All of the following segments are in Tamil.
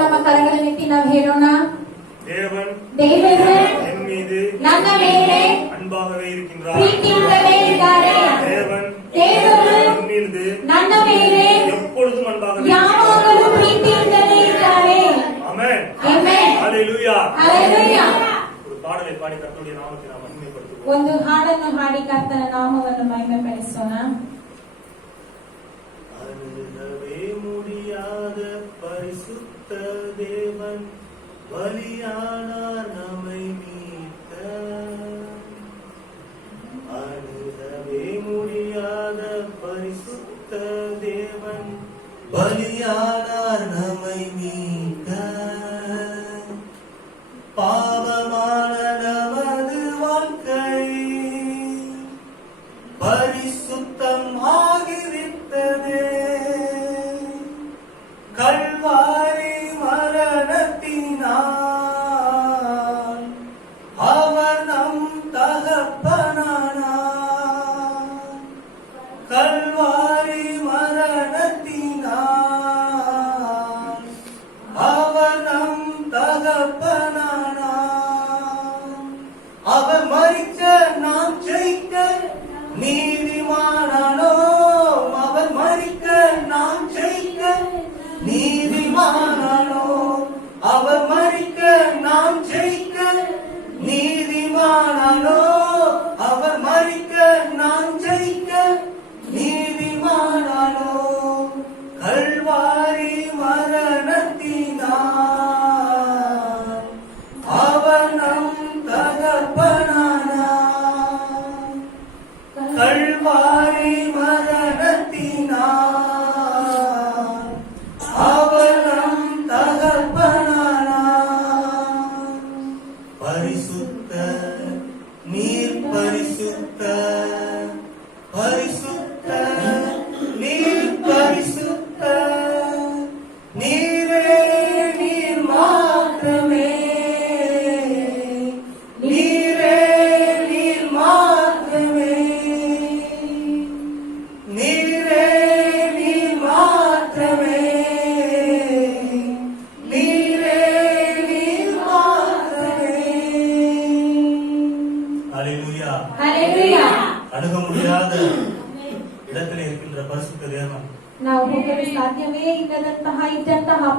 ನಮ್ಮ ಕರಗಳನ್ನೆತ್ತಿ ನಾವು ಹೇಳೋಣ, தேவன் ಎನ್ மீது ನನ್ನ ಮೇಲೆ அன்பாகவே இருக்கின்றார். ಪ್ರೀತಿಯಿಂದಲೇ ಇದ್ದಾರೆ. தேவன் ದೇವರು மீது ನನ್ನ ಮೇಲೆ எப்பொழுதும் அன்பாகவே ಯಾವಾಗಲೂ ಪ್ರೀತಿಯಿಂದಲೇ ಇದ್ದಾರೆ. ஆமென். ಆಮೆನ್. ஹalleluya. ಹಲ್ಲೆಲೂಯಾ. ஒரு பாடலை பாடி கர்த்தருடைய நாமத்தை நாம் மகிமைப்படுத்துவோம். ಒಂದು ಹಾಡನ್ನು ಹಾಡಿ ಕರ್ತನ ನಾಮವನ್ನು ಮಹಿಮೆಪಡಿಸೋಣ. அணுகவே முடியாத பரிசுத்த தேவன் பலியானார் நம்மை மீட்க. அணுகவே முடியாத பரிசுத்த தேவன் பலியானார் நம்மை மீட்க. பாவமான நமது வாழ்க்கை பரிசுத்தம் ஆகிவிட்டதே. கல்வாரி மரணத்தினால் அவர் நம் தகப்பனானார். கல்வாரி மரணத்தினால் அவர் நம் தகப்பனானார். அவர் மரிக்க நாம் ஜெயிக்க நீதிமானானோம். அவர் மரிக்க நாம் ஜெயிக்க நீதிமானானோம். அவர் மரிக்க நாம் ஜெயிக்க நீதிமானானோம். அவர் மரிக்க நாம் ஜெயிக்க நீதிமானானோம். கல்வாரி மரணத்தினால் அவர் நம் தகப்பனானார். கல்வாரி மரணத்தினால் அவர் நம் தகப்பனானார். பரிசுத்த நீர் பரிசுத்த, பரிசுத்த நீர் பரிசுத்த, நீரே நீர் மாத்திரமே, நீரே நீர் மாத்திரமே, நீரே நீர் மாத்திரமே, நீரே நீர் மாத்திரமே. ஹல்லேலூயா. ಹಲ್ಲೆಲೂಯಾ. அணுக முடியாத இடத்தில் இருக்கின்ற பரிசுத்த தேவன் ನಾವು ಹೋಗಲು ಸಾಧ್ಯವೇ ಇದ್ದಂತಹ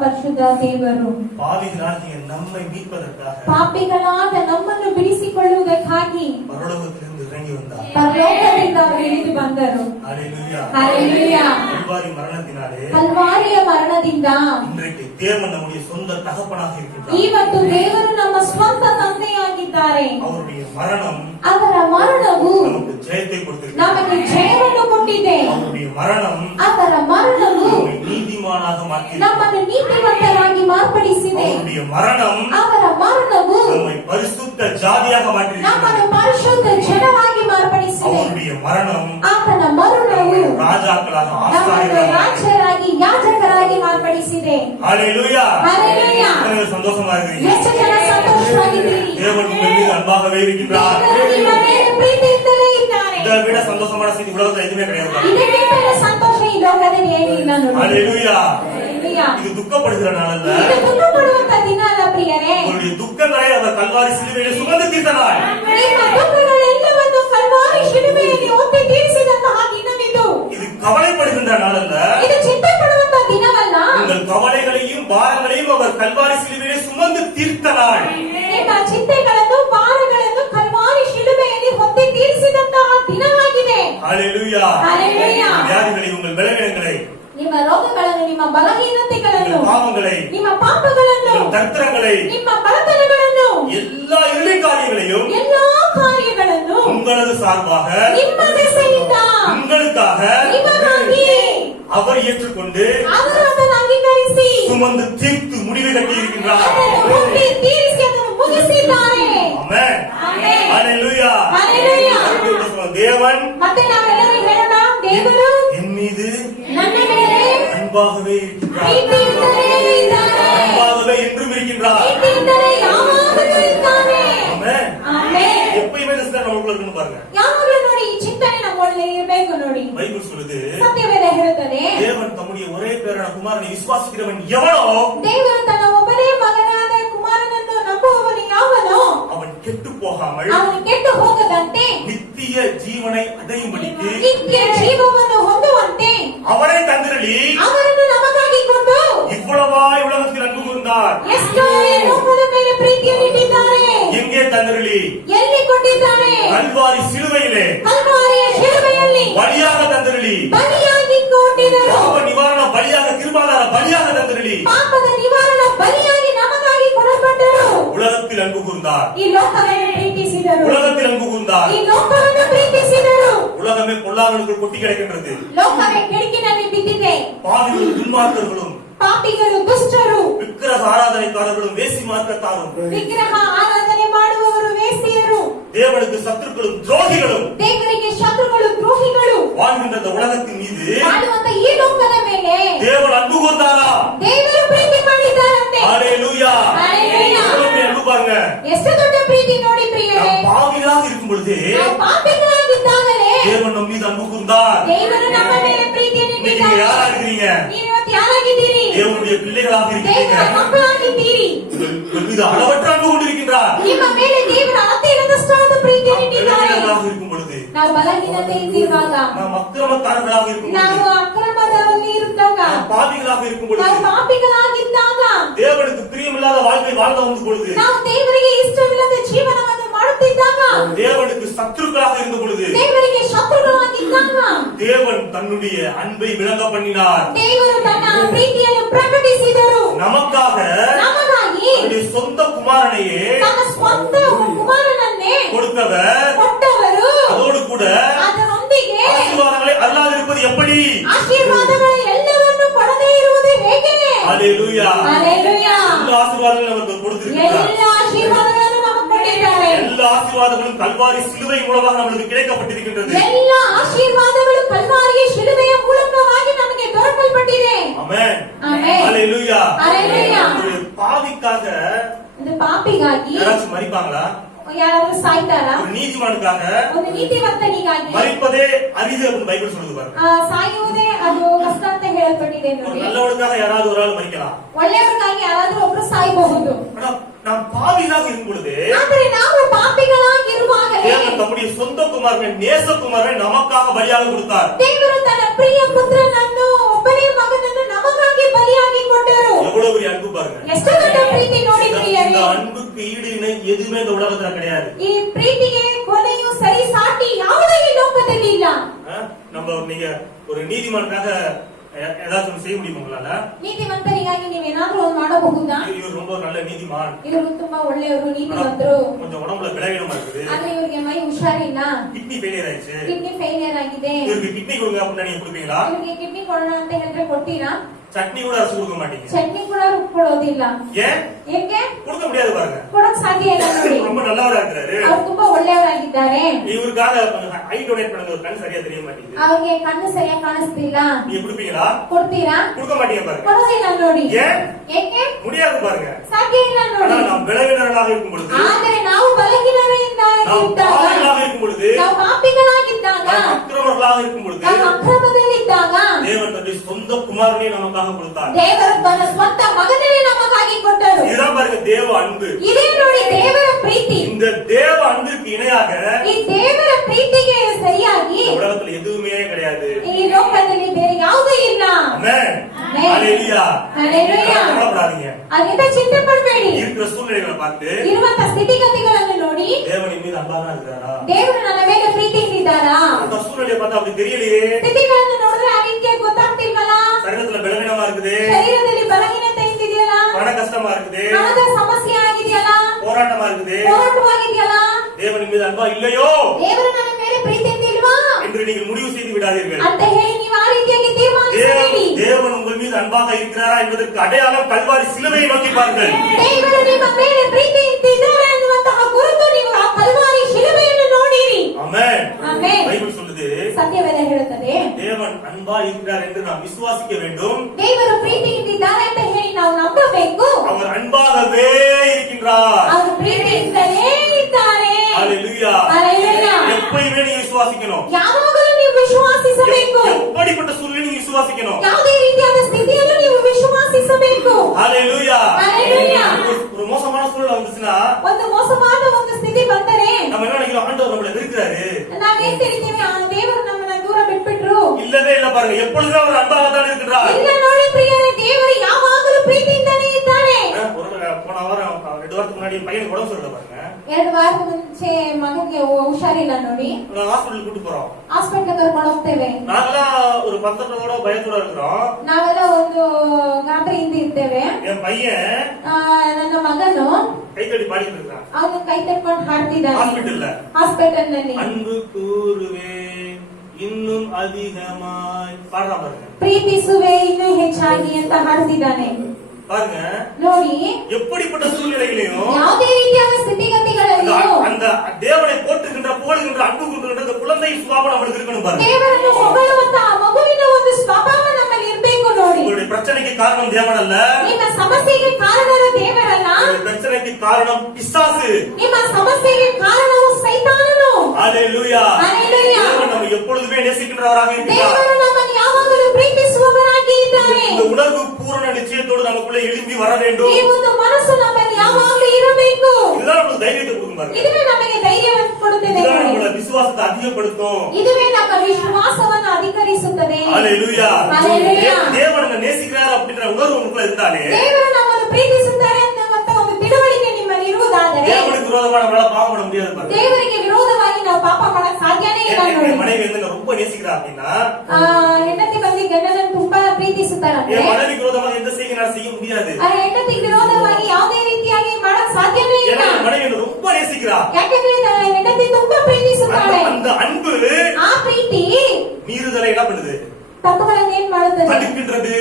ಪರಿಶುದ್ಧ ದೇವರು பாவிகளாகிய நம்மை மீட்பதற்காக ಪಾಪಿಗಳಾದ ನಮ್ಮನ್ನು ಬಿಡಿಸಿಕೊಳ್ಳುವುದಕ್ಕಾಗಿ பரலோகத்திலிருந்து இறங்கி வந்தார். ಪರಲೋಕದಿಂದ ಅವರು ಇಳಿದು ಬಂದರು. ஹல்லேலூயா. ಹಲ್ಲೆಲೂಯಾ. கல்வாரி மரணத்தினாலே ಕಲ್ವಾರಿಯ ಮರಣದಿಂದ இன்றைக்கு தேவன் நம்முடைய சொந்த தகப்பனாக இருக்கின்றார். ಇವತ್ತು ದೇವರು ನಮ್ಮ ಸ್ವಂತ ತಂದೆಯಾಗಿದ್ದಾರೆ. அவருடைய மரணம் ಅವರ ಮರಣವು நமக்கு ஜெயத்தை கொடுத்திருக்கிறது. ನಮಗೆ ಜಯವನ್ನು ಕೊಟ್ಟಿದೆ. அவருடைய மரணம் ಅವರ ಮರಣವು நம்மை நீதிமானாக மாற்றியது. ನಮ್ಮನ್ನು ನೀತಿವಂತರಾಗಿ ಮಾರ್ಪಡಿಸಿದೆ. அவருடைய மரணம் ಅವರ ಮರಣವು நம்மை பரிசுத்த ஜாதியாக மாற்றியது. ನಮ್ಮನ್ನು ಪರಿಶುದ್ಧ ಜನವಾಗಿ ಮಾರ್ಪಡಿಸಿದೆ. அவருடைய மரணம் ಆತನ ಮರಣವು ராஜாக்களாக ನಮ್ಮನ್ನು ஆசாரியர்களாக ರಾಜರಾಗಿ ಯಾಜಕರಾಗಿ ಮಾರ್ಪಡಿಸಿದೆ. ஹல்லேலூயா. ಹಲ್ಲೆಲೂಯಾ. எத்தனை சந்தோஷமா இருக்கிறீங்க. ಎಷ್ಟು ಜನ ಸಂತೋಷವಾಗಿದ್ದೀರಿ. தேவன் உங்கள் மீது அன்பாகவே இருக்கின்றார். ದೇವರು ನಿಮ್ಮ ಮೇಲೆ ಪ್ರೀತಿಯಿಂದಲೇ ಇದ್ದಾರೆ. இதை விட சந்தோஷமான செய்தி உலகத்துல எதுவுமே கிடையாது. ಇದಕ್ಕಿಂತ ಸಂತೋಷ ಈ ಲೋಕದಲ್ಲಿ ಏನಿಲ್ಲ ನೋಡಿ. ஹல்லேலூயா. ಹಲ್ಲೆಲೂಯಾ. இது துக்கப்படுகிற நாள் அல்ல. ಇದು ದುಃಖಪಡುವಂತ ದಿನ ಅಲ್ಲ ಪ್ರಿಯರೇ. உங்களுடைய துக்கங்களை அவர் கல்வாரி சிலுவையில் சுமந்து தீர்த்த நாள். ನಿಮ್ಮ ದುಃಖಗಳೆಲ್ಲವನ್ನು ಕಲ್ವಾರಿ ಶಿಲುಬೆಯಲ್ಲಿ ಹೊತ್ತು ತೀರಿಸಿದಂತಹ ದಿನವಿದು. இது கவலைப்படுகின்ற நாள் அல்ல. ಇದು ಚಿಂತೆ ಪಡುವಂತ ದಿನವಲ್ಲ. உங்கள் கவலைகளையும் பாரங்களையும் அவர் கல்வாரி சிலுவையில் சுமந்து தீர்த்த நாள். ನಿಮ್ಮ ಚಿಂತೆಗಳನ್ನು ಭಾರಗಳನ್ನು ಕಲ್ವಾರಿ ಶಿಲುಬೆಯಲ್ಲಿ ಹೊತ್ತು ತೀರಿಸಿದಂತಹ ದಿನವಾಗಿದೆ. ஹல்லேலூயா. ಹಲ್ಲೆಲೂಯಾ. வியாதிகளை, உங்கள் பலவீனங்களை, ನಿಮ್ಮ ರೋಗಗಳನ್ನು, ನಿಮ್ಮ ಬಲಹೀನತೆಗಳನ್ನು, உங்கள் பாவங்களை, ನಿಮ್ಮ ಪಾಪಗಳನ್ನು, உங்கள் தரித்திரங்களை, ನಿಮ್ಮ ಬಡತನಗಳನ್ನು, எல்லா இறுதி காரியங்களையும் ಎಲ್ಲಾ ಕಾರ್ಯಗಳನ್ನು உங்களது சார்பாக ನಿಮ್ಮ ದೆಸೆಯಿಂದ உங்களுக்காக ನಿಮಗಾಗಿ அவர் ஏற்றுக்கொண்டு ಅವರು ಅದನ್ನು ಅಂಗೀಕರಿಸಿ சுமந்து தீர்த்து முடிவு கட்டி இருக்கின்றார். ಅದನ್ನು ಹೊತ್ತಿ ತೀರಿಸಿ ಅದನ್ನು ಮುಗಿಸಿದ್ದಾರೆ. ஆமென். ಆಮೆನ್. ஹல்லேலூயா. ಹಲ್ಲೆಲೂಯಾ. தேவன் ಮತ್ತೆ ನಾವೆಲ್ಲರೂ ಹೇಳೋಣ, ದೇವರು என் மீது ನನ್ನ ಮೇಲೆ அன்பாகவே இருக்கின்றார். ಪ್ರೀತಿಯಿಂದಲೇ ಇದ್ದಾರೆ. அன்பாகவே என்றும் இருக்கின்றார். ಪ್ರೀತಿಯಿಂದಲೇ ಯಾವಾಗಲೂ ಇದ್ದಾರೆ. ஆமென். ಆಮೆನ್. எப்பயுமே இந்த சிந்தனை நமக்குள்ள இருக்குன்னு பாருங்க. ಯಾವಾಗಲೂ ನೋಡಿ ಈ ಚಿಂತನೆ ನಮ್ಮೊಳಗೆ ಇರಬೇಕು ನೋಡಿ. பைபிள் சொல்லுது, ಸತ್ಯವೇದ ಹೇಳುತ್ತದೆ, தேவன் தம்முடைய ஒரே பேரான குமாரனை விசுவாசிக்கிறவன் எவனோ ದೇವರು ತನ್ನ போகாமல் ಅವನು ಕೆಟ್ಟು ಹೋಗದಂತೆ நித்திய ஜீவனை அடையும்படிக்கு ನಿತ್ಯ ಜೀವವನ್ನು ಹೊಂದುವಂತೆ அவரே தந்திரளி ಅವರನ್ನು ನಮಗಾಗಿ ಕೊಟ್ಟು இவ்வளவாய் உலகத்தில் அன்பு கூர்ந்தார். ಎಷ್ಟೋ ಲೋಕದ ಮೇಲೆ ಪ್ರೀತಿಯನ್ನಿಟ್ಟಿದ್ದಾರೆ. எங்கே தந்திரளி? ಎಲ್ಲಿ ಕೊಟ್ಟಿದ್ದಾರೆ? கல்வாரி சிலுவையிலே ಕಲ್ವಾರಿಯ ಶಿಲುಬೆಯಲ್ಲಿ பலியாக தந்திரளி, ಬಲಿಯಾಗಿ ಕೊಟ್ಟಿದರು. பாவ நிவாரண பலியாக, கிருபாதார பலியாக தந்திரளி ಪಾಪದ ನಿವಾರಣ ಬಲಿಯಾಗಿ ನಮಗಾಗಿ ಕೊಡಲ್ಪಟ್ಟರು. உலகத்தில் அன்பு கூர்ந்தார். ಈ ಲೋಕವನ್ನು ಪ್ರೀತಿಸಿದರು. உலகத்தில் அன்பு கூர்ந்தார். ಈ ಲೋಕವನ್ನು ಪ್ರೀತಿಸಿದರು. உலகமே பொல்லாங்கனுக்குள் கொட்டி கிடக்கின்றது. ಲೋಕವೇ ಕೆಡುಕಿನಲ್ಲಿ ಬಿದ್ದಿದೆ. பாவிகளும் துன்மார்க்கர்களும் ಪಾಪಿಗಳು, ದುಷ್ಟರು, விக்கிரக ஆராதனைக்காரர்களும் வேசி மார்க்கத்தாரும் ವಿಗ್ರಹ ಆರಾಧನೆ ಮಾಡುವವರು, ವೇಶ್ಯರು, தேவனுக்கு சத்துருக்களும் துரோகிகளும் ದೇವರಿಗೆ ಶತ್ರುಗಳು, ದ್ರೋಹಿಗಳು வாழ்கின்ற இந்த உலகத்தின் மீது ಮಾಡುವಂತ ಈ ಲೋಕದ ಮೇಲೆ தேவன் அன்பு கூர்ந்தாரா? ದೇವರು ಪ್ರೀತಿ ಮಾಡಿದ್ದಾರಂತೆ. ஹalleluya. ஹalleluya. எவ்வளவு அன்பு பாருங்க. ಎಷ್ಟು ದೊಡ್ಡ ಪ್ರೀತಿ ನೋಡಿ ಪ್ರಿಯರೇ. நாம் பாவிகளாக இருக்கும் பொழுது ನಾವು ಪಾಪಿಗಳಾಗಿದ್ದಾಗಲೇ தேவன் நம் மீது அன்பு கூர்ந்தார். ದೇವರು ನಮ್ಮ ಮೇಲೆ ಪ್ರೀತಿಯನ್ನು இன்னைக்கு நீங்க யாரா ಇಟ್ಟಿದ್ದಾರೆ. இருக்கிறீங்க? ನೀವು ಇವತ್ತು ಯಾರಾಗಿದ್ದೀರಿ? தேவனுடைய பிள்ளைகளாக இருக்கீங்க. ದೇವರ ಮಕ್ಕಳಾಗಿದ್ದೀರಿ. உங்கள் மீது அளவற்ற அன்பு கொண்டிருக்கின்றார். ನಿಮ್ಮ ಮೇಲೆ ದೇವರ ಅಳತೆಯಿಲ್ಲದಷ್ಟಾದ ಪ್ರೀತಿಯನ್ನು ಇಟ್ಟಿದ್ದಾರೆ. பலவீனர்களாக இருக்கும் பொழுது, ನಾವು ಬಲಹೀನತೆ ಇದ್ದಿರುವಾಗ, நாம் அக்கிரமக்காரர்களாக இருக்கும் ನಾವು பொழுது, ಅಕ್ರಮದಲ್ಲಿ ಇರುವಾಗ, நாம் பாவிகளாக இருக்கும் பொழுது, ನಾವು ಪಾಪಿಗಳಾಗಿದ್ದಾಗ, தேவனுக்கு பிரியமில்லாத வாழ்க்கை வாழ வந்து பொழுது, ನಾವು ದೇವರಿಗೆ ಇಷ್ಟವಿಲ್ಲದ ಜೀವನವನ್ನು ಮಾಡುತ್ತಿದ್ದಾಗ, தேவனுக்கு சத்துருக்களாக இருந்த பொழுது, ದೇವರಿಗೆ ಶತ್ರುಗಳಾಗಿದ್ದಾಗ, தேவன் தன்னுடைய அன்பை விளங்க பண்ணினார். ದೇವರು ತನ್ನ ಪ್ರೀತಿಯನ್ನು ಪ್ರಕಟಿಸಿದರು. நமக்காக ನಮಗಾಗಿ தன்னுடைய சொந்த குமாரனையே ತನ್ನ ಸ್ವಂತ ಕುಮಾರನನ್ನೇ கொடுத்தவர். ಕೊಟ್ಟವರು. அதோடு கூட ಅದರೊಂದಿಗೆ ஆசீர்வாதங்களை அல்லாதிருப்பது எப்படி? ಆಶೀರ್ವಾದಗಳ ಎಲ್ಲವನ್ನು ಕೊಡದೇ ಇರುವುದು ಹೇಗೆ? ஹalleluya. ಹಲ್ಲೆಲೂಯಾ. எல்லா ஆசீர்வாதங்களும் நமக்கு கொடுத்திருக்கிறார். ಎಲ್ಲ ಆಶೀರ್ವಾದಗಳನ್ನು ನಮಗೆ ಕೊಟ್ಟಿದ್ದಾರೆ. எல்லா ஆசீர்வாதங்களும் கல்வாரி சிலுவை மூலமாக நமக்கு கிடைக்கப்பட்டிருக்கின்றது. ಎಲ್ಲ ಆಶೀರ್ವಾದಗಳು ಕಲ್ವಾರಿಯ ಶಿಲುಬೆಯ ಮೂಲಕವಾಗಿ ನಮಗೆ ದೊರಕಲ್ಪಟ್ಟಿದೆ. ஆமென். ಆಮೆನ್. ஹalleluya. ஹalleluya. ஒரு பாவிக்காக ಒಂದು ಪಾಪಿಗಾಗಿ யாராச்சும் மரிப்பாங்களா? ಯಾರಾದ್ರೂ ಸಾಯ್ತಾರಾ? ஒரு நீதிமானுக்காக ಒಂದು ನೀತಿವಂತನಿಗಾಗಿ மரிப்பதே அரிது அப்படின்னு பைபிள் சொல்லுது பாருங்க. ಸಾಯುವುದೇ ಅದು ಕಷ್ಟ ಅಂತ ಹೇಳಲ್ಪಟ್ಟಿದೆ ஒரு ನೋಡಿ. நல்லவனுக்காக யாராவது ஒரு ஆள் மரிக்கலாம். ಒಳ್ಳೆಯವರಿಗಾಗಿ ಯಾರಾದ್ರೂ ಒಬ್ರು ಸಾಯಬಹುದು. ஆனா நாம் பாவிகளாக இருக்கும் பொழுது ಆದರೆ ನಾವು ಪಾಪಿಗಳಾಗಿರುವಾಗಲೇ தேவன் தம்முடைய சொந்த குமாரனை, நேசகுமாரனை நமக்காக பலியாக கொடுத்தார். ದೇವರು ತನ್ನ ಪ್ರಿಯ ಪುತ್ರನನ್ನು, ಒಬ್ಬನೇ ಮಗನನ್ನು ನಮಗಾಗಿ ಬಲಿಯಾಗಿ ಕೊಟ್ಟರು. எவ்வளவு பெரிய அன்பு பாருங்க. ಎಷ್ಟು ದೊಡ್ಡ ಪ್ರೀತಿ ನೋಡಿ இந்த ಪ್ರಿಯರೇ. அன்புக்கு ஈடு இணை எதுவுமே இந்த உலகத்துல கிடையாது. ಈ ಪ್ರೀತಿಗೆ ಕೊನೆಯು ಸರಿ ಸಾಟಿ ಯಾವುದೇ ಈ ಲೋಕದಲ್ಲಿ ಇಲ್ಲ. நீங்க ஒரு நீதிமானுக்காக ஏதாச்சும் ஒண்ணு செய்ய முடியுமா உங்களால? ನೀತಿವಂತರಿಗಾಗಿ ನೀವೇನಾದ್ರೂ ಒಂದು ಮಾಡಬಹುದಾ? இவர் ரொம்ப நல்ல நீதிமான், ಇವರು ತುಂಬಾ ಒಳ್ಳೆಯವರು, ನೀತಿವಂತರು, கொஞ்சம் உடம்புல விளைவிடமா இருக்குது, ಆದ್ರೆ ಇವರಿಗೆ ಮೈ ಹುಷಾರಿಲ್ಲ, கிட்னி ஃபெயிலியர் ஆயிடுச்சு, ಕಿಡ್ನಿ ಫೇಲಿಯರ್ ಆಗಿದೆ, இவருக்கு கிட்னி கொடுங்க அப்படின்னா நீங்க கொடுப்பீங்களா? ಇವರಿಗೆ ಕಿಡ್ನಿ ಕೊಡೋಣ ಅಂತ ಹೇಳಿದ್ರೆ ಕೊಡ್ತೀರಾ? சட்னி கூட அரசு கொடுக்க மாட்டீங்க. ಚಟ್ನಿ ಕೂಡ ರುಬ್ಕೊಳ್ಳೋದಿಲ್ಲ. ஏன்? ಏಕೆ? கொடுக்க முடியாது பாருங்க. ಕೊಡಕ್ ಸಾಧ್ಯ ಇಲ್ಲ ನೋಡಿ. ரொம்ப நல்லவரா இருக்காரு, ಅವ್ರು ತುಂಬಾ ಒಳ್ಳೆಯವರಾಗಿದ್ದಾರೆ. இவருக்காக ஐ டொனேட் பண்ணுங்க, ஒரு கண் சரியா தெரிய மாட்டேங்குது, ಅವ್ರಿಗೆ ಕಣ್ಣು ಸರಿಯಾಗಿ ಕಾಣಿಸ್ತಿಲ್ಲ, நீங்க கொடுப்பீங்களா? ಕೊಡ್ತೀರಾ? கொடுக்க மாட்டீங்க பாருங்க. ಕೊಡೋದಿಲ್ಲ ನೋಡಿ. ஏன்? ಏಕೆ? முடியாது பாருங்க. ಸಾಧ್ಯ ಇಲ್ಲ ஆனா ನೋಡಿ. நாம் விளைவிடர்களாக இருக்கும் பொழுது, ಆದರೆ ನಾವು ಬಲಹೀನರಿಂದ நாம் ಇದ್ದಾಗ, பாவிகளாக இருக்கும் பொழுது, ನಾವು ಪಾಪಿಗಳಾಗಿದ್ದಾಗ, நாம் அக்கிரமர்களாக இருக்கும் பொழுது, ನಾವು ಅಕ್ರಮದಲ್ಲಿದ್ದಾಗ தேவன் தன்னுடைய சொந்த குமாரனை நமக்காக கொடுத்தார். ದೇವರು ತನ್ನ ಸ್ವಂತ ಮಗನನ್ನೇ ನಮಗಾಗಿ ಕೊಟ್ಟರು. இதுதான் பாருங்க தேவ அன்பு. ಇದೇ ನೋಡಿ ದೇವರ ಪ್ರೀತಿ. இந்த தேவ அன்பிற்கு இணையாக ಈ ದೇವರ ಪ್ರೀತಿಗೆ ಸರಿಯಾಗಿ இந்த உலகத்துல எதுவுமே கிடையாது. ಈ ಲೋಕದಲ್ಲಿ ಬೇರೆ ಯಾವುದೂ ಇಲ್ಲ. ஆமென். ஆமென். ஹalleluya. ஹalleluya. கவலைப்படாதீங்க. ಅದರಿಂದ ಚಿಂತೆ ಪಡಬೇಡಿ. இருக்கிற சூழ்நிலைகளை பார்த்து ಇರುವಂತ ಸ್ಥಿತಿಗತಿಗಳನ್ನು ನೋಡಿ தேவன் என் மீது அன்பாக இருக்கிறாரா? ದೇವರು ನನ್ನ ಮೇಲೆ ಪ್ರೀತಿಯಿಂದ ಇದ್ದಾರಾ? அந்த சூழ்நிலையை பார்த்தா அப்படி தெரியலையே. ಸ್ಥಿತಿಗಳನ್ನು ನೋಡಿದ್ರೆ ಆ ರೀತಿಯ ಗೊತ್ತಾಗ್ತಿಲ್ವಲ್ಲ? சரீரத்துல பலவீனமா இருக்குது, ಶರೀರದಲ್ಲಿ ಬಲಹೀನತೆ ಇದೆಯಲ್ಲ, பண கஷ்டமா இருக்குது, ಹಣದ ಸಮಸ್ಯೆ ಆಗಿದೆಯಲ್ಲ, போராட்டமா இருக்குது, ಹೋರಾಟವಾಗಿದೆಯಲ್ಲ, தேவன் என் மீது அன்பா இல்லையோ ದೇವರು ನನ್ನ ಮೇಲೆ ಪ್ರೀತಿಯಿಂದ ಇಲ್ವಾ என்று நீங்கள் முடிவு செய்து விடாதீர்கள். ಅಂತ ಹೇಳಿ ನೀವು ಆ ರೀತಿಯಾಗಿ ತೀರ್ಮಾನಿಸಬೇಡಿ. தேவன் உங்கள் மீது அன்பாக இருக்கிறாரா என்பதற்கு அடையாளம் கல்வாரி சிலுவையை நோக்கி பாருங்கள். ದೇವರು ನಿಮ್ಮ ಮೇಲೆ ಪ್ರೀತಿಯಿಂದ ಇದ್ದಾರೆ ಅನ್ನುವಂತಹ ಗುರುತು ನೀವು ಆ ಕಲ್ವಾರಿ ಶಿಲುಬೆಯನ್ನು ನೋಡಿರಿ. ஆமென். ಆಮೆನ್. பைபிள் சொல்லுது, ಸತ್ಯವೇದ ಹೇಳುತ್ತದೆ தேவன் அன்பா இருக்கிறார் என்று நாம் விசுவாசிக்க வேண்டும். ದೇವರು ಪ್ರೀತಿಯಿಂದ ಇದ್ದಾರೆ ಅಂತ ಹೇಳಿ ನಾವು ನಂಬಬೇಕು. அவர் அன்பாகவே இருக்கின்றார். ಅವರು ಪ್ರೀತಿಯಿಂದಲೇ ಇದ್ದಾರೆ. ஹalleluya. ஹalleluya. எப்பயுமே நீங்க விசுவாசிக்கணும். ಯಾವಾಗಲೂ ನೀವು ವಿಶ್ವಾಸಿಸಬೇಕು. எப்படிப்பட்ட சூழ்நிலை நீங்க விசுவாசிக்கணும். ಯಾವುದೇ ರೀತಿಯಾದ ಸ್ಥಿತಿಯಲ್ಲೂ ನೀವು ವಿಶ್ವಾಸಿಸಬೇಕು. ஹalleluya. ஹalleluya. ஒரு மோசமான சூழ்நிலை வந்துச்சுன்னா ಒಂದು ಮೋಸವಾದ ಒಂದು ಸ್ಥಿತಿ ಬಂದರೆ 2 வாரத்துக்கு முன்னாடி பையனுக்கு உடம்பு சரியில்லை பாருங்க. 2 ವಾರದ ಮುಂಚೆ ಮಗನಿಗೆ ಹುಷಾರಿಲ್ಲ ನೋಡಿ. நான் ஹாஸ்பிடல் கூட்டி போறோம். ಹಾಸ್ಪಿಟಲ್ ಕರ್ಕೊಂಡು ಹೋಗ್ತೇವೆ. நாங்கெல்லாம் ஒரு பதட்டத்தோட பயத்தோட இருக்கிறோம். ನಾವೆಲ್ಲ ಒಂದು ಗಾಬರಿಯಿಂದ ಇದ್ದೇವೆ. என் பையன் ನನ್ನ ಮಗನು கைத்தடி பாடிட்டு இருக்கான். ಅವನು ಕೈ ತಟ್ಕೊಂಡು ಹಾಡ್ತಿದ್ದಾನೆ ಹಾಸ್ಪಿಟಲ್ ನಲ್ಲಿ. அன்பு கூறுவே இன்னும் அதிகமாய் பாடுறா பாருங்க. ಪ್ರೀತಿಸುವೆ ಇನ್ನೂ ಹೆಚ್ಚಾಗಿ ಅಂತ ಹಾಡ್ತಿದ್ದಾನೆ பாருங்க. ನೋಡಿ, எப்படிப்பட்ட சூழ்நிலைகளையும் ಯಾವುದೇ ರೀತಿಯಾದ ಸ್ಥಿತಿಗತಿಗಳಲ್ಲಿಯೂ அந்த தேவனை போற்றுகின்ற புகழுகின்ற அன்பு கூறுகின்ற அந்த குழந்தை சுபாவம் நம்மளுக்கு இருக்கணும் பாருங்க. ದೇವರನ್ನು ಹೊಗಳುವಂತ ಆ ಮಗುವಿನ ಒಂದು ಸ್ವಭಾವ ನಮ್ಮಲ್ಲಿ ಇರಬೇಕು ನೋಡಿ. உங்களுடைய பிரச்சனைக்கு காரணம் தேவன் அல்ல. ನಿಮ್ಮ ಸಮಸ್ಯೆಗೆ ಕಾರಣರು ದೇವರಲ್ಲ. உங்களுடைய பிரச்சனைக்கு காரணம் பிசாசு. ನಿಮ್ಮ ಸಮಸ್ಯೆಗೆ ಕಾರಣವು ಸೈತಾನನು. ஹalleluya. ஹalleluya. தேவன் நம்மை எப்பொழுதுமே நேசிக்கின்றவராக இருக்கிறார். ದೇವರು ನಮ್ಮನ್ನು ಯಾವಾಗಲೂ ಪ್ರೀತಿಸುವವರಾಗಿ ಇದ್ದಾನೆ. இந்த உணர்வு பூரண நிச்சயத்தோடு நமக்குள்ள எழும்பி வர வேண்டும். ಈ ಒಂದು ಮನಸ್ಸು ನಮ್ಮಲ್ಲಿ ಯಾವಾಗಲೂ ಇರಬೇಕು. இதுதான் நமக்கு தைரியத்தை கொடுக்கும் பாருங்க. ಇದುವೇ ನಮಗೆ ಧೈರ್ಯವನ್ನು ಕೊಡುತ್ತದೆ. இதுதான் நம்மளோட விசுவாசத்தை அதிகப்படுத்தும். ಇದುವೇ ನಮ್ಮ ವಿಶ್ವಾಸವನ್ನು ಅಧಿಕರಿಸುತ್ತದೆ. ஹalleluya. ஹalleluya. தேவன் நம்மை நேசிக்கிறார் அப்படின்ற உணர்வு உங்களுக்குள்ள இருந்தாலே, ದೇವರು ನಮ್ಮನ್ನು ಪ್ರೀತಿಸುತ್ತಾರೆ ಅನ್ನುವಂತ ಒಂದು ತಿಳುವಳಿಕೆ ನಿಮ್ಮಲ್ಲಿ ಇರುವುದಾದರೆ, தேவனுக்கு விரோதமா நம்மளால பாவம் பண்ண முடியாது பாருங்க. ದೇವರಿಗೆ ವಿರೋಧವಾಗಿ ನಾವು ಪಾಪ ಮಾಡಕ್ ಸಾಧ್ಯನೇ ಇಲ್ಲ ನೋಡಿ. என் மனைவி வந்து ரொம்ப நேசிக்கிறா அப்படின்னா, ಹೆಂಡತಿ ಬಂದು ಗಂಡನನ್ನು ತುಂಬಾ ಪ್ರೀತಿಸುತ್ತಾರಂದ್ರೆ, என் மனைவிக்கு விரோதமாக எந்த செய்கை நான் செய்ய முடியாது. ಆ ಹೆಂಡತಿಗೆ ವಿರೋಧವಾಗಿ ಯಾವುದೇ ರೀತಿಯಾಗಿ ಮಾಡಕ್ ಸಾಧ್ಯನೇ ಇಲ್ಲ. ஏன்னா என் மனைவி என்னை ரொம்ப நேசிக்கிறா. ಯಾಕಂದ್ರೆ ಹೆಂಡತಿ ತುಂಬಾ ಪ್ರೀತಿಸುತ್ತಾಳೆ. அந்த அன்பு ಆ ಪ್ರೀತಿ மீறுதலை என்ன பண்ணுது? ತಪ್ಪುಗಳನ್ನು ಏನ್ ಮಾಡುತ್ತದೆ? தடுக்கின்றது.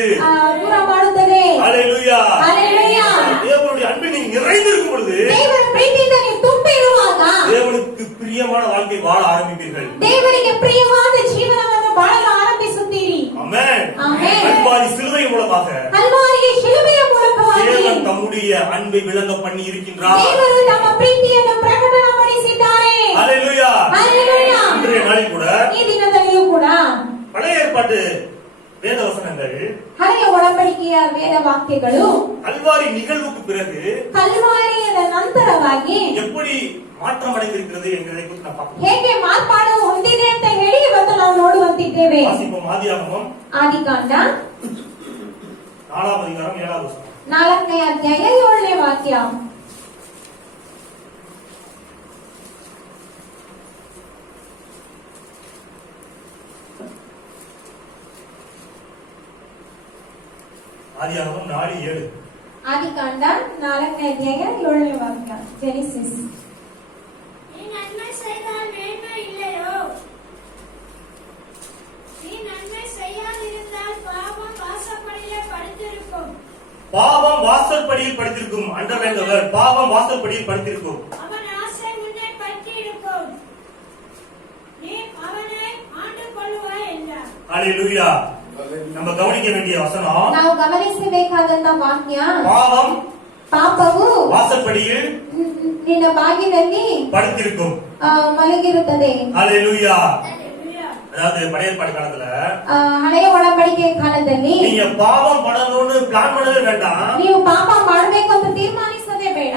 ದೂರ ಮಾಡುತ್ತದೆ. ஹalleluya. ஹalleluya. தேவனுடைய அன்பில் நீங்க நிறைந்திருக்கும் பொழுது, ದೇವರ ಪ್ರೀತಿಯಿಂದ ನೀವು ತುಂಬಿರುವಾಗ தேவனுக்கு பிரியமான வாழ்க்கை வாழ ஆரம்பிப்பீர்கள். ದೇವರಿಗೆ ಪ್ರಿಯವಾದ ಜೀವನವನ್ನು ಬಾಳಲು ಆರಂಭಿಸುತ್ತೀರಿ. ஆமென். ஆமென். கல்வாரி சிலுவை மூலமாக ಕಲ್ವಾರಿಯ ಶಿಲುಬೆಯ ಮೂಲಕವಾಗಿ தேவன் தம்முடைய அன்பை விளங்க பண்ணி இருக்கின்றார். ದೇವರು ತಮ್ಮ ಪ್ರೀತಿಯನ್ನು ಪ್ರಕಟಪಡಿಸಿದ್ದಾರೆ. ஹalleluya. ஹalleluya. இன்றைய நாளில் கூட ಈ ದಿನದಲ್ಲಿಯೂ ಕೂಡ பழைய ஏற்பாட்டு வேத வசனங்கள் ಹಳೆಯ ಒಡಂಬಡಿಕೆಯ ವೇದ ವಾಕ್ಯಗಳು கல்வாரி நிகழ்வுக்கு பிறகு ಕಲ್ವಾರಿಯ ನಂತರವಾಗಿ எப்படி மாற்றம் அடைந்திருக்கிறது என்கிறதை குறித்து நான் பார்க்கிறேன். ಹೇಗೆ ಮಾರ್ಪಾಡು ಹೊಂದಿದೆ ಅಂತ ಹೇಳಿ ಇವತ್ತು ನಾವು ನೋಡುವಂತಿದ್ದೇವೆ. வாசிப்போம். ஆதியாகமம் ಆದಿಕಾಂಡ 4வது அதிகாரம் 7வது வசனம். 4ನೇ ಅಧ್ಯಾಯ 7ನೇ ವಾಕ್ಯ. ஆதியாகமம் 4:7. ಆದಿಕಾಂಡ 4ನೇ ಅಧ್ಯಾಯ 7ನೇ ವಾಕ್ಯ. ಜೆನೆಸಿಸ್. நீ நன்மை செய்தால் மேன்மை இல்லையோ? நீ நன்மை செய்யாதிருந்தால் பாவம் வாசற்படியிலே படுத்திருக்கும். பாவம் வாசற்படியில் படுத்திருக்கும். அண்டர்லைன் தி வேர்ட். பாவம் வாசற்படியில் படுத்திருக்கும். அவன் ஆசை முன்னே பற்றி இருக்கும். நீ அவனை ஆண்டு கொள்ளுவாய் என்றார். ஹalleluya. நம்ம கவனிக்க வேண்டிய வசனம், ನಾವು ಗಮನಿಸಬೇಕಾದಂತ ವಾಕ್ಯ, பாவம் ಪಾಪವು வாசற்படியில் ನಿನ್ನ ಬಾಗಿಲಲ್ಲಿ படுத்திருக்கும். ಮಲಗಿರುತ್ತದೆ. ஹalleluya. ஹalleluya. அதாவது பழைய ஏற்பாடு காலத்துல ಹಳೆಯ ಒಡಂಬಡಿಕೆ ಕಾಲದಲ್ಲಿ நீங்க பாவம் பண்ணணும்னு பிளான் பண்ணவே வேண்டாம். ನೀವು ಪಾಪ ಮಾಡಬೇಕು ಅಂತ ತೀರ್ಮಾನಿಸದೇ ಬೇಡ.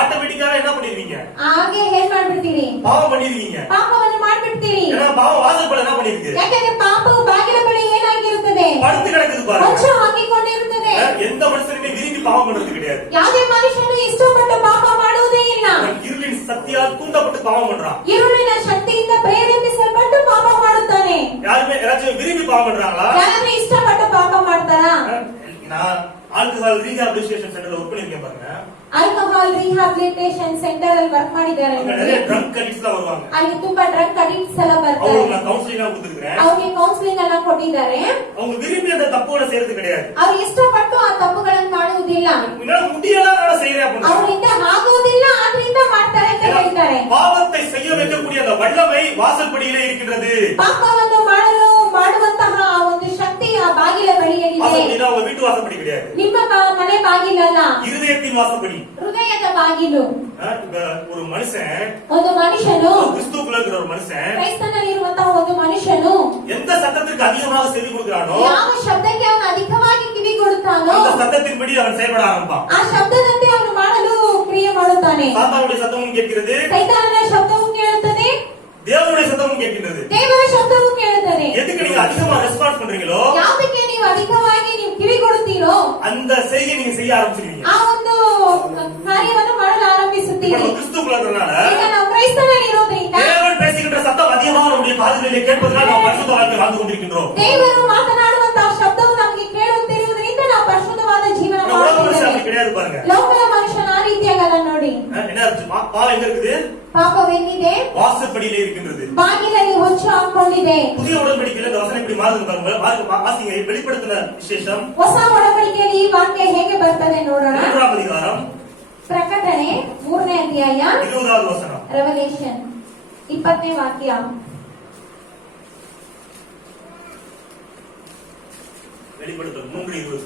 ஆட்டோமேட்டிக்கா என்ன பண்ணிருவீங்க? ಹಾಗೆ ಏನ್ ಮಾಡ್ಬಿಡ್ತೀರಿ? பாவம் பண்ணிருவீங்க. ಪಾಪವನ್ನು ಮಾಡ್ಬಿಡ್ತೀರಿ. ஏன்னா பாவம் வாசற்படி என்ன பண்ணிருக்கு? ಯಾಕಂದ್ರೆ ಪಾಪವು ಬಾಗಿಲ ಬಳಿ ಏನಾಗಿರುತ್ತದೆ? படுத்து கிடக்குது பாருங்க. ಹೊಚ್ಚು ಹಾಕಿಕೊಂಡಿರುತ್ತದೆ. எந்த மனுஷனுமே விரும்பி பாவம் பண்றது கிடையாது. ಯಾವುದೇ ಮನುಷ್ಯನು ಇಷ್ಟಪಟ್ಟು ಪಾಪ ಮಾಡುವುದೇ ಇಲ್ಲ. இருளின் சக்தியால் தூண்டப்பட்டு பாவம் பண்றான். ಇರುಳಿನ ಶಕ್ತಿಯಿಂದ ಪ್ರೇರೇಪಿಸಲ್ಪಟ್ಟು ಪಾಪ ಮಾಡುತ್ತಾನೆ. யாருமே யாராச்சும் விரும்பி பாவம் பண்றாங்களா? ಯಾರಾದ್ರೂ ಇಷ್ಟಪಟ್ಟು ಪಾಪ ಮಾಡ್ತಾರಾ? நான் ஆல்கஹால் ரீஹாபிலிட்டேஷன் சென்டர்ல ஒர்க் பண்ணிருக்கேன் பாருங்க. ಆಲ್ಕೋಹಾಲ್ ರಿಹಾಬಿಲಿಟೇಷನ್ ಸೆಂಟರ್ ಅಲ್ಲಿ ವರ್ಕ್ ಮಾಡಿದ್ದಾರೆ. அங்க நிறைய ட்ரங்க் அடிக்ட்ஸ் எல்லாம் வருவாங்க. ಅಲ್ಲಿ ತುಂಬಾ ಡ್ರಗ್ ಅಡಿಕ್ಟ್ಸ್ ಎಲ್ಲ ಬರ್ತಾರೆ. அவங்களுக்கு நான் கவுன்சிலிங் எல்லாம் கொடுத்துருக்கேன். ಅವ್ರಿಗೆ ಕೌನ್ಸಿಲಿಂಗ್ ಎಲ್ಲ ಕೊಟ್ಟಿದ್ದಾರೆ. அவங்க விரும்பி அந்த தப்புகளை செய்யறது கிடையாது. ಅವ್ರು ಇಷ್ಟಪಟ್ಟು ಆ ತಪ್ಪುಗಳನ್ನು ಮಾಡುವುದಿಲ್ಲ. என்னால முடியல நான் செய்யறேன் அப்படின்னு. ಅವರಿಂದ ಆಗುವುದಿಲ್ಲ ಆದ್ರಿಂದ ಮಾಡ್ತಾರೆ ಅಂತ ಹೇಳ್ತಾರೆ. பாவத்தை செய்ய வைக்கக்கூடிய அந்த வல்லமை வாசற்படியிலே இருக்கின்றது. ಪಾಪವನ್ನು ಮಾಡಲು ಮಾಡುವಂತಹ ಆ ಒಂದು ಶಕ್ತಿ ಆ ಬಾಗಿಲ ಬಳಿಯಲ್ಲಿದೆ. வாசப்படினா உங்க வீட்டு வாசப்படி கிடையாது. ನಿಮ್ಮ ಮನೆ ಬಾಗಿಲಲ್ಲ, இருதயத்தின் வாசப்படி. ಹೃದಯದ ಬಾಗಿಲು. இப்ப ஒரு மனுஷன், ಒಂದು ಮನುಷ್ಯನು, கிறிஸ்துவுக்குள்ள இருக்கிற ஒரு மனுஷன் ಕ್ರೈಸ್ತನಲ್ಲಿರುವಂತಹ ಒಂದು ಮನುಷ್ಯನು எந்த சத்தத்திற்கு அதிகமாக செவி கொடுக்கிறானோ ಯಾವ ಶಬ್ದಕ್ಕೆ ಅವನು ಅಧಿಕವಾಗಿ ಕಿವಿ ಕೊಡುತ್ತಾನೋ அந்த சத்தத்தின்படி அவன் செயல்பட ஆரம்பிப்பான். ಆ ಶಬ್ದದಂತೆ ಅವನು ಮಾಡಲು ಕ್ರಿಯೆ ಮಾಡುತ್ತಾನೆ. சாத்தானுடைய சத்தமும் கேட்கிறது, ಸೈತಾನನ ಶಬ್ದವೂ ಕೇಳುತ್ತದೆ, தேவனுடைய சத்தமும் கேட்கின்றது. ದೇವರ ಶಬ್ದವೂ ಕೇಳುತ್ತದೆ. எதுக்கு நீங்க அதிகமா ரெஸ்பான்ஸ் பண்றீங்களோ ಯಾವುದಕ್ಕೆ ನೀವು ಅಧಿಕವಾಗಿ ನೀವು ಕಿವಿ ಕೊಡುತ್ತೀರೋ அந்த செய்கை நீங்க செய்ய ஆரம்பிச்சிருவீங்க. ಆ ಒಂದು ಕಾರ್ಯವನ್ನು ಇದ್ದೀರಿ. நம்ம கிறிஸ்துக்குள்ளறனால ಈಗ ನಾವು ಕ್ರೈಸ್ತರಲ್ಲಿರೋದ್ರಿಂದ தேவன் பேசுகின்ற சத்தம் அதிகமாக நம்முடைய காதுகளிலே கேட்பதனால் நாம் பரிசுத்த வாழ்க்கை வாழ்ந்து கொண்டிருக்கின்றோம். ದೇವರು ಮಾತನಾಡುವಂತಹ ಶಬ್ದವು ನಮಗೆ ಕೇಳುತ್ತಿರುವುದರಿಂದ ನಾವು ಪರಿಶುದ್ಧವಾದ ಜೀವನ உலக மனுஷன் ಮಾಡುತ್ತಿದ್ದೇವೆ. அப்படி கிடையாது பாருங்க. ಲೋಕದ ಮನುಷ್ಯನ ಆ ರೀತಿಯಾಗಲ್ಲ ನೋಡಿ. என்ன அர்த்தம்? பாவம் எங்க இருக்குது? ಪಾಪವೆಲ್ಲಿದೆ? வாசற்படியிலே இருக்கின்றது. ಬಾಗಿಲಲ್ಲಿ ಹೊಚ್ಚು ಹಾಕೊಂಡಿದೆ. புதிய உடன்படிக்கையில இந்த வசனம் இப்படி மாறுது பாருங்க. வாசிங்க, வெளிப்படுத்தின விசேஷம் ಹೊಸ ಒಡಂಬಡಿಕೆಯಲ್ಲಿ ಈ ವಾಕ್ಯ ಹೇಗೆ ಬರ್ತದೆ ನೋಡೋಣ. 3ஆம் அதிகாரம் ಪ್ರಕಟಣೆ 3ನೇ ಅಧ್ಯಾಯ 20வது வசனம். ರೆವಲ್ಯೂಷನ್ 20ನೇ ವಾಕ್ಯ. வெளிப்படுத்தல் 3:20.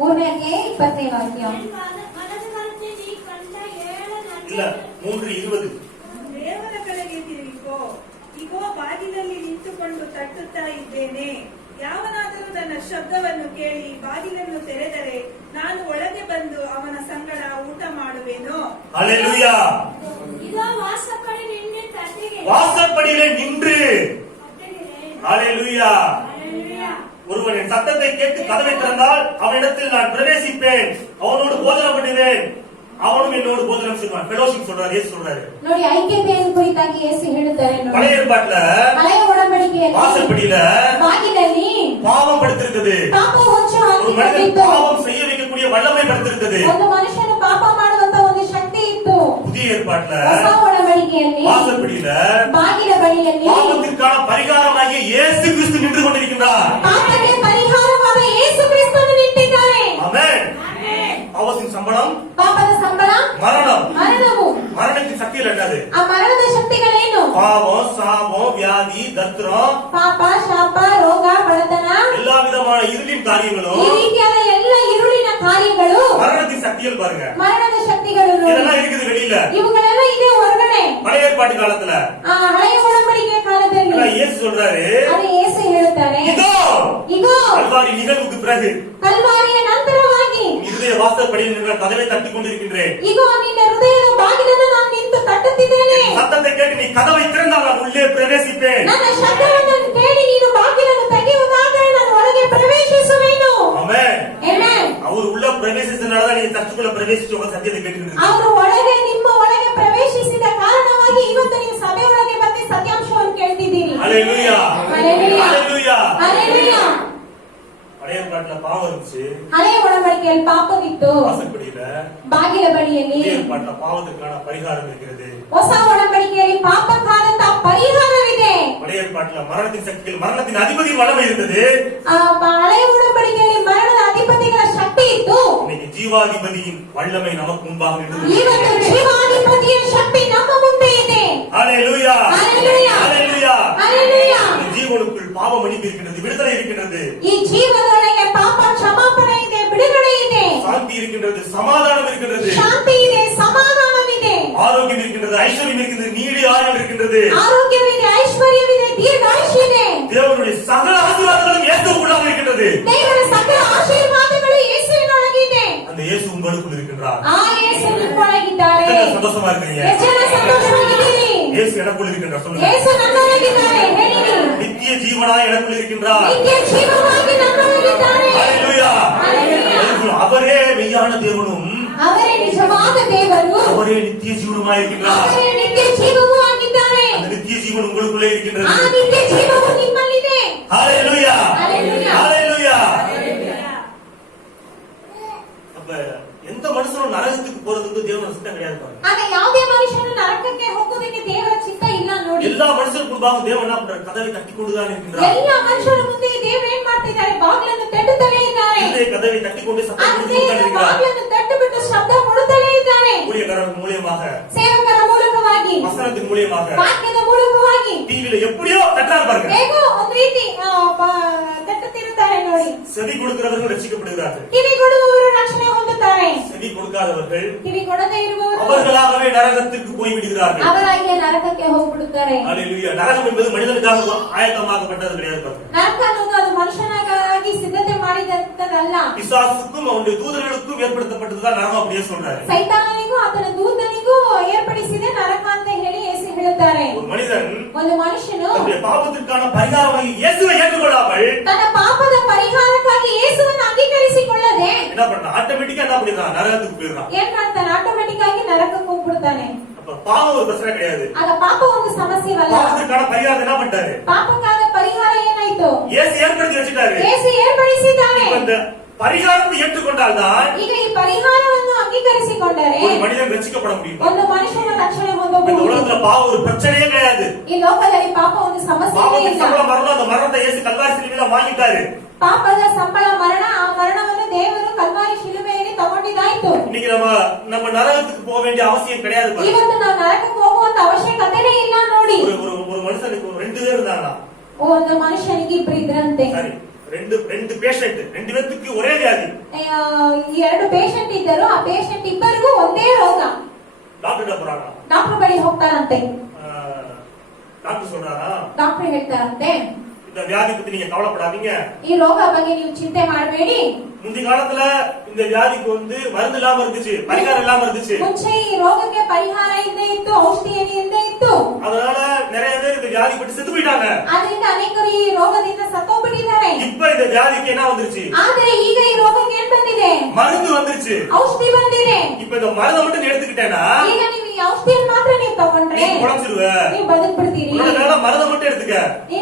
3ನೇ ಅಧ್ಯಾಯ 20ನೇ ವಾಕ್ಯ. என் வலது கரத்தில் நீ கண்ட 7 இல்ல, நட்சத்திர 3:20. ದೇವರ ಕಡೆಗೆ ತಿರುಗಿಕೋ. ಇಗೋ ಬಾಗಿಲಲ್ಲಿ ನಿಂತುಕೊಂಡು ತಟ್ಟುತ್ತಾ ಇದ್ದೇನೆ. ಯಾವನಾದರೂ ನನ್ನ ಶಬ್ದವನ್ನು ಕೇಳಿ ಬಾಗಿಲನ್ನು ತೆರೆದರೆ ನಾನು ಒಳಗೆ ಬಂದು ಅವನ ಸಂಗಡ ಊಟ ಮಾಡುವೆನು. ஹalleluya. இதோ வாசப்படி நின்று தட்டுகிறேன். வாசற்படியிலே நின்று தட்டுகிறேன். ஹalleluya. ஹalleluya. ஒருவன் என் சத்தத்தை கேட்டு கதவை திறந்தால் அவனிடத்தில் நான் பிரவேசிப்பேன், அவனோடு போஜனம் பண்ணுவேன், அவனும் என்னோடு போஜனம் செய்வான். ஃபெலோஷிப் சொல்றாரு, இயேசு சொல்றாரு. ನೋಡಿ, ಐಕ್ಯತೆಯನ್ನು ಕುರಿತಾಗಿ ಯೇಸು ಹೇಳುತ್ತಾರೆ ನೋಡಿ. பழைய ஏற்பாட்டுல ಹಳೆಯ ಒಡಂಬಡಿಕೆಯಲ್ಲಿ வாசற்படியில ಬಾಗಿಲಲ್ಲಿ பாவம் படுத்திருக்குது. ಪಾಪ ಹೊಚ್ಚು ஒரு மனிதன் ಹಾಕಿಕೊಂಡಿತ್ತು. பாவம் செய்ய வைக்கக்கூடிய வல்லமை படுத்திருக்குது. ಒಂದು ಮನುಷ್ಯನು ಪಾಪ ಮಾಡುವಂತ ಒಂದು ಶಕ್ತಿ ಇತ್ತು. புதிய ஏற்பாட்டுல ಹೊಸ ಒಡಂಬಡಿಕೆಯಲ್ಲಿ வாசற்படியில ಬಾಗಿಲ ಬಳಿಯಲ್ಲಿ பாவத்திற்கான பரிகாரமாகிய இயேசு கிறிஸ்து நின்று கொண்டிருக்கின்றார். ಪಾಪಕ್ಕೆ ಪರಿಹಾರವಾದ ಯೇಸು ಕ್ರಿಸ್ತನು ನಿಂತಿದ್ದಾನೆ. ஆமென். ஆமென். பாவத்தின் சம்பளம் ಪಾಪದ ಸಂಬಳ மரணம். ಮರಣವು. மரணத்தின் சக்தியில் என்னது? ಆ ಮರಣದ ಶಕ್ತಿಗಳೇನು? பாவம், சாபம், வியாதி, தத்திரம், ಪಾಪ, ಶಾಪ, ರೋಗ, ಬಡತನ, எல்லா விதமான இருளின் ಈ காரியங்களும் ರೀತಿಯಾದ ಎಲ್ಲ ಇರುಳಿನ ಕಾರ್ಯಗಳು மரணத்தின் சக்தியில் பாருங்க. ಮರಣದ ಶಕ್ತಿಗಳು ನೋಡಿ. இதெல்லாம் இருக்குது வெளியில. ಇವುಗಳೆಲ್ಲ ಇದೆ ಹೊರಗಡೆ. பழைய ஏற்பாட்டு காலத்துல ಆ ಹಳೆಯ ಒಡಂಬಡಿಕೆ ಕಾಲದಲ್ಲಿ ஆனா இயேசு சொல்றாரு, ಅದು ಯೇಸು ಹೇಳುತ್ತಾರೆ, இதோ ಇಗೋ கல்வாரி நிகழ்வுக்கு பிறகு ಕಲ್ವಾರಿಯ ನಂತರವಾಗಿ இருதய வாசற்படியில் நின்ற கதவை தட்டிக் கொண்டிருக்கின்றேன். ಇಗೋ ನಿನ್ನ ಹೃದಯದ ಬಾಗಿಲನ್ನು ನಾನು ನಿಂತು ತಟ್ಟುತ್ತಿದ್ದೇನೆ. சத்தத்தை கேட்டு நீ கதவை திறந்தால் நான் உள்ளே பிரவேசிப்பேன். ನನ್ನ ಶಬ್ದವನ್ನು ಕೇಳಿ ನೀನು ಬಾಗಿಲನ್ನು ತೆಗೆಯುವುದಾದರೆ ನಾನು ಒಳಗೆ ಪ್ರವೇಶಿಸುವೆನು. ஆமென். ಆಮೆನ್. அவர் உள்ள பிரவேசிச்சதுனாலதான் நீங்க சர்ச்சுக்குள்ள பிரவேசிச்சு உங்க சத்தியத்தை கேட்டுக்கிட்டு ಅವರು ಒಳಗೆ ನಿಮ್ಮ ಒಳಗೆ ಪ್ರವೇಶಿಸಿದ ಕಾರಣವಾಗಿ ಇವತ್ತು ನೀವು ಸಭೆಯೊಳಗೆ ಬಂದು ಸತ್ಯಾಂಶವನ್ನು ಕೇಳ್ತಿದ್ದೀರಿ. ஹalleluya. ஹalleluya. ஹalleluya. ಹಲ್ಲೆಲೂಯಾ. பழைய ஏற்பாட்டுல பாவம் இருந்துச்சு. ಹಳೆಯ ಒಡಂಬಡಿಕೆಯಲ್ಲಿ ಪಾಪವಿತ್ತು. வாசற்படியில ಬಾಗಿಲ ಬಳಿಯಲ್ಲಿ. புதிய ஏற்பாட்டுல பாவத்துக்கான பரிகாரம் இருக்கிறது. ಹೊಸ ಒಡಂಬಡಿಕೆಯಲ್ಲಿ ಪಾಪಕ್ಕಾದಂತಹ ಪರಿಹಾರವಿದೆ. பழைய ஏற்பாட்டுல மரணத்தின் சக்திகள், மரணத்தின் அதிபதி வல்லமை இருந்தது. ಆ ಹಳೆಯ ಒಡಂಬಡಿಕೆಯಲ್ಲಿ ಮರಣದ ಅಧಿಪತಿಗಳ ಶಕ್ತಿ ಇತ್ತು. இன்னைக்கு ஜீவாதிபதியின் வல்லமை நமக்கு முன்பாக நின்றது. ಇವತ್ತು ಜೀವಾಧಿಪತಿಯ ಶಕ್ತಿ ನಮ್ಮ ಮುಂದೆ ಇದೆ. ஹalleluya. ஹalleluya. ஹalleluya. ಹಲ್ಲೆಲೂಯಾ. இந்த ஜீவனுக்குள் பாவ மன்னிப்பு இருக்கின்றது, விடுதலை இருக்கின்றது, ಈ ಜೀವದೊಳಗೆ ಪಾಪ ಕ್ಷಮಾಪಣೆ ಇದೆ, ಬಿಡುಗಡೆ ಇದೆ, சாந்தி இருக்கின்றது, சமாதானம் இருக்கின்றது, ಶಾಂತಿ ಇದೆ, ಸಮಾಧಾನವಿದೆ, ஆரோக்கியம் இருக்கின்றது, ஐஸ்வர்யம் இருக்கின்றது, நீடி ஆயுள் இருக்கின்றது. ಆರೋಗ್ಯವಿದೆ, ಐಶ್ವರ್ಯವಿದೆ, ದೀರ್ಘಾಯುಷ್ಯವಿದೆ. தேவனுடைய சகல ஆசீர்வாதங்களும் இயேசுவுக்குள்ளாக இருக்கின்றது. ದೇವರ ಸಕಲ ಆಶೀರ್ವಾದಗಳು ಯೇಸುವಿನೊಳಗಿದೆ. அந்த இயேசு உங்களுக்குள் இருக்கின்றார். ಆ ಯೇಸು ನಿಮ್ಮೊಳಗಿದ್ದಾರೆ. எத்தனை சந்தோஷமா இருக்கீங்க? ಎಷ್ಟು ಜನ ಸಂತೋಷವಾಗಿದ್ದೀರಿ? இயேசு எனக்குள் இருக்கின்றார். சொல்லுங்க. ಯೇಸು ನನ್ನೊಳಗಿದ್ದಾರೆ. ಹೇಳಿರಿ. நித்திய ஜீவனாய் எனக்குள் இருக்கின்றார். ನಿತ್ಯ ಜೀವವಾಗಿ ನನ್ನೊಳಗಿದ್ದಾರೆ. ஹalleluya. ஹalleluya. அவரே மெய்யான தேவனும் ಅವರೇ ನಿಜವಾದ ದೇವರು. அவரே நித்திய ஜீவனுமாய் இருக்கின்றார். ಅವರೇ ನಿತ್ಯ ಜೀವವೂ ಆಗಿದ್ದಾರೆ. அந்த நித்திய ஜீவன் உங்களுக்குள்ளே இருக்கின்றது. ಆ ನಿತ್ಯ ಜೀವವು ನಿಮ್ಮಲ್ಲಿದೆ. ஹalleluya. ஹalleluya. ஹalleluya. ஹalleluya. அப்ப எந்த மனுஷனும் நரகத்துக்கு போறதுக்கு தேவன் சித்தம் கிடையாது பாருங்க. ಆಗ ಯಾವುದೇ ಮನುಷ್ಯನು ನರಕಕ್ಕೆ ಹೋಗುವುದಕ್ಕೆ ದೇವರ ಚಿತ್ತ ಇಲ್ಲ ನೋಡಿ. எல்லா மனுஷனுக்கு முன்பாக தேவன் என்ன பண்றார்? கதவை தட்டிக்கொண்டுதான் இருக்கின்றார். ಎಲ್ಲ ಮನುಷ್ಯರ ಮುಂದೆ ದೇವರು ಏನ್ ಮಾಡ್ತಿದ್ದಾರೆ? ಬಾಗಿಲನ್ನು ತಟ್ಟುತ್ತಲೇ ಇದ್ದಾರೆ. இந்த கதவை தட்டிக்கொண்டு சத்தம் கொடுத்துதான் இருக்கிறார். ಬಾಗಿಲನ್ನು ತಟ್ಟು ಬಿಟ್ಟು ಶಬ್ದ ಕೊಡುತ್ತಲೇ ಇದ್ದಾರೆ. ஊழியக்காரர்கள் மூலியமாக, ಸೇವಕರ ಮೂಲಕವಾಗಿ, வசனத்தின் மூலியமாக, ವಾಕ್ಯದ ಮೂಲಕವಾಗಿ, டிவில எப்படியோ தட்டார் பாருங்க. ಹೇಗೋ ಒಂದ್ ರೀತಿ ತಟ್ಟುತ್ತಿರುತ್ತಾರೆ ನೋಡಿ. செவி கொடுக்கிறவர்கள் ரட்சிக்கப்படுகிறார்கள். ಕಿವಿ ಕೊಡುವವರು ರಕ್ಷಣೆ ಹೊಂದುತ್ತಾರೆ. செவி கொடுக்காதவர்கள் ಕಿವಿ ಕೊಡದೇ ಇರುವವರು அவர்களாகவே நரகத்திற்கு போய் விடுகிறார்கள். ಅವರಾಗಿಯೇ ನರಕಕ್ಕೆ ಹೋಗ್ಬಿಡುತ್ತಾರೆ. ஹalleluya. நரகம் என்பது மனிதனுக்காக ஆயத்தமாக்கப்பட்டது கிடையாது பாருங்க. ನರಕ ಅನ್ನೋದು ಅದು ಮನುಷ್ಯನಾಗಿ ಸಿದ್ಧತೆ ಮಾಡಿದಂತದಲ್ಲ. பிசாசுக்கும் அவனுடைய தூதர்களுக்கும் ஏற்படுத்தப்பட்டதுதான் நரகம், அப்படியே சொல்றாரு. ಸೈತಾನನಿಗೂ ಆತನ ದೂತನಿಗೂ ಏರ್ಪಡಿಸಿದೆ ನರಕ ಅಂತ ಹೇಳಿ ಯೇಸು ಹೇಳುತ್ತಾರೆ. ಹೇಳುತ್ತಾರೆ. ஒரு மனிதன் ಒಂದು ಮನುಷ್ಯನು தன்னுடைய பாவத்திற்கான பரிகாரமாக இயேசுவை ஏற்றுக்கொள்ளாமல் ತನ್ನ ಪಾಪದ ಪರಿಹಾರಕ್ಕಾಗಿ ಯೇಸುವನ್ನು ಅಂಗೀಕರಿಸಿಕೊಳ್ಳದೆ என்ன பண்றான்? ஆட்டோமேட்டிக்கா என்ன பண்ணிடுறான்? நரகத்துக்கு போயிடுறான். ಏನ್ ಮಾಡ್ತಾನೆ? ಆಟೋಮೆಟಿಕ್ ಆಗಿ ನರಕಕ್ಕೆ ಹೋಗ್ಬಿಡ್ತಾನೆ. அப்ப பாவம் ஒரு பிரச்சனை கிடையாது. ಆಗ ಪಾಪ ಒಂದು ಸಮಸ್ಯೆವಲ್ಲ. பாவத்திற்கான பரிகாரம் என்ன பண்ணிட்டாரு? ಪಾಪಕ್ಕಾದ ಪರಿಹಾರ ಏನಾಯ್ತು? இயேசு ஏற்படுத்தி வச்சிட்டாரு. ಯೇಸು ಏರ್ಪಡಿಸಿದ್ದಾನೆ. இந்த பரிகாரத்தை ஏற்றுக்கொண்டால்தான் ಈಗ ಈ ಪರಿಹಾರವನ್ನು ಅಂಗೀಕರಿಸಿಕೊಂಡರೆ ஒரு மனிதன் ரட்சிக்கப்பட முடியும். ಒಂದು ಮನುಷ್ಯನ ರಕ್ಷಣೆ இந்த ಹೊಂದಬಹುದು. உலகத்துல பாவம் ஒரு பிரச்சனையே கிடையாது. ಈ ಲೋಕದಲ್ಲಿ ಪಾಪ ಒಂದು ಸಮಸ್ಯೆಯೇ பாவத்தின் ಇಲ್ಲ. சம்பளம் மரணம். அந்த மரணத்தை இயேசு கல்வாரி சிலுவையில வாங்கிட்டாரு. ಪಾಪದ ಸಂಬಳ ಮರಣ. ಆ ಮರಣವನ್ನು ದೇವರು ಕಲ್ವಾರಿ ಶಿಲುಬೆಯಲ್ಲಿ ತಗೊಂಡಿದ್ದಾಯ್ತು. இன்னைக்கு நம்ம நரகத்துக்கு போக வேண்டிய அவசியம் கிடையாது. பாருங்க. ಇವತ್ತು ನಾವು ನರಕಕ್ಕೆ ಹೋಗುವಂತ ಅವಶ್ಯಕತೆನೇ ಇಲ್ಲ ನೋಡಿ. ஒரு மனுஷனுக்கு ரெண்டு பேர் இருந்தாங்க. ಒಂದು ಮನುಷ್ಯನಿಗೆ ಇಬ್ರು ಇದ್ರಂತೆ. சரி, ரெண்டு பேஷண்ட், ரெண்டு பேருக்கு ஒரே வியாதி. ಈ ಎರಡು ಪೇಷಂಟ್ ಇದ್ದರು. ಆ ಪೇಷಂಟ್ ಇಬ್ಬರಿಗೂ ಒಂದೇ ರೋಗ. டாக்டர் போறாங்க. ಡಾಕ್ಟರ್ ಬಳಿ ಹೋಗ್ತಾರಂತೆ. டாக்டர் சொல்றாரா, ಡಾಕ್ಟರ್ ಹೇಳ್ತಾರಂತೆ, இந்த வியாதி பத்தி நீங்க கவலைப்படாதீங்க. ಈ ರೋಗ ಬಗ್ಗೆ ನೀವು ಚಿಂತೆ ಮಾಡಬೇಡಿ. முந்தி காலத்துல இந்த வியாதிக்கு மருந்து இல்லாம இருந்துச்சு, பரிகாரம் இல்லாம இருந்துச்சு. ಮುಂಚೆ ಈ ರೋಗಕ್ಕೆ ಪರಿಹಾರ ಇಲ್ಲದೆ ಇತ್ತು, ಔಷಧಿ ಇಲ್ಲದೆ ಇತ್ತು. அதனால நிறைய பேர் இந்த வியாதி பட்டு செத்து போயிட்டாங்க. ಆದ್ರಿಂದ ಅನೇಕರು ಈ ರೋಗದಿಂದ ಸತ್ತೋಗ್ಬಿಟ್ಟಿದ್ದಾರೆ. இப்ப இந்த வியாதிக்கு என்ன வந்துருச்சு? ಆದ್ರೆ ಈಗ ಈ ರೋಗಕ್ಕೆ ಏನ್ ಬಂದಿದೆ? மருந்து வந்துருச்சு. ಔಷಧಿ ಬಂದಿದೆ. இப்ப இந்த ಮರದ மட்டும் நீ எடுத்துக்கிட்டேனா ಈಗ ನೀವು ಈ ಔಷಧಿಯನ್ನು ಮಾತ್ರ ನೀವು ತಗೊಂಡ್ರೆ நீ பொழச்சிருவ. ನೀವು ಬದುಕ್ಬಿಡ್ತೀರಿ. உன்னோட மರದ மட்டும் எடுத்துக்க.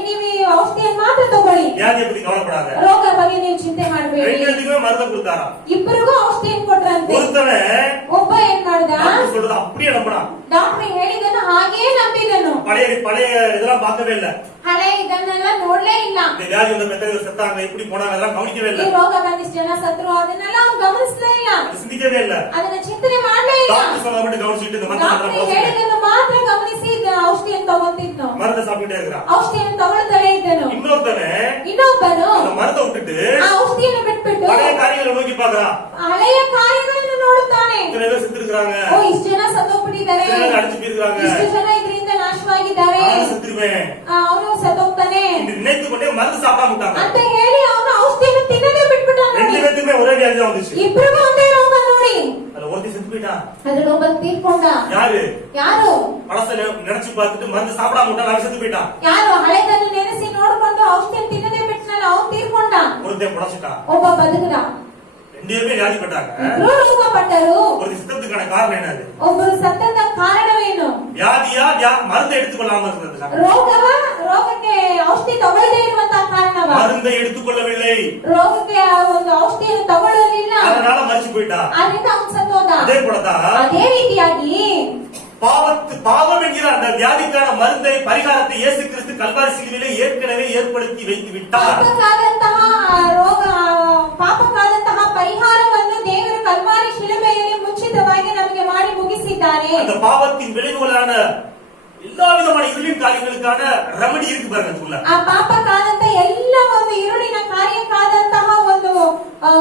ನೀವು ಈ ಔಷಧಿಯನ್ನು ಮಾತ್ರ ತಗೊಳ್ಳಿ. வியாதியை பத்தி கவலைப்படாத. ರೋಗ ಬಗ್ಗೆ ನೀವು ಚಿಂತೆ ಮಾಡಬೇಡಿ. ரெண்டுத்துக்குமே மருந்து கொடுத்தாரா. ಇಬ್ಬರಿಗೂ ಔಷಧಿಯನ್ನು ಕೊಟ್ರಂತೆ. ஒருத்தவன் ಒಬ್ಬ ಏನ್ ಮಾಡ್ದ? டாக்டர் சொல்றது அப்படியே நம்பினான். ಡಾಕ್ಟರ್ ಹೇಳಿದನು ಹಾಗೇ ನಂಬಿದನು. பழைய இதெல்லாம் பார்க்கவே இல்ல. ಹಳೆ ಇದನ್ನೆಲ್ಲ ನೋಡ್ಲೇ ಇಲ್ಲ. இந்த வியாதி மெத்தடி செத்தாங்க, இப்படி போனாங்க, அதெல்லாம் கவனிக்கவே ಈ இல்ல. ರೋಗ ಬಂದಿಷ್ಟು ಜನ ಸತ್ರು ಅದನ್ನೆಲ್ಲ ಅವ್ನು ಗಮನಿಸ್ಲೇ ಇಲ್ಲ. அது சிந்திக்கவே இல்ல. ಅದನ್ನ ಚಿಂತನೆ ಮಾಡ್ಲೇ ಇಲ್ಲ. டாக்டர் சொல்றத மட்டும் கவனிச்சிட்டு இந்த ಡಾಕ್ಟರ್ ಹೇಳಿದನ್ನು ಮಾತ್ರ ಗಮನಿಸಿ ಔಷಧಿಯನ್ನು ತಗೊಂತಿದ್ನು. மருந்தை சாப்பிட்டுட்டே இருக்கிறான். ಔಷಧಿಯನ್ನು ತಗೊಳ್ತಲೇ ಇದ್ದನು. ಇನ್ನೊಬ್ಬನು அந்த மருந்தை விட்டுட்டு ಆ ಔಷಧಿಯನ್ನು ಬಿಟ್ಬಿಟ್ಟು பழைய காரியங்களை நோக்கி பாக்குறான். ಹಳೆಯ ಕಾರ್ಯಗಳನ್ನು ನೋಡುತ್ತಾನೆ. இத்தனை பேர் செத்துருக்காங்க, ಓ ಇಷ್ಟು ಜನ ಸತ್ತೋಗ್ಬಿಟ್ಟಿದ್ದಾರೆ, இத்தனை பேர் அடிச்சு போயிருக்காங்க, ಇಷ್ಟು ಜನ ಇದರಿಂದ ನಾಶವಾಗಿದ್ದಾರೆ, ನಾನು செத்துருவேன் ಅವನು ಸತ್ತೋಗ್ತಾನೆ என்று நினைத்து கொண்டே மருந்து சாப்பிடாம விட்டாங்க. ಅಂತ ಹೇಳಿ ಅವನು ಔಷಧಿಯನ್ನು ತಿನ್ನದೇ ಬಿಟ್ಬಿಟ್ಟಾನೆ. ரெண்டு பேத்துக்குமே ஒரே வியாதி தான் வந்துச்சு. ಇಬ್ಬರಿಗೂ ಒಂದೇ ರೋಗ ನೋಡಿ. அதுல ஒருத்தி செத்து போயிட்டான். ಅದ್ರಲ್ಲಿ ಒಬ್ಬ ತೀರ್ಕೊಂಡ. ಯಾರು? பழச நினைச்சு பார்த்துட்டு மருந்து சாப்பிடாம விட்டா நான் செத்து போயிட்டான். ಯಾರು? ಹಳೆದನ್ನು ನೆನೆಸಿ ನೋಡಿಕೊಂಡು ಔಷಧಿಯನ್ನು ತಿನ್ನದೇ ಬಿಟ್ಟನಲ್ಲ ಅವನು ತೀರ್ಕೊಂಡ. ஒருத்தன் புடச்சிட்டான். ಒಬ್ಬ ಬದುಕದ. ரெண்டு பேருமே வியாதிப்பட்டாங்க. ಇಬ್ಬರು ರೋಗಪಟ್ಟರು. ஒரு சித்தத்துக்கான காரணம் என்னது? ಒಬ್ಬರು ಸತ್ತದ ಕಾರಣವೇನು? வியாதியா மருந்து எடுத்துக்கொள்ளாம இருந்தது. ರೋಗವ ರೋಗಕ್ಕೆ ಔಷಧಿ ತಗೊಳ್ಳದೇ ಇರುವಂತಹ ಕಾರಣವ? மருந்தை எடுத்துக்கொள்ளவில்லை, ರೋಗಕ್ಕೆ ಒಂದು ಔಷಧಿಯನ್ನು ತಗೊಳ್ಳಲಿಲ್ಲ, அதனால மரிச்சு போயிட்டா. ಅದರಿಂದ ಅವನು ಸತ್ತೋದ. அதே போலதான் ಅದೇ ರೀತಿಯಾಗಿ பாவம் என்கிற அந்த வியாதிக்கான மருந்தை பரிகாரத்தை இயேசு கிறிஸ்து கல்வாரி சிலுவையிலே ஏற்கனவே ஏற்படுத்தி வைத்து விட்டார். ಪಾಪಕ್ಕಾದಂತಹ ಪರಿಹಾರವನ್ನು ದೇವರು ಕಲ್ವಾರಿ ಶಿಲುಬೆಯಲ್ಲಿ ಮುಂಚಿತವಾಗಿ ನಮಗೆ ಮಾಡಿ ಮುಗಿಸಿದ್ದಾರೆ. அந்த பாவத்தின் விளைவுகளான எல்லா விதமான இருளின் காரியங்களுக்கான ரெமடி இருக்கு பாருங்க அதுக்குள்ள. ಆ ಪಾಪಕ್ಕಾದಂತ ಎಲ್ಲ ಒಂದು இருளிನ ಕಾರ್ಯಕ್ಕಾದಂತಹ ಒಂದು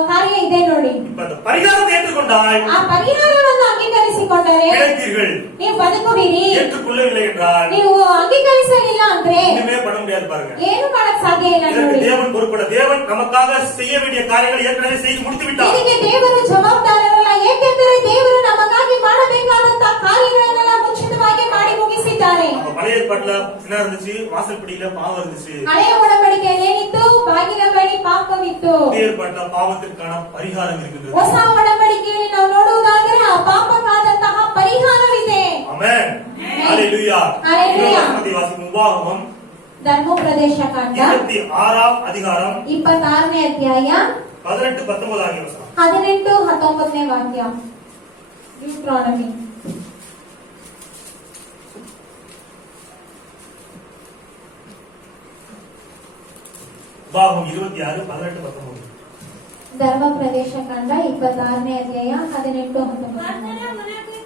ಕಾರ್ಯ ಇದೆ ನೋಡಿ. இப்ப அந்த பரிகாரத்தை ஏற்றுக்கொண்டால், ಆ ಪರಿಹಾರವನ್ನು ಅಂಗೀಕರಿಸಿಕೊಂಡರೆ பிழைத்தீர்கள். ನೀವು ಬದುಕುವಿರಿ. ஏற்றுக்கொள்ளவில்லை என்றால் ನೀವು ಅಂಗೀಕರಿಸಲಿಲ್ಲ ಅಂದ್ರೆ ஒண்ணுமே பண்ண முடியாது பாருங்க. ಏನು ಮಾಡಕ್ ಸಾಧ್ಯ ಇಲ್ಲ இதற்கு ನೋಡಿ. தேவன் பொறுப்பட. தேவன் நமக்காக செய்ய வேண்டிய காரியங்களை ஏற்கனவே செய்து முடித்து விட்டார். ಇದಕ್ಕೆ ದೇವರು ಜವಾಬ್ದಾರರಲ್ಲ. ಏಕೆಂದರೆ ದೇವರು ನಮಗಾಗಿ ಮಾಡಬೇಕಾದಂತಹ ಕಾರ್ಯಗಳನ್ನೆಲ್ಲ ಮುಂಚಿತವಾಗಿ ಮಾಡಿ ಮುಗಿಸಿದ್ದಾರೆ. பழைய ஏற்பாட்டுல என்ன இருந்துச்சு? வாசல்படியில பாவம் இருந்துச்சு. ಹಳೆಯ ಒಡಂಬಡಿಕೆಯಲ್ಲಿ ಏನಿತ್ತು? ಬಾಗಿಲ ಬಳಿ ಪಾಪವಿತ್ತು. புதிய ஏற்பாட்டுல பாவத்திற்கான பரிகாரம் இருக்குது. ಹೊಸ ಒಡಂಬಡಿಕೆಯಲ್ಲಿ ನಾವು ನೋಡುವುದಾದರೆ ಆ ಪಾಪಕ್ಕಾದಂತಹ ಪರಿಹಾರವಿದೆ. ಆಮೆನ್. ஹalleluya. ஹalleluya. வாசிக்கும் உபாகமம் ಧರ್ಮೋಪದೇಶ ಕಾಂಡ 26ஆம் அதிகாரம் 26ನೇ ಅಧ್ಯಾಯ 18-19 ಆಗಿ ವಚನ. 18-19ನೇ ವಾಕ್ಯ. ಡ್ಯೂಟ್ರಾನಮಿ. உபாகமம் 26:18-19. ಧರ್ಮ ಪ್ರದೇಶ ಕಾಂಡ 26ನೇ ಅಧ್ಯಾಯ 18-19. கர்த்தர் உனக்கு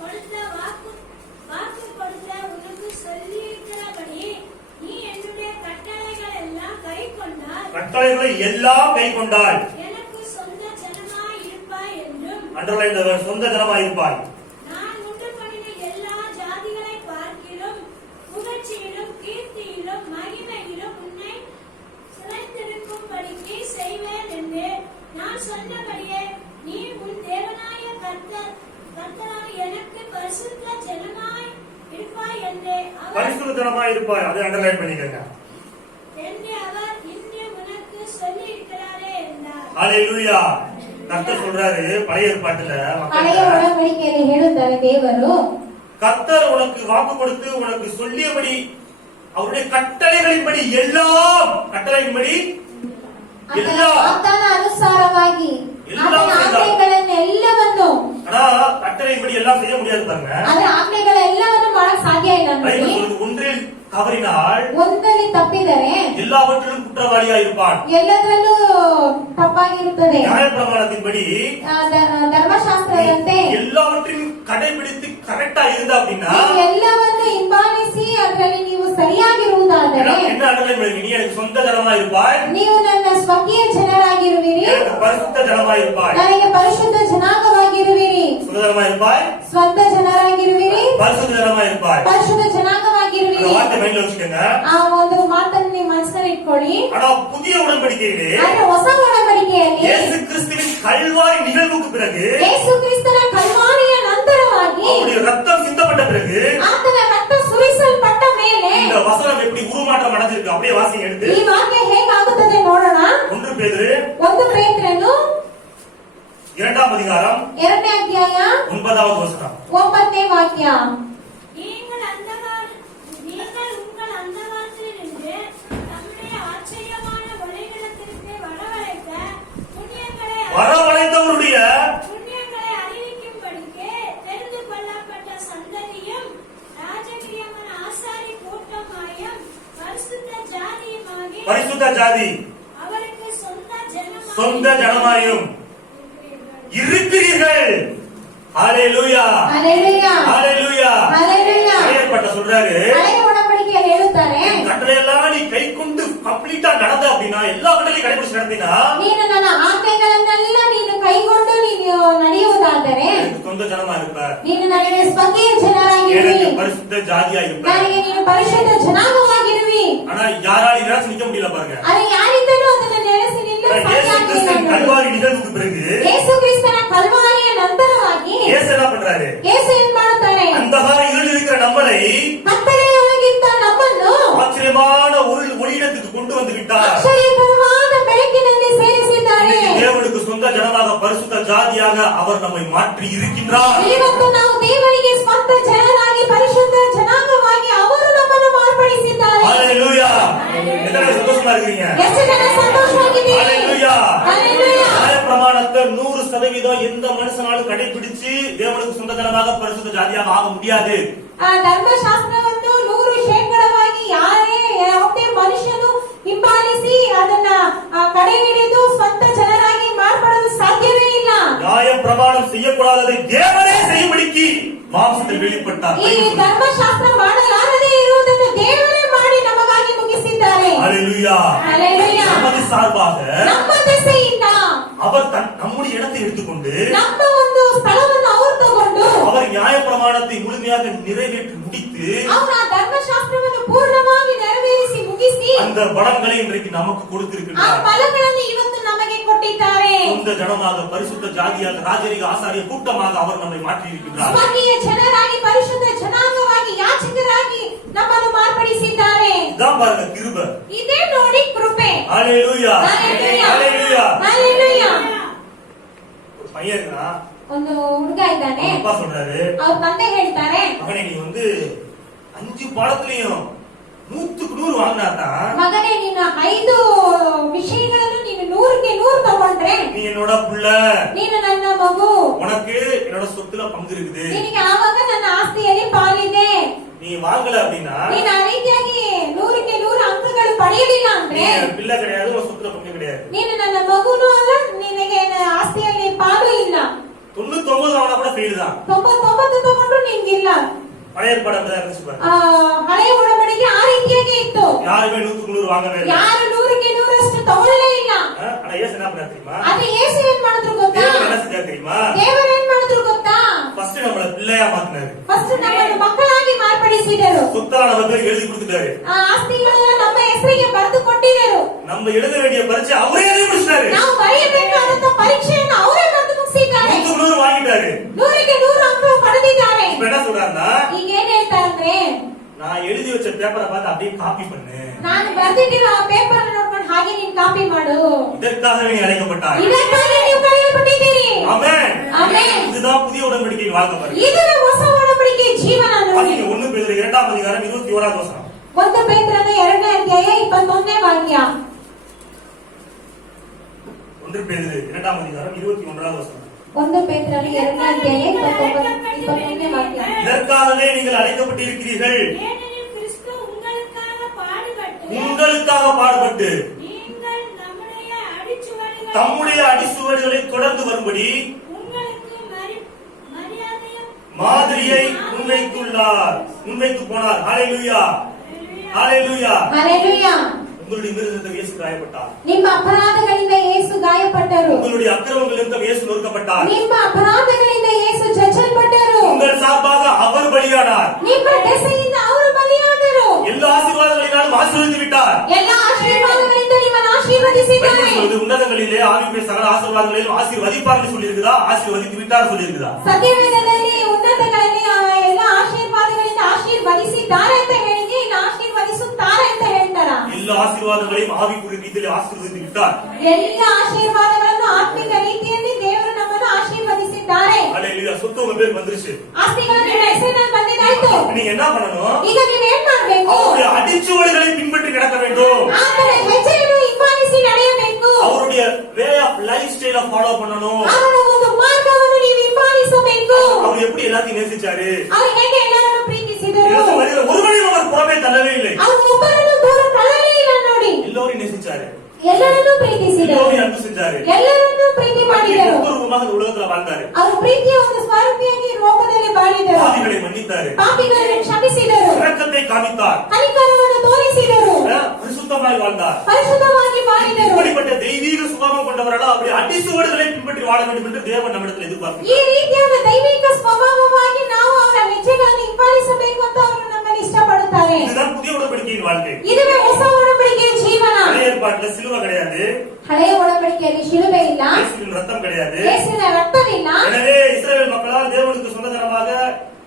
கொடுத்த வாக்கு கொடுத்த உனக்கு சொல்லியிருக்கிறபடி நீ என்னுடைய கட்டளைகள் எல்லாம் கைக்கொண்டால், கட்டளைகளை எல்லாம் கைக்கொண்டால் எனக்கு சொந்த ஜனமாய் இருப்பாய் என்றும், அண்டர்லைன் தி வேர்ட் சொந்த ஜனமாய் இருப்பாய். நான் உண்டு பண்ணின எல்லா ஜாதிகளை பார்க்கிலும் புகழ்ச்சியிலும் கீர்த்தியிலும் மகிமையிலும் உன்னை சிறந்திருக்கும்படிக்கு செய்வேன் என்று நான் சொன்னபடியே நீ உன் தேவனாய கர்த்தரால் எனக்கு பரிசுத்த ஜனமாய் இருப்பாய் என்றே ஜனமா இருப்பாய். அதை அண்டர்லைன் பண்ணிக்கங்க. என்று அவர் இன்று உனக்கு சொல்லி இருக்கிறாரே என்றார். ஹalleluya. கர்த்தர் சொல்றாரு பழைய ஏற்பாட்டுல ಹಳೆಯ ಒಡಂಬಡಿಕೆಯಲ್ಲಿ ಹೇಳುತ್ತಾರೆ ದೇವರು, கர்த்தர் உனக்கு வாக்கு கொடுத்து உனக்கு சொல்லியபடி அவருடைய கட்டளைகளின்படி எல்லாம் கட்டளையின்படி ಆತನ எல்லாம் ವಾಗ್ದಾನ ಅನುಸಾರವಾಗಿ ಎಲ್ಲ ಆತನ ಮಾಡಿದ. ಆಜ್ಞೆಗಳನ್ನೆಲ್ಲವನ್ನು ஆனா கட்டளையின்படி எல்லாம் செய்ய முடியாது பாருங்க. ಅದರ ಆಜ್ಞೆಗಳೆಲ್ಲವನ್ನು ಮಾಡಕ್ ಸಾಧ್ಯ ಇಲ್ಲ பைபிள் ನೋಡಿ. சொல்லுது ஒன்றில் தவறினால் ಒಂದಲ್ಲಿ ತಪ್ಪಿದರೆ எல்லாவற்றிலும் குற்றவாளியா இருப்பான். ಎಲ್ಲದರಲ್ಲೂ ತಪ್ಪಾಗಿರುತ್ತದೆ. நியாயப்பிரமாணத்தின்படி ಧರ್ಮಶಾಸ್ತ್ರದಂತೆ எல்லாவற்றையும் கடைபிடித்து கரெக்டா இருந்தா அப்படின்னா ನೀವು ಎಲ್ಲವನ್ನು ಹಿಂಬಾಲಿಸಿ ಅದರಲ್ಲಿ ನೀವು ಸರಿಯಾಗಿರುವುದಾದರೆ என்ன அண்டர்லைன் பண்ணுங்க, நீ எனக்கு சொந்த ஜனமா இருப்பாய், ನೀವು ನನ್ನ ಸ್ವಕೀಯ ಜನರಾಗಿರುವಿರಿ, எனக்கு பரிசுத்த ஜனமா இருப்பாய். ನನಗೆ ಪರಿಶುದ್ಧ ಜನಾಂಗವಾಗಿರುವಿರಿ, சொந்த ஜனமா இருப்பாய், ಸ್ವಂತ ಜನರಾಗಿರುವಿರಿ, பரிசுத்த ஜனமா இருப்பாய். ಪರಿಶುದ್ಧ அந்த ಜನಾಂಗವಾಗಿರುವಿರಿ. வார்த்தை மைண்ட்ல வச்சுக்கோங்க. ಆ ಒಂದು ಮಾತನ್ನು ನೀವು ಮನಸ್ಸಿನಲ್ಲಿ ಇಟ್ಕೊಳ್ಳಿ. ஆனா புதிய உடன்படிக்கையிலே ಆದ್ರೆ ಹೊಸ ಒಡಂಬಡಿಕೆಯಲ್ಲಿ இயேசு கிறிஸ்துவின் கல்வாரி நிகழ்வுக்கு பிறகு ಯೇಸು ಕ್ರಿಸ್ತನ ಕಲ್ವಾರಿಯ ನಂತರವಾಗಿ அவருடைய ரத்தம் சிந்தப்பட்ட பிறகு ಆತನ ರಕ್ತ ಸುರಿಸಲ್ಪಟ್ಟ ಮೇಲೆ இந்த வசனம் எப்படி உருமாற்றம் அடைஞ்சிருக்கு அப்படியே வாசிங்க எடுத்து. ಈ ವಾಕ್ಯ ಹೇಗಾಗುತ್ತದೆ ನೋಡೋಣ. 1 பேதுரு 1 ಪೇತ್ರನು 2ஆம் அதிகாரம் 2ನೇ ಅಧ್ಯಾಯ 9வது வசனம். 9ನೇ ವಾಕ್ಯ. நீங்கள் உங்கள் அந்தகாரத்திலிருந்து தம்முடைய ஆச்சரியமான ஒளியிடத்திற்கு வரவழைத்தவருடைய புண்ணியங்களை அறிவிக்கும்படிக்கு தெரிந்து கொள்ளப்பட்ட சந்ததியும் ராஜகீயமான ஆசாரி கூட்டமாயும் பரிசுத்த ஜாதி அவருக்கு சொந்த ஜனமாயும் இருக்கிறீர்கள். ஹalleluya ஹalleluya ஹalleluya ஹalleluya. ஏற்பட்ட சொல்றாரு, பழைய உடன்படிக்கையில் எழுதுತಾರೆ, கட்டளை எல்லாம் நீ கை கொண்டு கம்ப்ளீட்டா நடந்த அப்படின்னா, எல்லா கட்டளையும் கடைபிடிச்சு நடத்தினா ನೀನು ನನ್ನ ಆಜ್ಞೆಗಳನ್ನೆಲ್ಲ ನೀನು ಕೈಗೊಂಡು ನೀನು ನಡೆಯುವುದಾದರೆ எனக்கு சொந்த ஜனமா இருப்ப, ನೀನು ನನಗೆ ಸ್ವಕೀಯ ಜನರಾಗಿರುವಿ, எனக்கு பரிசுத்த ஜாதியா இருப்ப. ನನಗೆ ನೀನು ಪರಿಶುದ್ಧ ಜನಾಂಗವಾಗಿರುವಿ. ஆனா யாராலையும் நினைச்சு நிக்க முடியல பாருங்க. ಅದು ಯಾರಿಂದಲೂ ಅದನ್ನು ನೆಲೆಸಿ ನಿಲ್ಲಲು இயேசு ಸಾಧ್ಯ கிறிஸ்துவின் ಆಗಿಲ್ಲ. கல்வாரி நிகழ்வுக்கு பிறகு ಯೇಸು ಕ್ರಿಸ್ತನ ಕಲ್ವಾರಿಯ ನಂತರವಾಗಿ இயேசு என்ன பண்றாரு? ಯೇಸು ಏನ್ ಮಾಡುತ್ತಾರೆ? அந்தகார இருள் இருக்கிற நம்மளை ಕತ್ತಲೆಯೊಳಗಿದ್ದ ನಮ್ಮನ್ನು ஆச்சரியமான ஒளியிடத்துக்கு கொண்டு வந்து விட்டார். ಆಶ್ಚರ್ಯಕರವಾದ ಬೆಳಕಿನಲ್ಲಿ ಸೇರಿಸಿದ್ದಾರೆ. தேவனுக்கு சொந்த ஜனமாக பரிசுத்த ஜாதியாக அவர் நம்மை மாற்றி இருக்கின்றார். ಇವತ್ತು ನಾವು ದೇವರಿಗೆ ಸ್ವಂತ ಜನರಾಗಿ ಪರಿಶುದ್ಧ ಜನಾಂಗವಾಗಿ ಅವರು ನಮ್ಮನ್ನು ಮಾರ್ಪಡಿಸಿದ್ದಾರೆ. ஹalleluya. எத்தனை பேர் சந்தோஷமா இருக்கீங்க? ಎಷ್ಟು ಜನ ಸಂತೋಷವಾಗಿದ್ದೀರಿ? ஹalleluya. ஹalleluya. நியாயப்பிரமாணத்தை 100% எந்த மனுஷனாலும் கடைபிடிச்சு தேவனுக்கு சொந்த ஜனமாக பரிசுத்த ஜாதியாக ஆக முடியாது. ಆ ಧರ್ಮಶಾಸ್ತ್ರವನ್ನು 100% ಯಾವುದೇ ಮನುಷ್ಯನು ಹಿಂಬಾಲಿಸಿ ಅದನ್ನ ಕಡೆ ಹಿಡಿದು ಸ್ವಂತ ಜನರಾಗಿ ಮಾರ್ಪಡಲು ಸಾಧ್ಯವೇ ಇಲ್ಲ. நியாயப்பிரமாணம் செய்யக்கூடாததை தேவனே செய்யும்படிக்கு மாம்சத்தில் வெளிப்பட்டார். ಈ ಧರ್ಮಶಾಸ್ತ್ರ ಮಾಡಲಾರದೆ ಇರುವುದನ್ನು ದೇವರೇ ಮಾಡಿ ನಮಗಾಗಿ ಮುಗಿಸಿದ್ದಾರೆ. ஹalleluya. ஹalleluya. நமது சார்பாக ನಮ್ಮ ದೆಸೆಯಿಂದ அவர் நம்முடைய இடத்தை எடுத்துக்கொண்டு ನಮ್ಮ ಒಂದು ಸ್ಥಳವನ್ನು ಅವರು ತಗೊಂಡು அவர் நியாயப்பிரமாணத்தை முழுமையாக நிறைவேற்றி முடித்து ಅವರ ಧರ್ಮಶಾಸ್ತ್ರವನ್ನು ಪೂರ್ಣವಾಗಿ ನೆರವೇರಿಸಿ ಮುಗಿಸಿ அந்த பலன்களை இன்றைக்கு நமக்கு ಆ கொடுத்திருக்கிறார். ಫಲಗಳನ್ನು ಇವತ್ತು ನಮಗೆ ಕೊಟ್ಟಿದ್ದಾರೆ. சொந்த ஜனமாக பரிசுத்த ஜாதியாக ராஜரிக ஆசாரிய கூட்டமாக அவர் நம்மை மாற்றி இருக்கின்றார். ಸ್ವಕೀಯ ಜನರಾಗಿ ಪರಿಶುದ್ಧ ಜನಾಂಗವಾಗಿ ಯಾಜಕರಾಗಿ ನಮ್ಮನ್ನು ಮಾರ್ಪಡಿಸಿದ್ದಾರೆ. இதான் பாருங்க கிருபை. ಇದೇ ನೋಡಿ ಕೃಪೆ. ஹalleluya ஹalleluya. ஹalleluya. ஹalleluya. ஒரு பையன் இருக்கான், ಒಂದು ಹುಡುಗ ಇದ್ದಾನೆ, அவன் அப்பா சொல்றாரு, ಅವ್ರ ತಂದೆ ಹೇಳ್ತಾರೆ, மகனே நீ 5 பாடத்திலையும் 100க்கு 100 வாங்கினாதான் ಮಗನೇ ನೀನು 5 ವಿಷಯಗಳನ್ನು ನೀನು 100ಕ್ಕೆ 100 ತಗೊಂಡ್ರೆ நீ என்னோட புள்ள, ನೀನು ನನ್ನ ಮಗು, உனக்கு என்னோட சொத்துல பங்கு இருக்குது. ನಿನಗೆ ಆವಾಗ ನನ್ನ ಆಸ್ತಿಯಲ್ಲಿ ಪಾಲಿದೆ. நீ வாங்கல அப்படின்னா ನೀನು ಆ ರೀತಿಯಾಗಿ 100ಕ್ಕೆ 100 ಅಂಕಗಳು ಪಡೆಯಲಿಲ್ಲ நீ ಅಂದ್ರೆ பிள்ளை கிடையாது, உன் சொத்துல பங்கு கிடையாது. ನೀನು ನನ್ನ ಮಗುನು ಅಲ್ಲ, ನಿನಗೆ ಆಸ್ತಿಯಲ್ಲಿ ಪಾಲು ಇಲ್ಲ. 99 அவன கூட ஃபெயில் தான். 99 ತಗೊಂಡ್ರು ನಿನ್ಗಿಲ್ಲ. பழைய ஏற்பாடு அப்படிதான் இருந்துச்சு பாருங்க. ಹಳೆಯ ಒಡಂಬಡಿಕೆ ಆ ರೀತಿಯಾಗಿ ಇತ್ತು. யாருமே 100க்கு 100 வாங்கவே இல்லை. ಯಾರು 100ಕ್ಕೆ 100 ಅಷ್ಟು ತಗೊಳ್ಳೇ ಇಲ್ಲ. ஆனா ஏசு என்ன பண்ணாரு தெரியுமா? ಆದ್ರೆ ಯೇಸು ಏನ್ ಮಾಡಿದ್ರು ಗೊತ್ತಾ? தேவன் என்ன செஞ்சாரு தெரியுமா? ದೇವರು ಏನ್ ಮಾಡಿದ್ರು ಗೊತ್ತಾ? ஃபர்ஸ்ட் நம்மள பிள்ளையா மாத்தினாரு. ಫಸ್ಟ್ ನಮ್ಮನ್ನು ಮಕ್ಕಳಾಗಿ ಮಾರ್ಪಡಿಸಿದರು. சொத்தெல்லாம் நம்ம பேருக்கு எழுதி கொடுத்துட்டாரு. ಆ ಆಸ್ತಿಗಳನ್ನ ನಮ್ಮ ಹೆಸರಿಗೆ ಬರೆದು ಕೊಟ್ಟಿದ್ದರು. நம்ம எழுத வேண்டிய பரீட்சை அவரே எழுதி முடிச்சிட்டாரு. ನಾವು ಬರೆಯಬೇಕಾದಂತ ಪರೀಕ್ಷೆಯನ್ನು ಅವರೇ ಬರೆದು ಮುಗಿಸಿದ್ದಾರೆ. 100க்கு 100 வாங்கிட்டாரு. 100ಕ್ಕೆ 100 ಅಂಕ ಪಡೆದಿದ್ದಾರೆ. இப்ப என்ன சொல்றாருன்னா, ಈಗ ಏನ್ ಹೇಳ್ತಾರಂದ್ರೆ, நான் எழுதி வச்ச பேப்பரை பார்த்து அப்படியே காப்பி பண்ணு. ನಾನು ಬರೆದಿಟ್ಟಿರೋ ಆ ಪೇಪರ್ ನೋಡ್ಕೊಂಡು ಹಾಗೆ ನೀನು ಕಾಪಿ ಮಾಡು. இதற்காகவே நீ அழைக்கப்பட்டாய். ಇದಕ್ಕಾಗಿ ನೀವು ಕರೆಯಲ್ಪಟ್ಟಿದ್ದೀರಿ. ஆமென். ಆಮೆನ್. இதுதான் புதிய உடன்படிக்கையின் வாழ்க்கை பாருங்க. ಇದು ಹೊಸ ಒಡಂಬಡಿಕೆಯ ಜೀವನ ನೋಡಿ. 1 பேதுரு 2ஆம் அதிகாரம் 21வது வசனம். 1 ಪೇತ್ರನ 2ನೇ ಅಧ್ಯಾಯ 21ನೇ ವಾಕ್ಯ. 1 பேதுரு 2ஆம் அதிகாரம் 21வது வசனம். 1 ಪೇತ್ರನ 2ನೇ ಅಧ್ಯಾಯ 21ನೇ ವಾಕ್ಯ. இதற்காகவே நீங்கள் அழைக்கப்பட்டிருக்கிறீர்கள். ஏனெனில் கிறிஸ்து உங்களுக்காக பாடுபட்டு நீங்கள் தம்முடைய அடிச்சுவடுகளை தொடர்ந்து வரும்படி உங்களுக்கு மரியாதையும் மாதிரியை முன்வைத்து போனார். ஹalleluya ஹalleluya ஹalleluya. உங்களுடைய மீறுதலுக்கு இயேசு காயப்பட்டார். ನಿಮ್ಮ ಅಪರಾಧಗಳಿಂದ ಯೇಸು ಗಾಯಪಟ್ಟರು. உங்களுடைய அக்கிரமங்களிலிருந்து இயேசு நொறுக்கப்பட்டார். ನಿಮ್ಮ ಅಪರಾಧಗಳಿಂದ ಯೇಸು ಚಚ್ಚಲ್ಪಟ್ಟರು. உங்கள் சார்பாக அவர் பலியானார். ನಿಮ್ಮ ದೆಸೆಯಿಂದ ಅವರು ಬಲಿಯಾದರು. எல்லா ஆசீர்வாதங்களினாலும் ஆசீர்வதித்து விட்டார். ಎಲ್ಲ ಆಶೀರ್ವಾದಗಳಿಂದ ನಿಮ್ಮನ್ನು ಆಶೀರ್ವದಿಸಿದ್ದಾರೆ. உன்னதங்களிலே ஆவிக்குரிய சகல ஆசீர்வாதங்களையும் ஆசீர்வதிப்பார்னு சொல்லியிருக்குதா, ஆசீர்வதித்து விட்டார் சொல்லியிருக்குதா? ಸತ್ಯವೇದದಲ್ಲಿ ಉನ್ನತಗಳಲ್ಲಿ ಎಲ್ಲ ಆಶೀರ್ವಾದಗಳಿಂದ ಆಶೀರ್ವದಿಸಿದ್ದಾರೆ ಅಂತ ಹೇಳಿದ್ರೆ ಇಲ್ಲ ಆಶೀರ್ವದಿಸುತ್ತಾರೆ ಅಂತ ಹೇಳ್ತಾರ? ಎಲ್ಲ ஆசீர்வாதங்களையும் ஆவிக்குரிய ரீதியிலே ஆசீர்வதித்து விட்டார். ಎಲ್ಲ ಆಶೀರ್ವಾದಗಳನ್ನು ಆತ್ಮಿಕ ರೀತಿಯಲ್ಲಿ ದೇವರು ನಮ್ಮನ್ನು ಆಶೀರ್ವದಿಸಿದ್ದಾರೆ. ஹalleluya. சொத்து உங்க பேருக்கு வந்துருச்சு. ಆಸ್ತಿಗಳು ನಿಮ್ಮ ಹೆಸರಿನಲ್ಲಿ ಬಂದಿದ್ದಾಯ್ತು. நீங்க என்ன பண்ணணும்? ಈಗ ನೀವು ಏನ್ ಮಾಡ್ಬೇಕು? அவருடைய அடிச்சுவடுகளை பின்பற்றி நடக்க வேண்டும். ಆತನ ಹೆಜ್ಜೆಯನ್ನು ಹಿಂಬಾಲಿಸಿ ನಡೆಯಬೇಕು. அவருடைய வே ஆஃப் லைஃப் ஸ்டைல ஃபாலோ பண்ணணும். ಅವನ ಒಂದು ಮಾರ್ಗವನ್ನು ನೀವು ಹಿಂಬಾಲಿಸಬೇಕು. அவர் எப்படி எல்லாத்தையும் நேசிச்சாரு? ಅವರು ಹೇಗೆ ಎಲ್ಲರನ್ನು ಪ್ರೀತಿಸಿದರು? ஒருவரையும் அவர் புறமே தள்ளவே இல்லை. ಅವರು ಒಬ್ಬರನ್ನು ದೂರ ತಳ್ಳಲೇ ಇಲ್ಲ ನೋಡಿ. எல்லோரையும் நேசிச்சாரு. ಎಲ್ಲರನ್ನೂ ಪ್ರೀತಿಸಿದರು. எல்லோரையும் அன்பு செஞ்சாரு. ಎಲ್ಲರನ್ನೂ ಪ್ರೀತಿ ಮಾಡಿದರು. ரூபமாக இந்த உலகத்துல வாழ்ந்தாரு. ಅವರು ಪ್ರೀತಿಯ ಒಂದು ಸ್ವರೂಪಿಯಾಗಿ ಲೋಕದಲ್ಲಿ ಬಾಳಿದರು. பாவிகளை மன்னித்தாரு. ಪಾಪಿಗಳನ್ನು ಕ್ಷಮಿಸಿದರು. இரக்கத்தை காமித்தார். ಕನಿಕರವನ್ನು ತೋರಿಸಿದರು. பரிசுத்தமாய் வாழ்ந்தார். ಪರಿಶುದ್ಧವಾಗಿ ಬಾಳಿದರು. இப்படிப்பட்ட தெய்வீக சுபாவம் கொண்டவர்களா அப்படி அடிச்சுவடுகளை பின்பற்றி வாழ வேண்டும் என்று தேவன் நம்மிடத்தில் எதிர்பார்க்கிறார். ಈ ರೀತಿಯಾದ ದೈವಿಕ ಸ್ವಭಾವವಾಗಿ ನಾವು ಅವರ ಹೆಜ್ಜೆಗಳನ್ನು ಹಿಂಬಾಲಿಸಬೇಕು ಅಂತ ಅವರು ನಮ್ಮನ್ನು ಇಷ್ಟಪಡುತ್ತಾರೆ. இதுதான் புதிய உடன்படிக்கையின் வாழ்க்கை. ಇದುವೇ ಹೊಸ ಒಡಂಬಡಿಕೆಯ ಜೀವನ. பழைய ஏற்பாட்டுல சிலுவை கிடையாது. ಹಳೆಯ ಒಡಂಬಡಿಕೆಯಲ್ಲಿ ಶಿಲುಬೆ ಇಲ್ಲ. இயேசுவின் ரத்தம் கிடையாது. ಯೇಸುವಿನ ರಕ್ತವಿಲ್ಲ. எனவே இஸ்ரவேல் மக்களால் தேவனுக்கு சொந்ததனமாக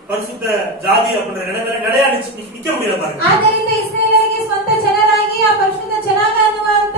பரிசுத்த ஜாதி அப்படின்ற நிலைமையில நிலையா நிக்க முடியல பாருங்க. ಆದ್ದರಿಂದ ಇಸ್ರೇಲರಿಗೆ ಸ್ವಂತ ಜನರಾಗಿ ಆ ಪರಿಶುದ್ಧ ಜನಾಂಗ ಅನ್ನುವಂತ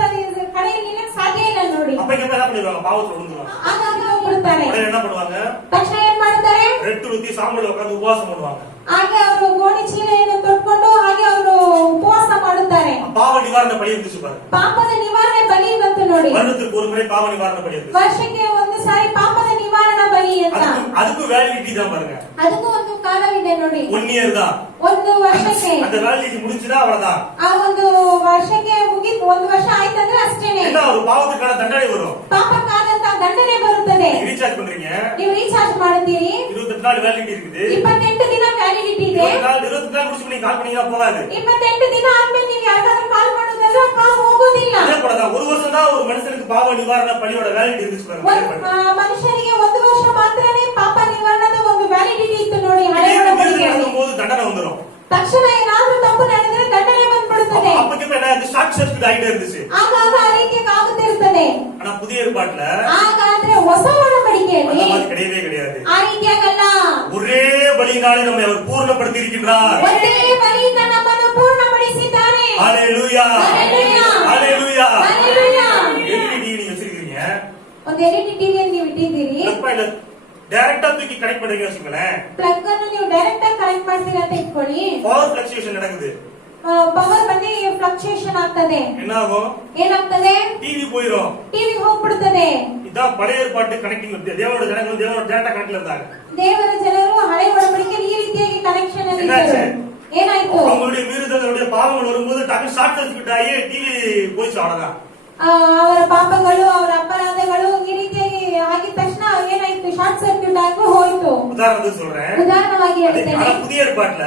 ಕಡೆಯಲ್ಲಿ ನಿಲ್ಲಕ್ಕೆ ಸಾಧ್ಯ ಇಲ್ಲ ನೋಡಿ. அப்ப என்ன பண்ணிடுவாங்க? பாவத்துல விழுந்துருவாங்க. ಹಾಗಾಗಿ ಹೋಗ್ಬಿಡ್ತಾರೆ. உடனே என்ன பண்ணுவாங்க? ತಕ್ಷಣ ಏನ್ ಮಾಡ್ತಾರೆ? ரெட்டு ஊத்தி சாம்பல் உட்கார்ந்து உபவாசம் பண்ணுவாங்க. ಹಾಗೆ ಅವರು ಗೋಣಿ ಚೀಲೆಯನ್ನು ತೊಟ್ಕೊಂಡು ಹಾಗೆ ಅವರು ಉಪವಾಸ ಮಾಡುತ್ತಾರೆ. பாவ நிவாரண பலி இருந்துச்சு பாருங்க. ಪಾಪದ ನಿವಾರಣೆ ಬಲಿ ಬಂತು ನೋಡಿ. வருடத்துக்கு ஒரு முறை பாவ நிவாரண பலி இருந்துச்சு. ವರ್ಷಕ್ಕೆ ಒಂದು ಸಾರಿ ಪಾಪದ ನಿವಾರಣಾ ಬಲಿ ಅಂತ. அதுக்கு ವ್ಯಾலிಡಿಟಿ தான் பாருங்க. ಅದಕ್ಕೂ ಒಂದು ಕಾಲವಿದೆ ನೋಡಿ. 1 ಇಯರ್ தான். ಒಂದು ವರ್ಷಕ್ಕೆ. அந்த ವ್ಯಾಲಿಡಿಟಿ முடிஞ்சுனா அவ்வளவுதான். ಆ ಒಂದು ವರ್ಷಕ್ಕೆ ಮುಗಿತು. ಒಂದು ವರ್ಷ ಆಯ್ತಂದ್ರೆ ಅಷ್ಟೇನೆ. என்ன ஒரு பாவத்துக்கான தண்டனை வரும். ಪಾಪಕ್ಕಾದಂತ ದಂಡನೆ ಬರುತ್ತದೆ. ரீசார்ஜ் பண்றீங்க. ನೀವು ರೀಚಾರ್ಜ್ ಮಾಡುತ್ತೀರಿ. 28 நாள் ವ್ಯಾಲಿಡಿಟಿ இருக்குது. 28 ದಿನ ವ್ಯಾಲಿಡಿಟಿ ಇದೆ. 28 நாள் முடிச்சு நீங்க கால் பண்ணீங்கன்னா போகாது. 28 ದಿನ ಆದ್ಮೇಲೆ ನೀವು ಯಾರಿಗಾದ್ರೂ ಕಾಲ್ ಮಾಡೋದಾದ್ರೆ ಕಾಲ್ ಹೋಗೋದಿಲ್ಲ. அதே போல தான் ஒரு வருஷம் தான் ஒரு மனுஷனுக்கு பாவ நிவாரண பலியோட ವ್ಯಾಲಿಡಿಟಿ இருந்துச்சு பாருங்க. ಮನುಷ್ಯನಿಗೆ ಒಂದು ವರ್ಷ ಮಾತ್ರನೇ ಪಾಪ ನಿವಾರಣದ ಒಂದು ವ್ಯಾಲಿಡಿಟಿ ಇತ್ತು ನೋಡಿ. ಹಳೆ ಒಡಂಬಡಿಕೆಯಲ್ಲಿ போது தண்டனை வந்துரும். ತಕ್ಷಣ ಏನಾದ್ರೂ ತಪ್ಪು ನಡೆದರೆ ದಂಡನೆ ಬಂದ್ಬಿಡುತ್ತದೆ. அப்பಕ್ಕೆ என்ன அது ஷார்ட் சர்க்யூட் ஆயிட்டே இருந்துச்சு. ಆಗಾಗ ಆ ರೀತಿಯಾಗಿ ಆಗುತ್ತಿರುತ್ತದೆ. ஆனா புதிய ஏற்பாட்டுல ಹಾಗಾದ್ರೆ ಹೊಸ ಒಡಂಬಡಿಕೆಯಲ್ಲಿ அந்த மாதிரி கிடையவே கிடையாது. ಆ ರೀತಿಯಾಗಲ್ಲ. ஒரே பலியினாலே நம்மை அவர் பூர்ணப்படுத்தி இருக்கின்றார். ಒಂದೇ ಬಲಿಯಿಂದ ನಮ್ಮನ್ನು ಪೂರ್ಣಪಡಿಸಿದ್ದಾರೆ. ஹalleluya ஹalleluya ஹalleluya ஹalleluya. எல்இடி நீங்க வச்சிருக்கீங்க. ಒಂದು ಎಲ್ಇಡಿ ಟಿವಿಯನ್ನು ನೀವು ಇಟ್ಟಿದ್ದೀರಿ. டைரக்டா தூக்கி கனெக்ட் பண்றீங்க வச்சுங்களேன். ಪ್ಲಗ್ ಅನ್ನು ನೀವು ಡೈರೆಕ್ಟ್ ಆಗಿ ಕನೆಕ್ಟ್ ಮಾಡ್ತೀರಾ ಅಂತ ಇಟ್ಕೊಳ್ಳಿ. பவர் ஃபிளக்சுவேஷன் நடக்குது. ಪವರ್ ಬಂದು ಫ್ಲಕ್ಚುಯೇಷನ್ ಆಗ್ತದೆ. என்ன ஆகும்? ಏನಾಗ್ತದೆ? டிவி போயிடும். ಟಿವಿ ಹೋಗ್ಬಿಡುತ್ತದೆ. இதான் பழைய ஏற்பாட்டு கனெக்டிங். தேவனோட ஜனங்கள் தேவனோட டேட்டா கனெக்ட்ல இருந்தாங்க. ದೇವರ ಜನರು ಹಳೆ ಒಡಂಬಡಿಕೆಯಲ್ಲಿ ಈ ರೀತಿಯಾಗಿ ಕನೆಕ್ಷನ್ ಅಲ್ಲಿ ಇದ್ದರು. ಏನಾಯ್ತು? அவங்களுடைய மீறுதலுடைய பாவங்கள் வரும்போது டக்கு ஷார்ட் சர்க்யூட் ஆகி டிவி போயிச்சு அவ்வளவுதான். ಅವರ ಪಾಪಗಳು ಅವರ ಅಪರಾಧಗಳು ಈ ರೀತಿಯಾಗಿ ಆಗಿದ ತಕ್ಷಣ ಏನಾಯ್ತು? ಶಾರ್ಟ್ ಸರ್ಕ್ಯೂಟ್ ಆಗಿ ಹೋಯ್ತು. உதாரணத்துக்கு சொல்றேன். ಉದಾಹರಣವಾಗಿ ಹೇಳ್ತೇನೆ. ஆனா புதிய ஏற்பாட்டுல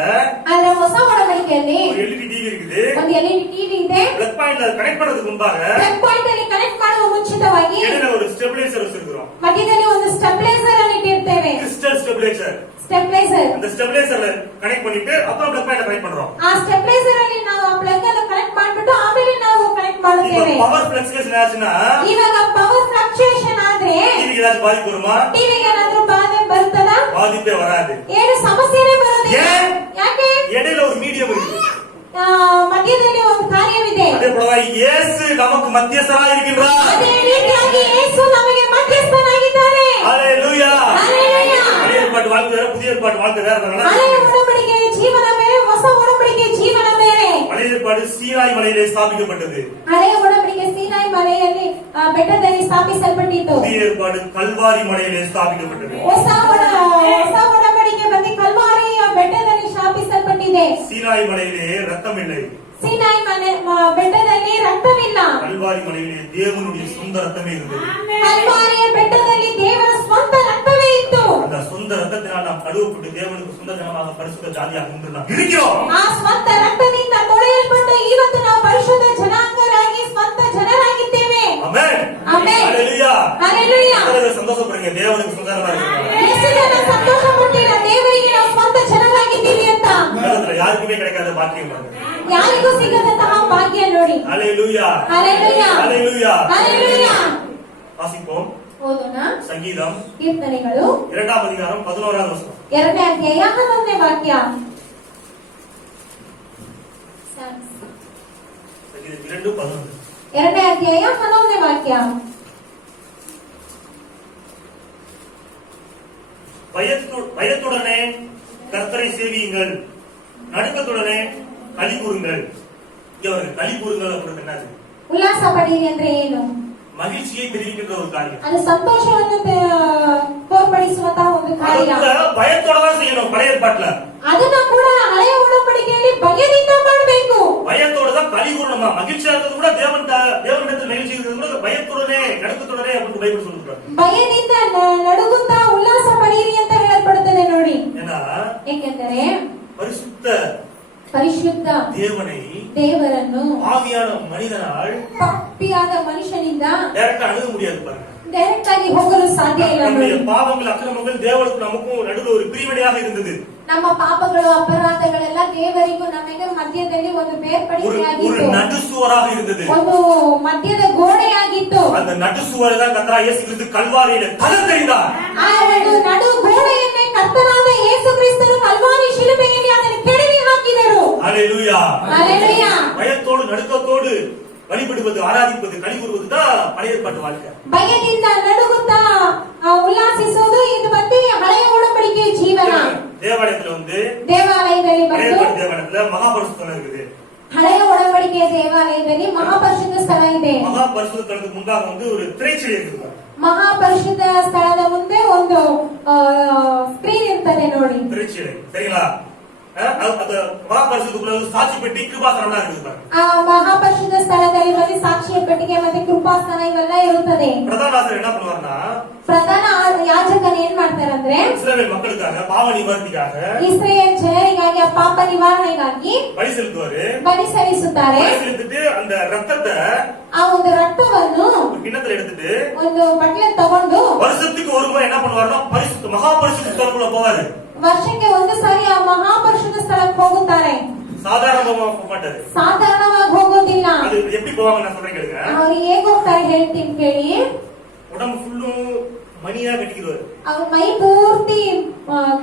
ಆದ್ರೆ ಹೊಸ ಒಡಂಬಡಿಕೆಯಲ್ಲಿ ஒரு எல்இடி டிவி இருக்குது. ಒಂದು ಎಲ್ಇಡಿ ಟಿವಿ ಇದೆ. பிளக் பாயிண்ட்ல கனெக்ட் பண்றதுக்கு முன்பாக ಪ್ಲಗ್ ಪಾಯಿಂಟ್ ಅಲ್ಲಿ ಕನೆಕ್ಟ್ ಮಾಡುವ ಮುಂಚಿತವಾಗಿ இடையில ஒரு ஸ்டெபிலைசர் வச்சிருக்கோம். ಮಧ್ಯದಲ್ಲಿ ಒಂದು ಸ್ಟೆಬಿಲೈಸರ್ ಅನ್ನು ಇಟ್ಟಿರ್ತೇವೆ. Crystal stabiliser. ಸ್ಟೆಬಿಲೈಸರ್. அந்த ஸ்டெபிலைசர்ல கனெக்ட் பண்ணிட்டு அப்புறம் பிளக் பாயிண்ட கனெக்ட் பண்றோம். ಆ ಸ್ಟೆಬಿಲೈಸರ್ ಅಲ್ಲಿ ನಾವು ಆ ಪ್ಲಗ್ ಅನ್ನು ಕನೆಕ್ಟ್ ಮಾಡಿಬಿಟ್ಟು ಆಮೇಲೆ ನಾವು ಕನೆಕ್ಟ್ ಮಾಡುತ್ತೇವೆ. இப்போ பவர் ஃபிளக்சுவேஷன் ஆச்சுனா ಇವಾಗ ಪವರ್ ಫ್ಲಕ್ಚುಯೇಷನ್ ಆದ್ರೆ டிவிக்கு ஏதாவது பாதிப்பு வருமா? ಟಿವಿಗೆ ಏನಾದ್ರೂ ಬಾಧೆ ಬರುತ್ತದಾ? பாதிப்பே வராது. ಏನು ಸಮಸ್ಯೆನೇ ಬರೋದಿಲ್ಲ. ஏன்? ಯಾಕೆ? இடையில ஒரு மீடியம் இருக்கு. ಮಧ್ಯದಲ್ಲಿ ಒಂದು ಕಾರ್ಯವಿದೆ. அதே போலதான் இயேசு நமக்கு மத்தியஸ்தரா இருக்கின்றார். ಅದೇ ರೀತಿಯಾಗಿ ಯೇಸು ನಮಗೆ ಮಧ್ಯಸ್ಥನಾಗಿದ್ದಾನೆ. ஹalleluya. ஹalleluya. பழைய ஏற்பாட்டு வாழ்க்கை வேற, புதிய ஏற்பாட்டு வாழ்க்கை வேற. ಹಳೆಯ ಒಡಂಬಡಿಕೆಯ ಜೀವನ ಬೇರೆ, ಹೊಸ ಒಡಂಬಡಿಕೆಯ ಜೀವನ ಬೇರೆ. பழைய ஏற்பாடு சீனாய் மலையிலே ஸ்தாபிக்கப்பட்டது. ಹಳೆಯ ಒಡಂಬಡಿಕೆ ಸೀನಾಯಿ ಮಲೆಯಲ್ಲಿ ಬೆಟ್ಟದಲ್ಲಿ ಸ್ಥಾಪಿಸಲ್ಪಟ್ಟಿತು. புதிய ஏற்பாடு கல்வாரி மலையிலே ஸ்தாபிக்கப்பட்டது. ಹೊಸ ಒಡಂಬಡಿಕೆ ಬಂದು ಕಲ್ವಾರಿಯ ಬೆಟ್ಟದಲ್ಲಿ ಸ್ಥಾಪಿಸಲ್ಪಟ್ಟಿದೆ. சீனாய் மலையிலே ரத்தம் இல்லை. ಸೀನಾಯಿ ಬೆಟ್ಟದಲ್ಲಿ ರಕ್ತವಿಲ್ಲ. கல்வாரி மலையிலே தேவனுடைய சொந்த ரத்தமே இருந்தது. ಕಲ್ವಾರಿಯ ಬೆಟ್ಟದಲ್ಲಿ ದೇವರ ಸ್ವಂತ ರಕ್ತವೇ ಇತ್ತು. அந்த சொந்த ரத்தத்தினால் நாம் கழுவப்பட்டு தேவனுக்கு சொந்த ஜனமாக பரிசுத்த ஜாதியாக இன்று நாம் இருக்கிறோம். ಆ ಸ್ವಂತ ರಕ್ತದಿಂದ ತೊಳೆಯಲ್ಪಟ್ಟು ಇವತ್ತು ನಾವು ಪರಿಶುದ್ಧ ಜನಾಂಗರಾಗಿ ಸ್ವಂತ ಜನರಾಗಿದ್ದೇವೆ. ஆமென். ಆಮೆನ್. ஹalleluya. ஹalleluya. எல்லாரும் சந்தோஷப்படுங்க, தேவனுக்கு சொந்தமா இருக்கிறோம். ಎಷ್ಟು ಜನ ಸಂತೋಷ ಪಟ್ಟಿಲ್ಲ, ದೇವರಿಗೆ ನಾವು ಸ್ವಂತ ಜನರಾಗಿದ್ದೀವಿ ಅಂತ. உலகத்துல யாருக்குமே கிடைக்காத பாக்கியம் அது. ಯಾರಿಗೂ ಸಿಗದಂತಹ ಭಾಗ್ಯ ನೋಡಿ. ஹalleluya. ஹalleluya. ஹalleluya. ஹalleluya. வாசிப்போம். ಓದೋಣ. சங்கீதம் ಕೀರ್ತನೆಗಳು 2ஆம் அதிகாரம் 11வது வசனம். 2ನೇ ಅಧ್ಯಾಯ 11ನೇ ವಾಕ್ಯ. சங்கீதம் 2:11. 2ನೇ ಅಧ್ಯಾಯ 11ನೇ ವಾಕ್ಯ. பயத்துடனே கர்த்தரை சேவியுங்கள், நடுக்கத்துடனே களி கூறுங்கள். இங்க களி கூறுங்கள் அப்படின்றது என்னது? ಉಲ್ಲಾಸ ಪಡೀರಿ ಅಂದ್ರೆ ಏನು? மகிழ்ச்சியை தெரிவிக்கின்ற ஒரு காரியம். ಅದು ಸಂತೋಷವನ್ನು ತೋರ್ಪಡಿಸುವಂತಹ ಒಂದು ಕಾರ್ಯ. பயத்தோட தான் செய்யணும். பழைய ஏற்பாட்டுல ಅದನ್ನ ಕೂಡ ಹಳೆಯ ಒಡಂಬಡಿಕೆಯಲ್ಲಿ ಭಯದಿಂದ ಮಾಡಬೇಕು. பயத்தோட தான் களி கூறணுமா. மகிழ்ச்சியா இருக்கிறது கூட தேவனிடத்தில் மகிழ்ச்சி இருக்கிறது கூட பயத்துடனே நடுக்கத்துடனே அப்படின்னு பைபிள் சொல்லுறாங்க. ಭಯದಿಂದ ನಡುಗುತ್ತಾ ಉಲ್ಲಾಸ ಪಡೀರಿ ಅಂತ ಹೇಳಲ್ಪಡುತ್ತದೆ ನೋಡಿ. ஏன்னா ಏಕೆಂದರೆ ಪರಿಶುದ್ಧ ದೇವರನ್ನು ஆவியான மனிதனால் ಪಾಪಿಯಾದ ಮನುಷ್ಯನಿಂದ டைரக்டா அணுக முடியாது பாருங்க. ಡೈರೆಕ್ಟ್ ಆಗಿ ಹೋಗಲು ಸಾಧ್ಯ ಇಲ್ಲ. நம்முடைய பாவங்கள் அக்கிரமங்கள் தேவனுக்கும் நமக்கும் நடுவில் ஒரு பிரிவினையாக இருந்தது. ನಮ್ಮ ಪಾಪಗಳು ಅಪರಾಧಗಳೆಲ್ಲ ದೇವರಿಗೂ ನಮಗೆ ಮಧ್ಯದಲ್ಲಿ ಒಂದು ಬೇರ್ಪಡಿಕೆಯಾಗಿತ್ತು. ஒரு நடுசுவராக இருந்தது. ಒಂದು ಮಧ್ಯದ ಗೋಡೆಯಾಗಿತ್ತು. அந்த நடுசுவரை தான் கர்த்தராகிய இயேசு கிறிஸ்து கல்வாரியிலே தகர்த்தெறிந்தார். ಆ ಒಂದು ನಡು ಗೋಡೆಯನ್ನೇ ಕರ್ತನಾದ ಯೇಸು ಕ್ರಿಸ್ತನು ಕಲ್ವಾರಿ ಶಿಲುಬೆಯಲ್ಲಿ ಅದನ್ನು ಕೆಡವಿ ಹಾಕಿದರು. ஹalleluya. ஹalleluya. பயத்தோடு நடுக்கத்தோடு வழிபடுவது, ஆராதிப்பது, களி கூறுவது தான் பழைய ஏற்பாட்டு வாழ்க்கை. ಭಯದಿಂದ ನಡುಗುತ್ತಾ ಉಲ್ಲಾಸಿಸುವುದು ಇದು ಬಂದು ಹಳೆಯ ಒಡಂಬಡಿಕೆಯ ಜೀವನ. தேவாலயத்துல வந்து ದೇವಾಲಯದಲ್ಲಿ பழைய ಬಂದು தேவாலயத்துல மகாபரிசுத்தம் இருக்குது. ಹಳೆಯ ಒಡಂಬಡಿಕೆಯ ದೇವಾಲಯದಲ್ಲಿ ಮಹಾಪರಿಶುದ್ಧ ಸ್ಥಳ ಇದೆ. மகாபரிசுத்த ஸ்தலத்துக்கு முன்பாக வந்து ஒரு திரைச்சீலை இருக்குது. ಮಹಾಪರಿಶುದ್ಧ ಸ್ಥಳದ ಮುಂದೆ ಒಂದು ಸ್ಕ್ರೀನ್ ಇರ್ತದೆ ನೋಡಿ. திரைச்சீலை சரிங்களா? அது மகாபரிசுத்தக்குள்ள சாட்சி பெட்டி கிருபாசனம் இருக்குது பாருங்க. ಆ ಮಹಾಪರಿಶುದ್ಧ ಸ್ಥಳದಲ್ಲಿ ಬಂದು ಸಾಕ್ಷಿಯ ಪೆಟ್ಟಿಗೆ ಮತ್ತೆ ಕೃಪಾಸನ ಇವೆಲ್ಲ ಇರುತ್ತದೆ. பிரதான ஆசிரியர் என்ன பண்ணுவாருன்னா, ಪ್ರಧಾನ ಯಾಜಕನು ಏನ್ ಮಾಡ್ತಾರಂದ್ರೆ இஸ்ரவேல் மக்களுக்காக பாவ நிவர்த்திக்காக ಇಸ್ರೇಲ್ ಜನರಿಗಾಗಿ ಪಾಪ ನಿವಾರಣೆಗಾಗಿ பலி செலுத்துவாரு. ಬಲಿ ಸಲ್ಲಿಸುತ್ತಾರೆ. பலி செலுத்திட்டு அந்த ரத்தத்தை ಆ ಒಂದು ರಕ್ತವನ್ನು ஒரு கிண்ணத்துல எடுத்துட்டு ಒಂದು ಬಟ್ಲೆ ತಗೊಂಡು வருஷத்துக்கு ஒரு முறை என்ன பண்ணுவாருன்னா பரிசுத்த மகாபரிசுத்த ஸ்தலக்குள்ள போவாரு. ವರ್ಷಕ್ಕೆ ಒಂದು ಸಾರಿ ಆ ಮಹಾಪರಿಶುದ್ಧ ಸ್ಥಳಕ್ಕೆ ಹೋಗುತ್ತಾರೆ. சாதாரணமா போக மாட்டாரு. ಸಾಧಾರಣವಾಗಿ ಹೋಗೋದಿಲ್ಲ. அது எப்படி போவாங்க நான் சொல்றேன் கேளுங்க. ಅವ್ರು ಹೇಗೆ ಹೋಗ್ತಾರೆ ಹೇಳ್ತೀನಿ ಕೇಳಿ. உடம்பு ஃபுல்லும் மணியா கட்டிக்குவாரு. ಅವ್ರ ಮೈ ಪೂರ್ತಿ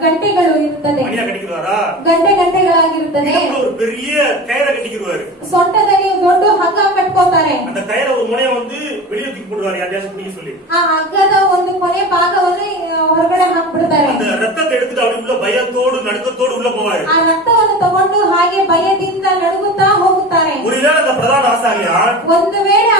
ಗಂಟೆಗಳು ಇರುತ್ತದೆ. மணியா கட்டிக்குவாரா? ಗಂಟೆಗಳಾಗಿರುತ್ತದೆ. ஒரு பெரிய கயிறை கட்டிக்குவாரு. ಸೊಂಟದಲ್ಲಿ ದೊಡ್ಡ ಹಗ್ಗ ಕಟ್ಕೋತಾರೆ. அந்த கயிறை ஒரு முனையை வந்து வெளியே தூக்கி போடுவாரு யாரையாச்சும் பிடிக்க சொல்லி. ಆ ಹಗ್ಗದ ಒಂದು ಕೊನೆ ಭಾಗವನ್ನು ಹೊರಗಡೆ ಹಾಕ್ಬಿಡ್ತಾರೆ. அந்த ரத்தத்தை எடுத்துட்டு அப்படி உள்ள பயத்தோடு நடுக்கத்தோடு உள்ள போவாரு. ಆ ರಕ್ತವನ್ನು ತಗೊಂಡು ಹಾಗೆ ಭಯದಿಂದ ನಡುಗುತ್ತಾ ಹೋಗುತ್ತಾರೆ. ஒருவேளை அந்த பிரதான ஆசாரியர் ಒಂದು ವೇಳೆ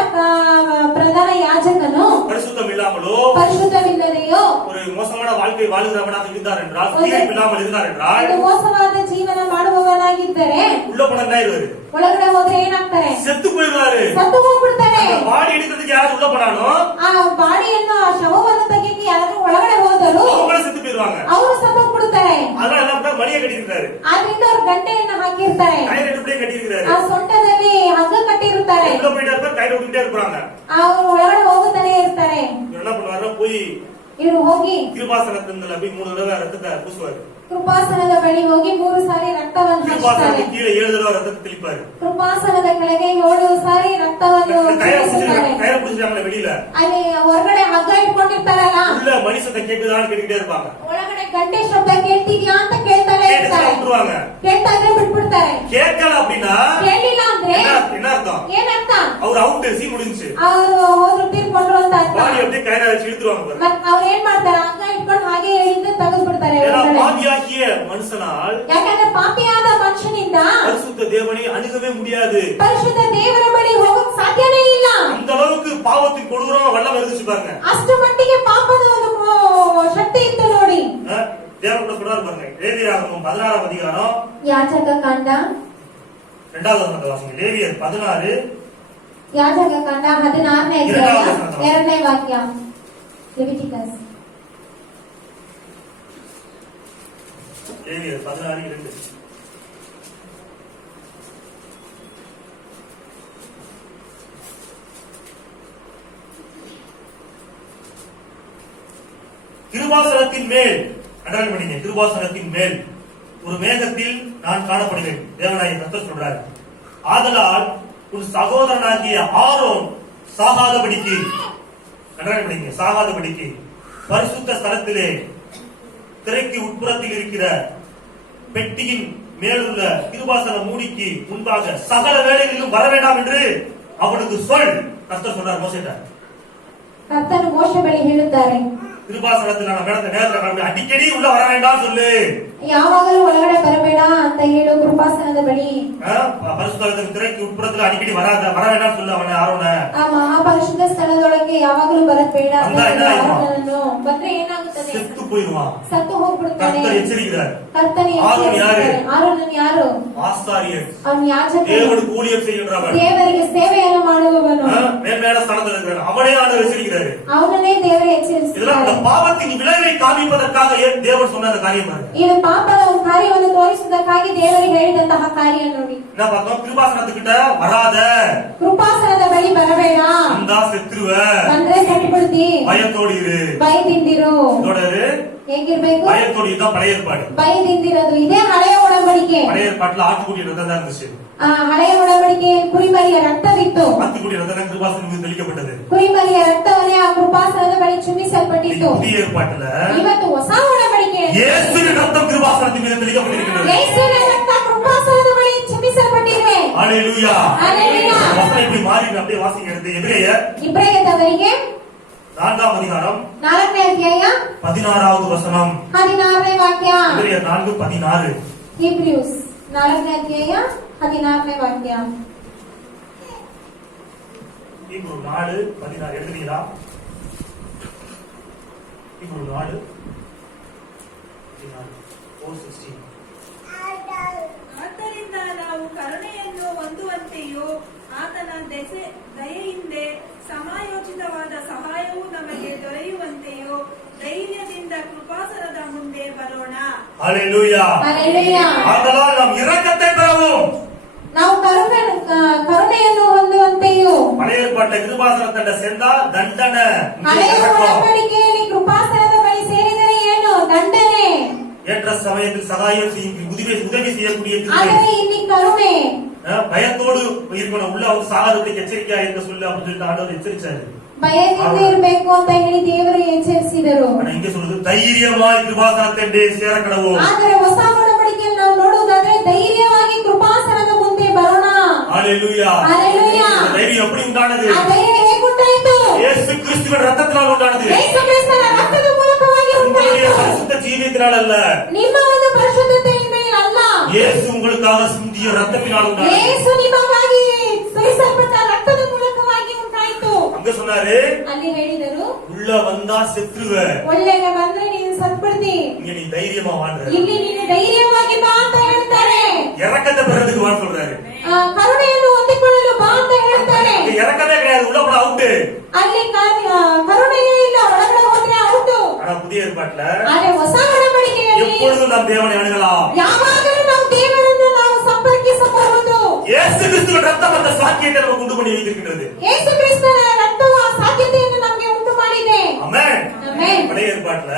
ಪ್ರಧಾನ ಯಾಜಕನು பரிசுத்தம் இல்லாமலோ ಪರಿಶುದ್ಧವಿಲ್ಲದೆಯೋ ஒரு மோசமான வாழ்க்கை வாழுகிறவனாக இருந்தார் என்றால், தீர்ப்பு இல்லாமல் இருந்தார் என்றால், ಒಂದು ಮೋಸವಾದ ಜೀವನ ಮಾಡುವವನಾಗಿದ್ದರೆ உள்ள போனா என்ன ஆயிடுவாரு? ಒಳಗಡೆ ಹೋದ್ರೆ ಏನಾಗ್ತಾರೆ? செத்து போயிடுவாரு. ಸತ್ತು ಹೋಗ್ಬಿಡ್ತಾರೆ. பாடி எடுக்கிறதுக்கு யாராவது உள்ள போனானோ ಆ ಬಾಡಿಯನ್ನು ಆ ಶವವನ್ನು ತೆಗೆಯಕ್ಕೆ ಯಾರಾದ್ರೂ ಒಳಗಡೆ ಹೋದರು அவங்களும் செத்து போயிடுவாங்க. ಅವರು ಸತ್ತು ಹೋಗ್ಬಿಡ್ತಾರೆ. அதனால என்ன பண்ணா மணியை கட்டியிருக்காரு. ಆದ್ರಿಂದ ಅವ್ರು ಗಂಟೆಯನ್ನು ಹಾಕಿರ್ತಾರೆ. கயிறு எடுத்துட்டே கட்டியிருக்காரு. ಆ ಸೊಂಟದಲ್ಲಿ ಹಗ್ಗ கட்டிರುತ್ತಾರೆ. உள்ள போயிட்டா கயிறு விட்டுட்டே இருப்பாங்க. ಅವರು ಒಳಗಡೆ ಹೋಗುತ್ತಾನೆ ಇರ್ತಾರೆ. என்ன பண்ணுவாருன்னா போய் ಇವರು ಹೋಗಿ கிருபாசனத்தில போய் 3 தடவை ரத்தத்தை பூசுவாரு. ಕೃಪಾಸನದ ಬಳಿ ಹೋಗಿ 3 ಸಾರಿ ರಕ್ತವನ್ನು ಹಚ್ಚುತ್ತಾರೆ. கிருபாசனத்துக்கு கீழே 7 தடவை ரத்தத்தை தெளிப்பாரு. ಕೃಪಾಸನದ ಕೆಳಗೆ 7 ಸಾರಿ ರಕ್ತವನ್ನು ಚಿಮುಕಿಸುತ್ತಾರೆ. கயிறு பிடிச்சிட்டாங்களே வெளியில, ಅಲ್ಲಿ ಹೊರಗಡೆ ಹಗ್ಗ ಇಟ್ಕೊಂಡಿರ್ತಾರಲ್ಲ, உள்ள மணி சத்தம் கேக்குதான்னு கேட்டுட்டே இருப்பாங்க. ಒಳಗಡೆ ಗಂಟೆ ಶಬ್ದ ಕೇಳ್ತಿದ್ಯಾ ಅಂತ ಕೇಳ್ತಾನೆ ಇರ್ತಾರೆ. விட்டுருவாங்க. ಕೇಳ್ತಾ ಇದ್ರೆ ಬಿಟ್ಬಿಡ್ತಾರೆ. கேட்கல அப்படின்னா ಕೇಳಿಲ್ಲ ಅಂದ್ರೆ என்ன அர்த்தம்? ಏನರ್ಥ? அவர் அவுட், சி முடிஞ்சு. ಅವರು ಹೋದ್ರು ತೀರ್ಕೊಂಡ್ರು ಅಂತ ಅರ್ಥ. பாடி அப்படியே கயிறை வச்சு இழுத்துருவாங்க பாருங்க. ಮತ್ ಅವ್ರು ಏನ್ ಮಾಡ್ತಾರೆ? ಹಗ್ಗ ಇಟ್ಕೊಂಡು ಹಾಗೆ ಎಳೆದು ತೆಗೆದ್ಬಿಡ್ತಾರೆ ஏன்னா ಒಳಗಡೆ. பாவியாகிய மனுஷனால் ಯಾಕಂದ್ರೆ ಪಾಪಿಯಾದ ಮನುಷ್ಯನಿಂದ பரிசுத்த தேவனை அணுகவே முடியாது. ಪರಿಶುದ್ಧ ದೇವರ ಬಳಿ ಹೋಗಕ್ ಸಾಧ್ಯನೇ ಇಲ್ಲ. அந்த அளவுக்கு பாவத்தின் கொடூரம் வல்லம் இருந்துச்சு பாருங்க. ಅಷ್ಟು ಮಟ್ಟಿಗೆ ಪಾಪದ ಒಂದು ಶಕ್ತಿ ಇತ್ತು ನೋಡಿ. தேவன் கூட சொல்றாரு பாருங்க. லேவியராகமம் 16ஆம் அதிகாரம் ಯಾಜಕ ಕಾಂಡ 2வது வசனத்தை வாசிங்க. லேவியர் 16 ಯಾಜಕ ಕಾಂಡ 16ನೇ ಅಧ್ಯಾಯ 2ನೇ ವಾಕ್ಯ. ಲೆವಿಟಿಕಸ್ லேவியர் 16:2. கிருபாசனத்தின் மேல் அண்டர்லைன் பண்ணீங்க. கிருபாசனத்தின் மேல் ஒரு மேகத்தில் நான் காணப்படுவேன். தேவனாகிய கர்த்தர் சொல்றாரு. ஆதலால் உன் சகோதரனாகிய ஆரோன் சாகாதபடிக்கு, அண்டர்லைன் பண்ணீங்க, சாகாதபடிக்கு பரிசுத்த ஸ்தலத்திலே திரைக்கு உட்புறத்தில் இருக்கிற பெட்டியின் மேலுள்ள கிருபாசன மூடிக்கு முன்பாக சகல வேளைகளிலும் வர வேண்டாம் என்று அவனுக்கு சொல். கர்த்தர் சொன்னார் மோசேட்ட. ಕರ್ತನು ಮೋಶೆ ಬಳಿ ಹೇಳುತ್ತಾರೆ, கிருபாசனத்தில் நான் நடந்த நேரத்தில் அடிக்கடி உள்ள வர வேண்டாம் சொல்லு. ಯಾವಾಗಲೂ ಒಳಗಡೆ ಬರಬೇಡ ಅಂತ ಹೇಳು. ಕೃಪಾಸನದ ಬಳಿ பரிசுத்தலத்தின் திரைக்கு உட்புறத்தில் அடிக்கடி வர வேண்டாம் சொல்லு அவனை, ஆரோன. ಆ ಮಹಾಪರಿಶುದ್ಧ ಸ್ಥಳದೊಳಗೆ ಯಾವಾಗಲೂ ಬರಬೇಡ ಅಂತ ಹೇಳು ಆರೋನನನ್ನು. ಬಂದ್ರೆ ಏನಾಗುತ್ತದೆ? செத்து போயிடுவான். ಸತ್ತು ಹೋಗ್ಬಿಡ್ತಾನೆ. கர்த்தர் எச்சரிக்கிறார். ಕರ್ತನು ஆரோன் யாரு? ಆರೋನನು ಯಾರು? ஆசாரியர். ಅವನು ಯಾಜಕ, தேவனுக்கு ஊழியம் செய்கின்றவன், ದೇವರಿಗೆ ಸೇವೆಯನ್ನು ಮಾಡುವವನು, மேன்மேல ஸ்தானத்தில் இருக்கிறான். அவனே ஆண்டவர் எச்சரிக்கிறாரு. ಅವನನ್ನೇ ದೇವರು இதெல்லாம் ಎಚ್ಚರಿಸುತ್ತಾರೆ. அந்த பாவத்தின் விளைவை காமிப்பதற்காக தேவன் சொன்ன அந்த காரியம் பாருங்க. ಇದು ಪಾಪದ ಒಂದು ಕಾರ್ಯವನ್ನು ತೋರಿಸುವುದಕ್ಕಾಗಿ ದೇವರು ಹೇಳಿದಂತಹ ಕಾರ್ಯ ನೋಡಿ. என்ன பார்த்தோம்? கிருபாசனத்துக்கிட்ட வராத, ಕೃಪಾಸನದ ಬಳಿ ಬರಬೇಡ, வந்தா செத்துருவ, ಬಂದ್ರೆ ಸೆಟ್ಬಿಡ್ತಿ, பயத்தோடு இரு. ಭಯದಿಂದಿರು. இதோட ಹೇಗಿರ್ಬೇಕು? பயத்தோடு இதுதான் பழைய ஏற்பாடு. ಭಯದಿಂದಿರೋದು ಇದೇ ಹಳೆಯ ಒಡಂಬಡಿಕೆ. பழைய ஏற்பாட்டுல ஆட்டுக்குட்டி ரத்தம் தான் இருந்துச்சு. ಹಳೆಯ ಒಡಂಬಡಿಕೆ ಕುರಿಮರಿಯ ರಕ್ತವಿತ್ತು. ஆட்டுக்குட்டி ரத்தம் கிருபாசனம் மீது தெளிக்கப்பட்டது. ಕುರಿಮರಿಯ ರಕ್ತವನ್ನೇ ಆ ಕೃಪಾಸನದ ಬಳಿ ಚಿಮ್ಮಿಸಲ್ಪಟ್ಟಿತ್ತು. புதிய ஏற்பாட்டுல ಇವತ್ತು ಹೊಸ ಒಡಂಬಡಿಕೆ இயேசுவின் ரத்தம் கிருபாசனத்தின் மீது தெளிக்கப்பட்டிருக்கிறது. ಯೇಸುವಿನ ರಕ್ತ ಕೃಪಾಸನದ ಬಳಿ ಚಿಮ್ಮಿಸಲ್ಪಟ್ಟಿದೆ. ஹalleluya. ஹalleluya. வசனம் இப்படி மாறி அப்படியே வாசிங்க. எடுத்து எபிரேயர் ಇಬ್ರಾಯದವರಿಗೆ 4ஆம் அதிகாரம் 4ನೇ ಅಧ್ಯಾಯ 16வது வசனம். 16ನೇ ವಾಕ್ಯ. எபிரேயர் 4:16. ಹೀಬ್ರೂಸ್ 4ನೇ ಅಧ್ಯಾಯ 16ನೇ ವಾಕ್ಯ. ஹீப்ரு 4:16 எழுதுறீங்களா? ஹீப்ரு 4:16. ಆದ್ದರಿಂದ ನಾವು ಕರುಣೆಯನ್ನು ಹೊಂದುವಂತೆಯೂ ಆತನ ದಯೆಯಿಂದ ಸಮಯೋಚಿತವಾದ ಸಹಾಯವು ನಮಗೆ ದೊರೆಯುವಂತೆಯೂ ಧೈರ್ಯದಿಂದ ಕೃಪಾಸನದ ಮುಂದೆ ಬರೋಣ. ஹalleluya. ಹalleluya. ஆதலால் நாம் இரக்கத்தை பெறவும், ನಾವು ಕರುಣೆಯನ್ನು ಹೊಂದುವಂತೆಯೂ. பழைய ஏற்பாட்டுல கிருபாசனத்தண்ட சேர்ந்தா தண்டனை, ಹಳೆಯ ಒಡಂಬಡಿಕೆಯಲ್ಲಿ ಕೃಪಾಸನದ ಬಳಿ ಸೇರಿದರೆ ಏನು? ದಂಡನೆ. ஏற்ற சமயத்தில் சகாயம் செய்யும் உதவி செய்யக்கூடிய ಆದರೆ ಇಲ್ಲಿ ಕರುಣೆ. பயத்தோடு இருக்கணும். உள்ள அவங்க சாகாதத்துக்கு எச்சரிக்கையா இருக்க சொல்லு அப்படின்னு சொல்லிட்டு ஆண்டவர் எச்சரிச்சாரு. ಭಯದಿಂದ ಇರಬೇಕು ಅಂತ ಹೇಳಿ ದೇವರು ಎಚ್ಚರಿಸಿದರು. ஆனா இங்க சொல்றது தைரியமாய் கிருபாசனத்தண்டே சேர கடவோம். ಆದರೆ ಹೊಸ ಒಡಂಬಡಿಕೆಯಲ್ಲಿ ನಾವು ನೋಡುವುದಾದ್ರೆ ಧೈರ್ಯವಾಗಿ ಕೃಪಾಸನದ ಮುಂದೆ ಬರೋಣ. ஹalleluya. ஹalleluya. இந்த தைரியம் எப்படி உண்டானது? ಆ ಧೈರ್ಯ ಹೇಗೆ ಉಂಟಾಯಿತು? இயேசு கிறிஸ்துவின் ரத்தத்தினால் உண்டானது. ಯೇಸು ಕ್ರಿಸ್ತನ ರಕ್ತದ ಮೂಲಕವಾಗಿ உங்களுடைய ಉಂಟಾಯಿತು. பரிசுத்த ஜீவியத்தினால் அல்ல, ನಿಮ್ಮ ಒಂದು ಪರಿಶುದ್ಧತೆಯಿಂದ ಅಲ್ಲ, இயேசு உங்களுக்காக சிந்திய ரத்தத்தினால் உண்டானது. ಯೇಸು ನಿಮಗಾಗಿ ಸುರಿಸಲ್ಪಟ್ಟ ರಕ್ತದ ಮೂಲಕವಾಗಿ ಉಂಟಾಯಿತು. அங்க சொன்னாரு, ಅಲ್ಲಿ ಹೇಳಿದರು, உள்ள வந்தா செத்துருவ, ಒಳ್ಳೆಗೆ ಬಂದ್ರೆ ನೀನು ಸತ್ಬಿಡ್ತಿ, இங்க நீ தைரியமா வாழ்ற. ಇಲ್ಲಿ ನೀನು ಧೈರ್ಯವಾಗಿ ಬಾ ಅಂತ ಹೇಳ್ತಾರೆ. இறக்கத்தை பெறதுக்கு வான்னு சொல்றாரு. ಕರುಣೆಯನ್ನು ಹೊಂದಿಕೊಳ್ಳಲು ಬಾ ಅಂತ ಹೇಳ್ತಾರೆ. இங்க இறக்கமே கிடையாது, உள்ள போட அவுட்டு. ಅಲ್ಲಿ ಕರುಣೆಯೇ ಇಲ್ಲ, ಒಳಗಡೆ ಹೋದ್ರೆ ಔಟು. ஆனா புதிய ஏற்பாட்டுல ಆದ್ರೆ ಹೊಸ ಒಡಂಬಡಿಕೆಯಲ್ಲಿ எப்பொழுதும் நாம் தேவனை அணுகலாம். ಯಾವಾಗಲೂ ನಾವು ದೇವರನ್ನು ನಾವು ಸಂಪರ್ಕಿಸಬಹುದು. இயேசு கிறிஸ்துவின் ரத்தம் அந்த சாக்கியத்தை நமக்கு உண்டு பண்ணி வைத்திருக்கிறது. ಯೇಸು ಕ್ರಿಸ್ತನ ರಕ್ತವು ಆ ಸಾಧ್ಯತೆಯನ್ನು ನಮಗೆ ಉಂಟು ಮಾಡಿದೆ. ஆமென். ಆಮೆನ್. பழைய ஏற்பாட்டுல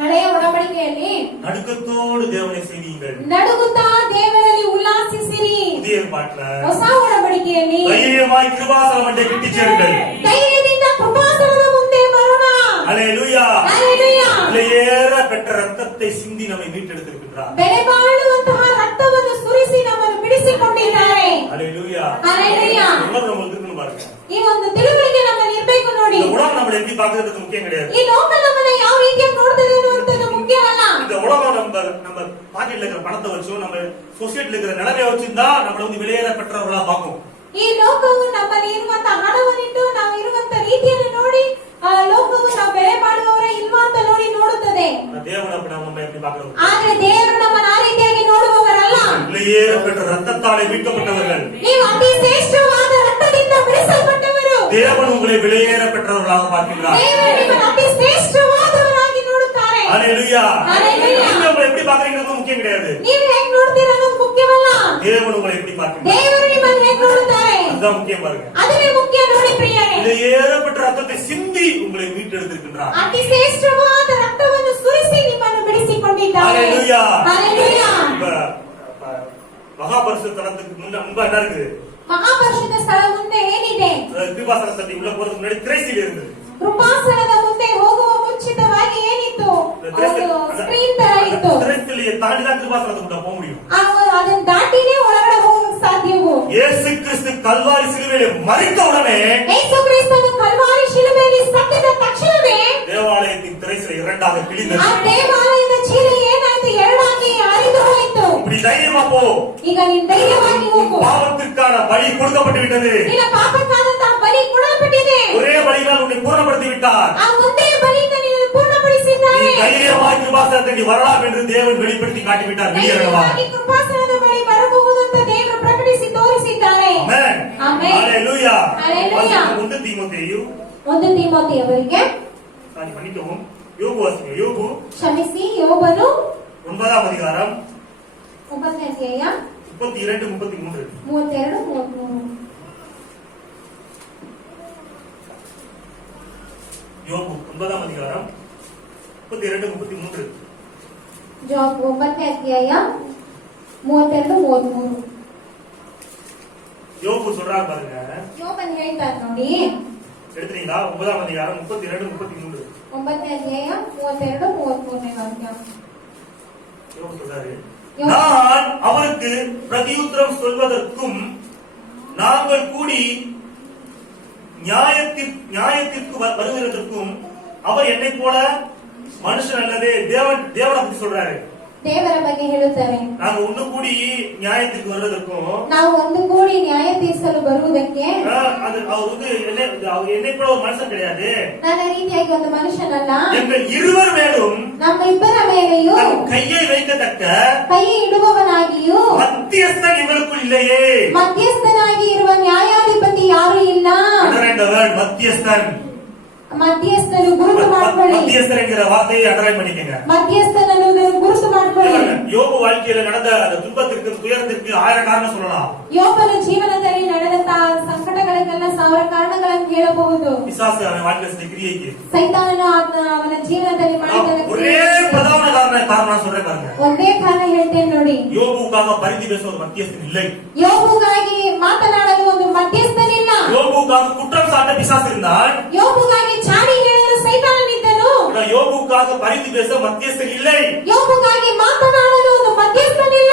ಹಳೆಯ ಒಡಂಬಡಿಕೆಯಲ್ಲಿ நடுக்கத்தோடு தேவனை சேவியுங்கள். ನಡುಗುತ್ತಾ ದೇವರಲ್ಲಿ ಉಲ್ಲಾಸಿಸಿರಿ. புதிய ஏற்பாட்டுல ಹೊಸ ಒಡಂಬಡಿಕೆಯಲ್ಲಿ தைரியமாய் கிருபாசனம் அண்டை கிட்டி சேருங்கள். ಧೈರ್ಯದಿಂದ ಕೃಪಾಸನದ ಮುಂದೆ ಬರೋಣ. அல்லேலூயா. ಹಲ್ಲೆಲೂಯಾ. விலையேற பெற்ற ரத்தத்தை சிந்தி நம்மை மீட்டெடுத்திருக்கிறார். ಬೆಲೆ ಬಾಳುವಂತಹ ರಕ್ತವನ್ನು ಸುರಿಸಿ ನಮ್ಮನ್ನು ಬಿಡಿಸಿಕೊಂಡಿದ್ದಾರೆ. அல்லேலூயா. ಹಲ್ಲೆಲೂಯಾ. உணர்வு நம்மளுக்கு இருக்குன்னு பாருங்க. ಈ ಒಂದು ತಿಳುವಳಿಕೆ ನಮ್ಮಲ್ಲಿ ಇರಬೇಕು ನೋಡಿ. இந்த உலகம் நம்மளை எப்படி பார்க்கிறது முக்கியம் கிடையாது. ಈ ಲೋಕ ನಮ್ಮನ್ನ ಯಾವ ರೀತಿಯಾಗಿ ನೋಡ್ತದೆ ಅನ್ನುವಂಥದ್ದು ಮುಖ್ಯ ಅಲ್ಲ. இந்த உலகம் நம்ம பாக்கெட்ல இருக்கிற பணத்தை வச்சும் நம்ம சொசைட்டில இருக்கிற நிலைமையை வச்சுதான் நம்மள வந்து விலையேற பெற்றவர்களா பார்க்கும். ಈ ಲೋಕವು ನಮ್ಮಲ್ಲಿ ಇರುವಂತಹ ಹಣವನ್ನಿಟ್ಟು ನಾವು ಇರುವಂತ ರೀತಿಯನ್ನು ನೋಡಿ ಆ ಲೋಕವು ನಾವು ಬೆಲೆ ಬಾಳುವವರ ಇಲ್ವಾ ಅಂತ ನೋಡಿ ನೋಡುತ್ತದೆ. தேவன் அப்படி நம்ம எப்படி பார்க்கிறோம்? ಆದ್ರೆ ದೇವರು ನಮ್ಮನ್ನ ಆ ರೀತಿಯಾಗಿ ನೋಡುವವರಲ್ಲ. விலையேற பெற்ற ரத்தத்தாலே மீட்கப்பட்டவர்கள். ನೀವು ಅತಿ ಶ್ರೇಷ್ಠವಾದ ರಕ್ತದಿಂದ ಬಿಡಿಸಲ್ಪಟ್ಟವರು. தேவன் உங்களை விலையேற பெற்றவர்களாக பார்க்கிறார். ದೇವರು ನಿಮ್ಮನ್ನು ಅತಿ ಶ್ರೇಷ್ಠವಾದವರಾಗಿ ನೋಡುತ್ತಾರೆ. ஹalleluya. ஹalleluya. நீங்க உங்களை எப்படி பார்க்கறீங்கறது முக்கியம் கிடையாது. ನೀವು ಹೇಗೆ ನೋಡ್ತೀರಾ ಅನ್ನೋದು ಮುಖ್ಯವಲ್ಲ. தேவன் உங்களை எப்படி பார்க்கிறார்? ದೇವರು ನಿಮ್ಮನ್ನು ಹೇಗೆ ನೋಡುತ್ತಾರೆ அதுதான் முக்கியம் பாருங்க. ಅದೇ ಮುಖ್ಯ ನೋಡಿ ಪ್ರಿಯರೇ. விலையேற பெற்ற ரத்தத்தை சிந்தி உங்களை மீட்டெடுத்திருக்கிறார். ಅತಿ ಶ್ರೇಷ್ಠವಾದ ರಕ್ತವನ್ನು ಸುರಿಸಿ ನಿಮ್ಮನ್ನು ಬಿಡಿಸಿಕೊಂಡಿದ್ದಾರೆ. ஹalleluya. ஹalleluya. மகாபரிசுத்த தலத்துக்கு முன்பு என்ன இருக்குது? ಮಹಾಪರಿಶುದ್ಧ ಸ್ಥಳ ಮುಂದೆ ಏನಿದೆ? கிருபாசன சட்டி உள்ள போறதுக்கு முன்னாடி திரைசீலை இருந்தது. ಕೃಪಾಸನದ ಮುಂದೆ ಹೋಗುವ ಮುಂಚಿತವಾಗಿ ಏನಿತ್ತು? ಸ್ಕ್ರೀನ್ ತರ ಇತ್ತು. திரைசீலையை தாண்டி தான் கிருபாசனத்துக்குள்ள போக முடியும். ಅದನ್ನ ದಾಟಿನೇ ಒಳಗಡೆ ಹೋಗಕ್ಕೆ ಸಾಧ್ಯವು. இயேசு கிறிஸ்து கல்வாரி சிலுவையிலே மரித்த உடனே ಯೇಸು ಕ್ರಿಸ್ತನು ಕಲ್ವಾರಿ ಶಿಲುಬೆಯಲ್ಲಿ ಸತ್ತಿದ ತಕ್ಷಣವೇ தேவாலயத்தின் திரைசீலை இரண்டாக ಆ கிழிந்தது. ದೇವಾಲಯದ ಚೀಲ ಏನಾಯ್ತು? ಎರಡಾಗಿ ಹರಿದು ಹೋಯಿತು. இப்படி தைரியமா போ. ಈಗ ನೀನು ಧೈರ್ಯವಾಗಿ ಹೋಗು. பாவத்திற்கான பலி கொடுக்கப்பட்டு விட்டது. ನಿನ್ನ ಪಾಪಕ್ಕಾದಂತಹ ಬಲಿ ಕೊಡಲ್ಪಟ್ಟಿದೆ. ஒரೇ பலியினால் உன்னை பூர்ணப்படுத்தி விட்டார். ಆ ಒಂದೇ ಬಲಿಯಿಂದ ನೀನು ಪೂರ್ಣಪಡಿಸಿದ್ದಾನೆ. நீ தைரியமாய் கிருபாசனத்தை நீ வரலாம் என்று தேவன் வெளிப்படுத்தி காட்டிவிட்டார். வெளியேறவா. ಧೈರ್ಯವಾಗಿ ಕೃಪಾಸನದ ಬಳಿ ಬರಬಹುದು ಅಂತ ದೇವರು ಪ್ರಕಟಿಸಿ ತೋರಿಸಿದ್ದಾರೆ. ಆಮೆನ್. ಆಮೆನ್. ஹalleluya. ஹalleluya. 1 தீமோத்தேயு 1 ತಿಮೋಥೆಯವರಿಗೆ மன்னிக்கவும். யோபு வாசிங்க. யோபு ಕ್ಷಮಿಸಿ ಯೋಬನು 9ஆம் அதிகாரம் 9ನೇ ಅಧ್ಯಾಯ 32 33. 32 33. யோபு 9ஆம் அதிகாரம் 32 33. ಜಾಬ್ 9ನೇ ಅಧ್ಯಾಯ 32 33. யோபு சொல்றாரு பாருங்க. ಯೋಬನ್ ಹೇಳ್ತಾನೆ ನೋಡಿ. எடுத்துறீங்களா? 9ஆம் அதிகாரம் 32 33. 9ನೇ ಅಧ್ಯಾಯ 32 33ನೇ ವಾಕ್ಯ. யோபு சொல்றாரு, நான் அவருக்கு பிரதியுத்தரம் சொல்வதற்கும் நாங்கள் கூடி நியாயத்திற்கு வருவதற்கும் அவர் என்னை போல மனுஷன் அல்லவே. தேவனை பத்தி சொல்றாரு. ದೇವರ ಬಗ್ಗೆ ಹೇಳುತ್ತಾರೆ. நாங்க ஒண்ணு கூடி நியாயத்திற்கு வருவதற்கும் ನಾವು ಒಂದು ಕೂಡಿ ನ್ಯಾಯ ತೀರಿಸಲು ಬರುವುದಕ್ಕೆ அது அவர் வந்து என்னை போல ஒரு மனுஷன் கிடையாது. ನನ್ನ ರೀತಿಯಾಗಿ ಒಂದು ಮನುಷ್ಯನಲ್ಲ. எங்கள் இருவர் மேலும் ನಮ್ಮ ಇಬ್ಬರ ಮೇಲೆಯೂ தன் கையை வைக்கத்தக்க ಕೈ ಇಡುವವನಾಗಿಯೂ மத்தியஸ்தன் எங்களுக்குள் இல்லையே. ಮಧ್ಯಸ್ಥನಾಗಿ ಇರುವ ನ್ಯಾಯಾಧಿಪತಿ ಯಾರು ಇಲ್ಲ. அண்டர்லைன் மத்தியஸ்தன். ಮಧ್ಯಸ್ಥನು ಗುರುತು ಮಾಡ್ಕೊಳ್ಳಿ. மத்தியஸ்தர் என்கிற வார்த்தையை அண்டர்லைன் பண்ணிக்கங்க. ಮಧ್ಯಸ್ಥನನ್ನು ಗುರುತು ಮಾಡ್ಕೊಳ್ಳಿ. யோபு வாழ்க்கையில நடந்த அந்த துன்பத்திற்கு துயரத்திற்கு 1000 காரணம் சொல்லலாம். ಯೋಬನ ಜೀವನದಲ್ಲಿ ನಡೆದಂತಹ ಸಂಕಟಗಳಿಗೆಲ್ಲ 1000 ಕಾರಣಗಳನ್ನು ಹೇಳಬಹುದು. பிசாசு அவன் வாழ்க்கையில செய்த கிரியைக்கு ಸೈತಾನನು ಅವನ ಜೀವನದಲ್ಲಿ ಮಾಡಿದ ஒரே பிரதான காரணம் சொல்றேன் பாருங்க. ಒಂದೇ ಕಾರಣ ಹೇಳ್ತೇನೆ ನೋಡಿ. யோபுக்காக பரிந்து பேச ஒரு மத்தியஸ்தன் இல்லை. ಯೋಬುಗಾಗಿ ಮಾತನಾಡಲು ಒಂದು ಮಧ್ಯಸ್ಥನಿಲ್ಲ. யோபுக்காக குற்றம் சாட்ட பிசாசு இருந்தால், ಯೋಬುಗಾಗಿ ಚಾಡಿ ಹೇಳಲು ಸೈತಾನನಿದ್ದನು. யோபுக்காக பரிந்து பேச மத்தியஸ்தன் இல்லை. ಯೋಬುಗಾಗಿ ಮಾತನಾಡಲು ಒಂದು ಮಧ್ಯಸ್ಥನಿಲ್ಲ.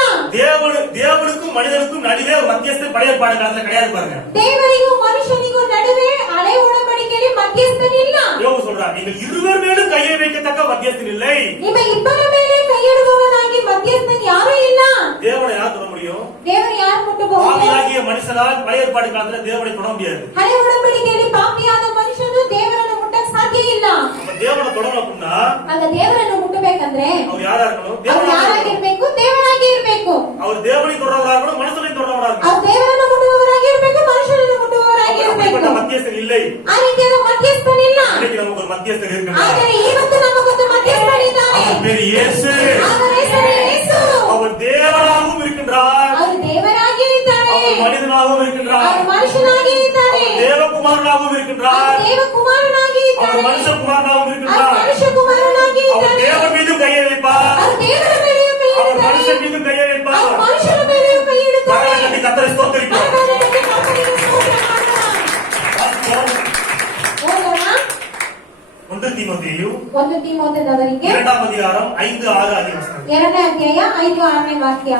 தேவனுக்கும் மனிதனுக்கும் நடுவே ஒரு மத்தியஸ்தன் பழைய ஏற்பாடு காலத்துல கிடையாது பாருங்க. ದೇವರಿಗೂ ಮನುಷ್ಯನಿಗೂ ನಡುವೆ ಹಳೆ ಒಡಂಬಡಿಕೆಯಲ್ಲಿ ಮಧ್ಯಸ್ಥನಿಲ್ಲ. யோபு சொல்றார், நீங்கள் இருவர் மேலும் கையை வைக்கத்தக்க மத்தியஸ்தன் இல்லை. ನಿಮ್ಮ ಇಬ್ಬರ ಮೇಲೆ ಕೈ ಇಡುವವನಾಗಿ ಮಧ್ಯಸ್ಥನ್ ಯಾರೂ ಇಲ್ಲ. தேவனை யார் தொட முடியும்? ದೇವರು ಯಾರು ಮುಟ್ಟಬಹುದು? பாவியாகிய மனுஷனால் பழைய ஏற்பாடு காலத்துல தேவனை தொட முடியாது. ಹಳೆ ಒಡಂಬಡಿಕೆಯಲ್ಲಿ ಪಾಪಿಯಾದ ಮನುಷ್ಯನು ದೇವರನ್ನು ಮುಟ್ಟಕ್ಕೆ ಸಾಧ್ಯ ಇಲ್ಲ. நம்ம தேவனை தொடணும் அப்படின்னா ಆಗ ದೇವರನ್ನು ಮುಟ್ಟಬೇಕಂದ್ರೆ அவர் யாரா இருக்கணும்? ಅವ್ರು ಯಾರಾಗಿರ್ಬೇಕು? ದೇವರಾಗಿ ಇರ್ಬೇಕು. அவர் தேவனை தொடரவராக இருக்கணும், மனுஷனை தொடரவராக இருக்கணும். ಅವ್ರು ದೇವರನ್ನು ಮುಟ್ಟುವವರಾಗಿ ಇರ್ಬೇಕು, ಮನುಷ್ಯನನ್ನು ಮುಟ್ಟುವವರಾಗಿ அப்படிப்பட்ட ಇರ್ಬೇಕು. மத்தியஸ்தன் இல்லை. ಆ ರೀತಿಯಾದ ಮಧ್ಯಸ್ಥನಿಲ್ಲ. இன்னைக்கு நமக்கு ஒரு மத்தியஸ்தன் இருக்கிறார். ಆದರೆ ಇವತ್ತು ನಮಗೊಂದು ಮಧ್ಯಸ್ಥನಿದ್ದಾನೆ. அவர் பேர் இயேசு. ಅವರ ಹೆಸರು ಯೇಸು. அவர் தேவனாகவும் இருக்கின்றார். ಅವರು ದೇವರಾಗಿ ಇದ್ದಾರೆ. அவர் மனிதனாகவும் இருக்கின்றார். ಅವರು ಮನುಷ್ಯನಾಗಿ ಇದ್ದಾರೆ. தேவகுமாரனாகவும் இருக்கின்றார். ಅವರು ದೇವಕುಮಾರನಾಗಿ அவர் ಇದ್ದಾರೆ. மனுஷகுமாரனாகவும் ಅವರು இருக்கின்றார். ಮನುಷ್ಯ ಕುಮಾರನಾಗಿ அதிகாரம் 5, 6 ஆகிய வசனங்கள். 2ನೇ ಅಧ್ಯಾಯ 5, 6ನೇ ವಾಕ್ಯ.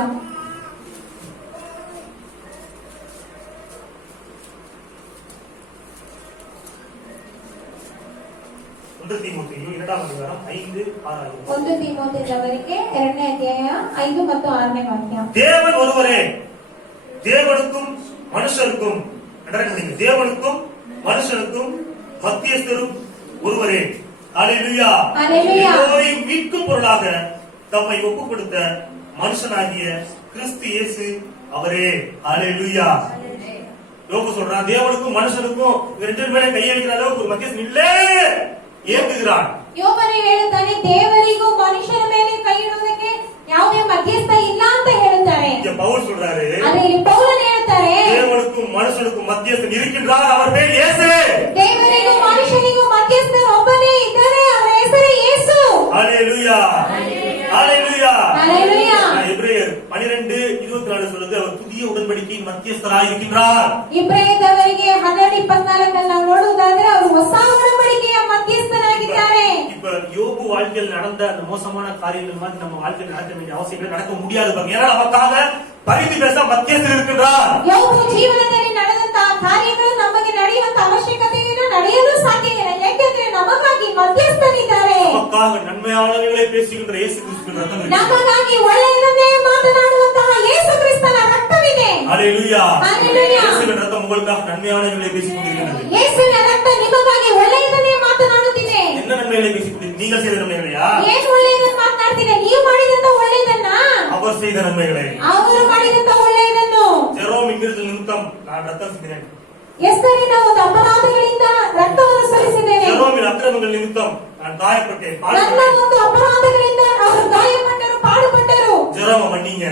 தீமோத்தேயு 2ஆம் அதிகாரம் 5, 6 ஆகிய வசனங்கள். 1 தீமோத்தேயுವರೆಗೆ 2ನೇ ಅಧ್ಯಾಯ 5 ಮತ್ತು 6ನೇ ವಾಕ್ಯ. தேவன் ஒருவரே, தேவனுக்கும் மனுஷருக்கும், தேவனுக்கும் மனுஷனுக்கும் மத்தியஸ்தரும் ஒருவரே. அல்லேலூயா. அல்லேலூயா. எல்லோரையும் மீட்கும் பொருளாக தம்மை ஒப்புக் கொடுத்த மனுஷனாகிய கிறிஸ்து இயேசு அவரே. அல்லேலூயா. யோபு சொல்றான், தேவனுக்கும் மனுஷனுக்கும் ரெண்டு பேரை கையை வைக்கிற அளவுக்கு ஒரு மத்தியஸ்தன் இல்லே ஏங்குகிறான். ಯೋಬನು ಹೇಳುತ್ತಾನೆ, ದೇವರಿಗೂ ಮನುಷ್ಯರ ಮೇಲೆ ಕೈ ಇಡುವುದಕ್ಕೆ ಯಾವುದೇ ಮಧ್ಯಸ್ಥ ಇಲ್ಲ ಅಂತ ಹೇಳುತ್ತಾರೆ. இங்க பவுல் சொல்றாரு, ಆದರೆ ಇಲ್ಲಿ ಪೌಲನು ಹೇಳುತ್ತಾರೆ, தேவனுக்கும் மனுஷனுக்கும் மத்தியஸ்தன் இருக்கின்றார், அவர் பேர் இயேசு. ದೇವರಿಗೂ ಮನುಷ್ಯನಿಗೂ ಮಧ್ಯಸ್ಥ ಒಬ್ಬನೇ ಇದ್ದಾರೆ, ಅವರ ಹೆಸರು ಯೇಸು. அல்லேலூயா. அல்லேலூயா. அல்லேலூயா. எபிரேயர் 12:24 சொல்லுது, அவர் புதிய உடன்படிக்கையின் மத்தியஸ்தராய் இருக்கின்றார். ಇಬ್ರಿಯದವರಿಗೆ 12:24 ನಾವು ನೋಡುವುದಾದ್ರೆ ಅವರು ಹೊಸ ಉಡன்பಡಿಕೆಯ ಮಧ್ಯಸ್ಥರಾಗಿದ್ದಾರೆ. இப்ப யோபு வாழ்க்கையில் நடந்த அந்த மோசமான காரியங்கள் மாதிரி நம்ம வாழ்க்கையில் நடக்க வேண்டிய அவசியம் நடக்க முடியாது பாருங்க. ஏன்னா நமக்காக பரிந்து பேச மத்தியஸ்தர் இருக்கின்றார். ಯೋಬು ಜೀವನದಲ್ಲಿ ನಡೆದಂತಹ ಕಾರ್ಯಗಳು ನಮಗೆ ನಡೆಯುವಂತ ಅವಶ್ಯಕತೆಯನ್ನು ನಡೆಯಲು ಸಾಧ್ಯವಿಲ್ಲ, ಯಾಕೆಂದ್ರೆ ನಮಗಾಗಿ ಮಧ್ಯಸ್ಥರಿದ್ದಾರೆ. நமக்காக நன்மையானவைகளை பேசுகின்ற இயேசு கிறிஸ்துவின் ரத்தம் இருக்கிறது. ನಮಗಾಗಿ ಒಳ್ಳೆಯದನ್ನೇ ಮಾತನಾಡುವಂತಹ ಯೇಸು ಕ್ರಿಸ್ತನ ರಕ್ತವಿದೆ. அல்லேலூயா. அல்லேலூயா. இயேசுவின் ரத்தம் உங்களுக்காக நன்மையானவைகளை பேசிக் கொண்டிருக்கிறது. ಯೇಸುವಿನ ರಕ್ತ ನಿಮಗಾಗಿ ಒಳ್ಳೆಯದನ್ನೇ ಮಾತನಾಡುತ್ತಿದೆ. என்ன நன்மைகளை பேசிக் கொண்டிருக்கிறது? நீங்கள் செய்த நன்மைகளையா? ಏನು ಒಳ್ಳೆಯದನ್ನು ಮಾತನಾಡ್ತಿದೆ? ನೀವು ಮಾಡಿದಂತ ಒಳ್ಳೆಯದನ್ನ, அவர் செய்த நன்மைகளை, ಅವರು ಮಾಡಿದಂತ ಒಳ್ಳೆಯದನ್ನು. ஜெரோம் இங்கிருந்து நிமித்தம் நான் ரத்தம் சிந்தினேன். ಎಸ್ತರಿನ ಒಂದು ಅಪರಾಧಗಳಿಂದ ರಕ್ತವನ್ನು ಸುರಿಸಿದ್ದೇನೆ. ஜெரோமின் அக்கிரமங்கள் நிமித்தம் நான் காயப்பட்டேன், ನನ್ನ பாடுபட்டேன். ಒಂದು ಅಪರಾಧಗಳಿಂದ ಅವರು ಗಾಯಪಟ್ಟರು, ಪಾಡುಪಟ್ಟರು. ஜெரோம மன்னிங்க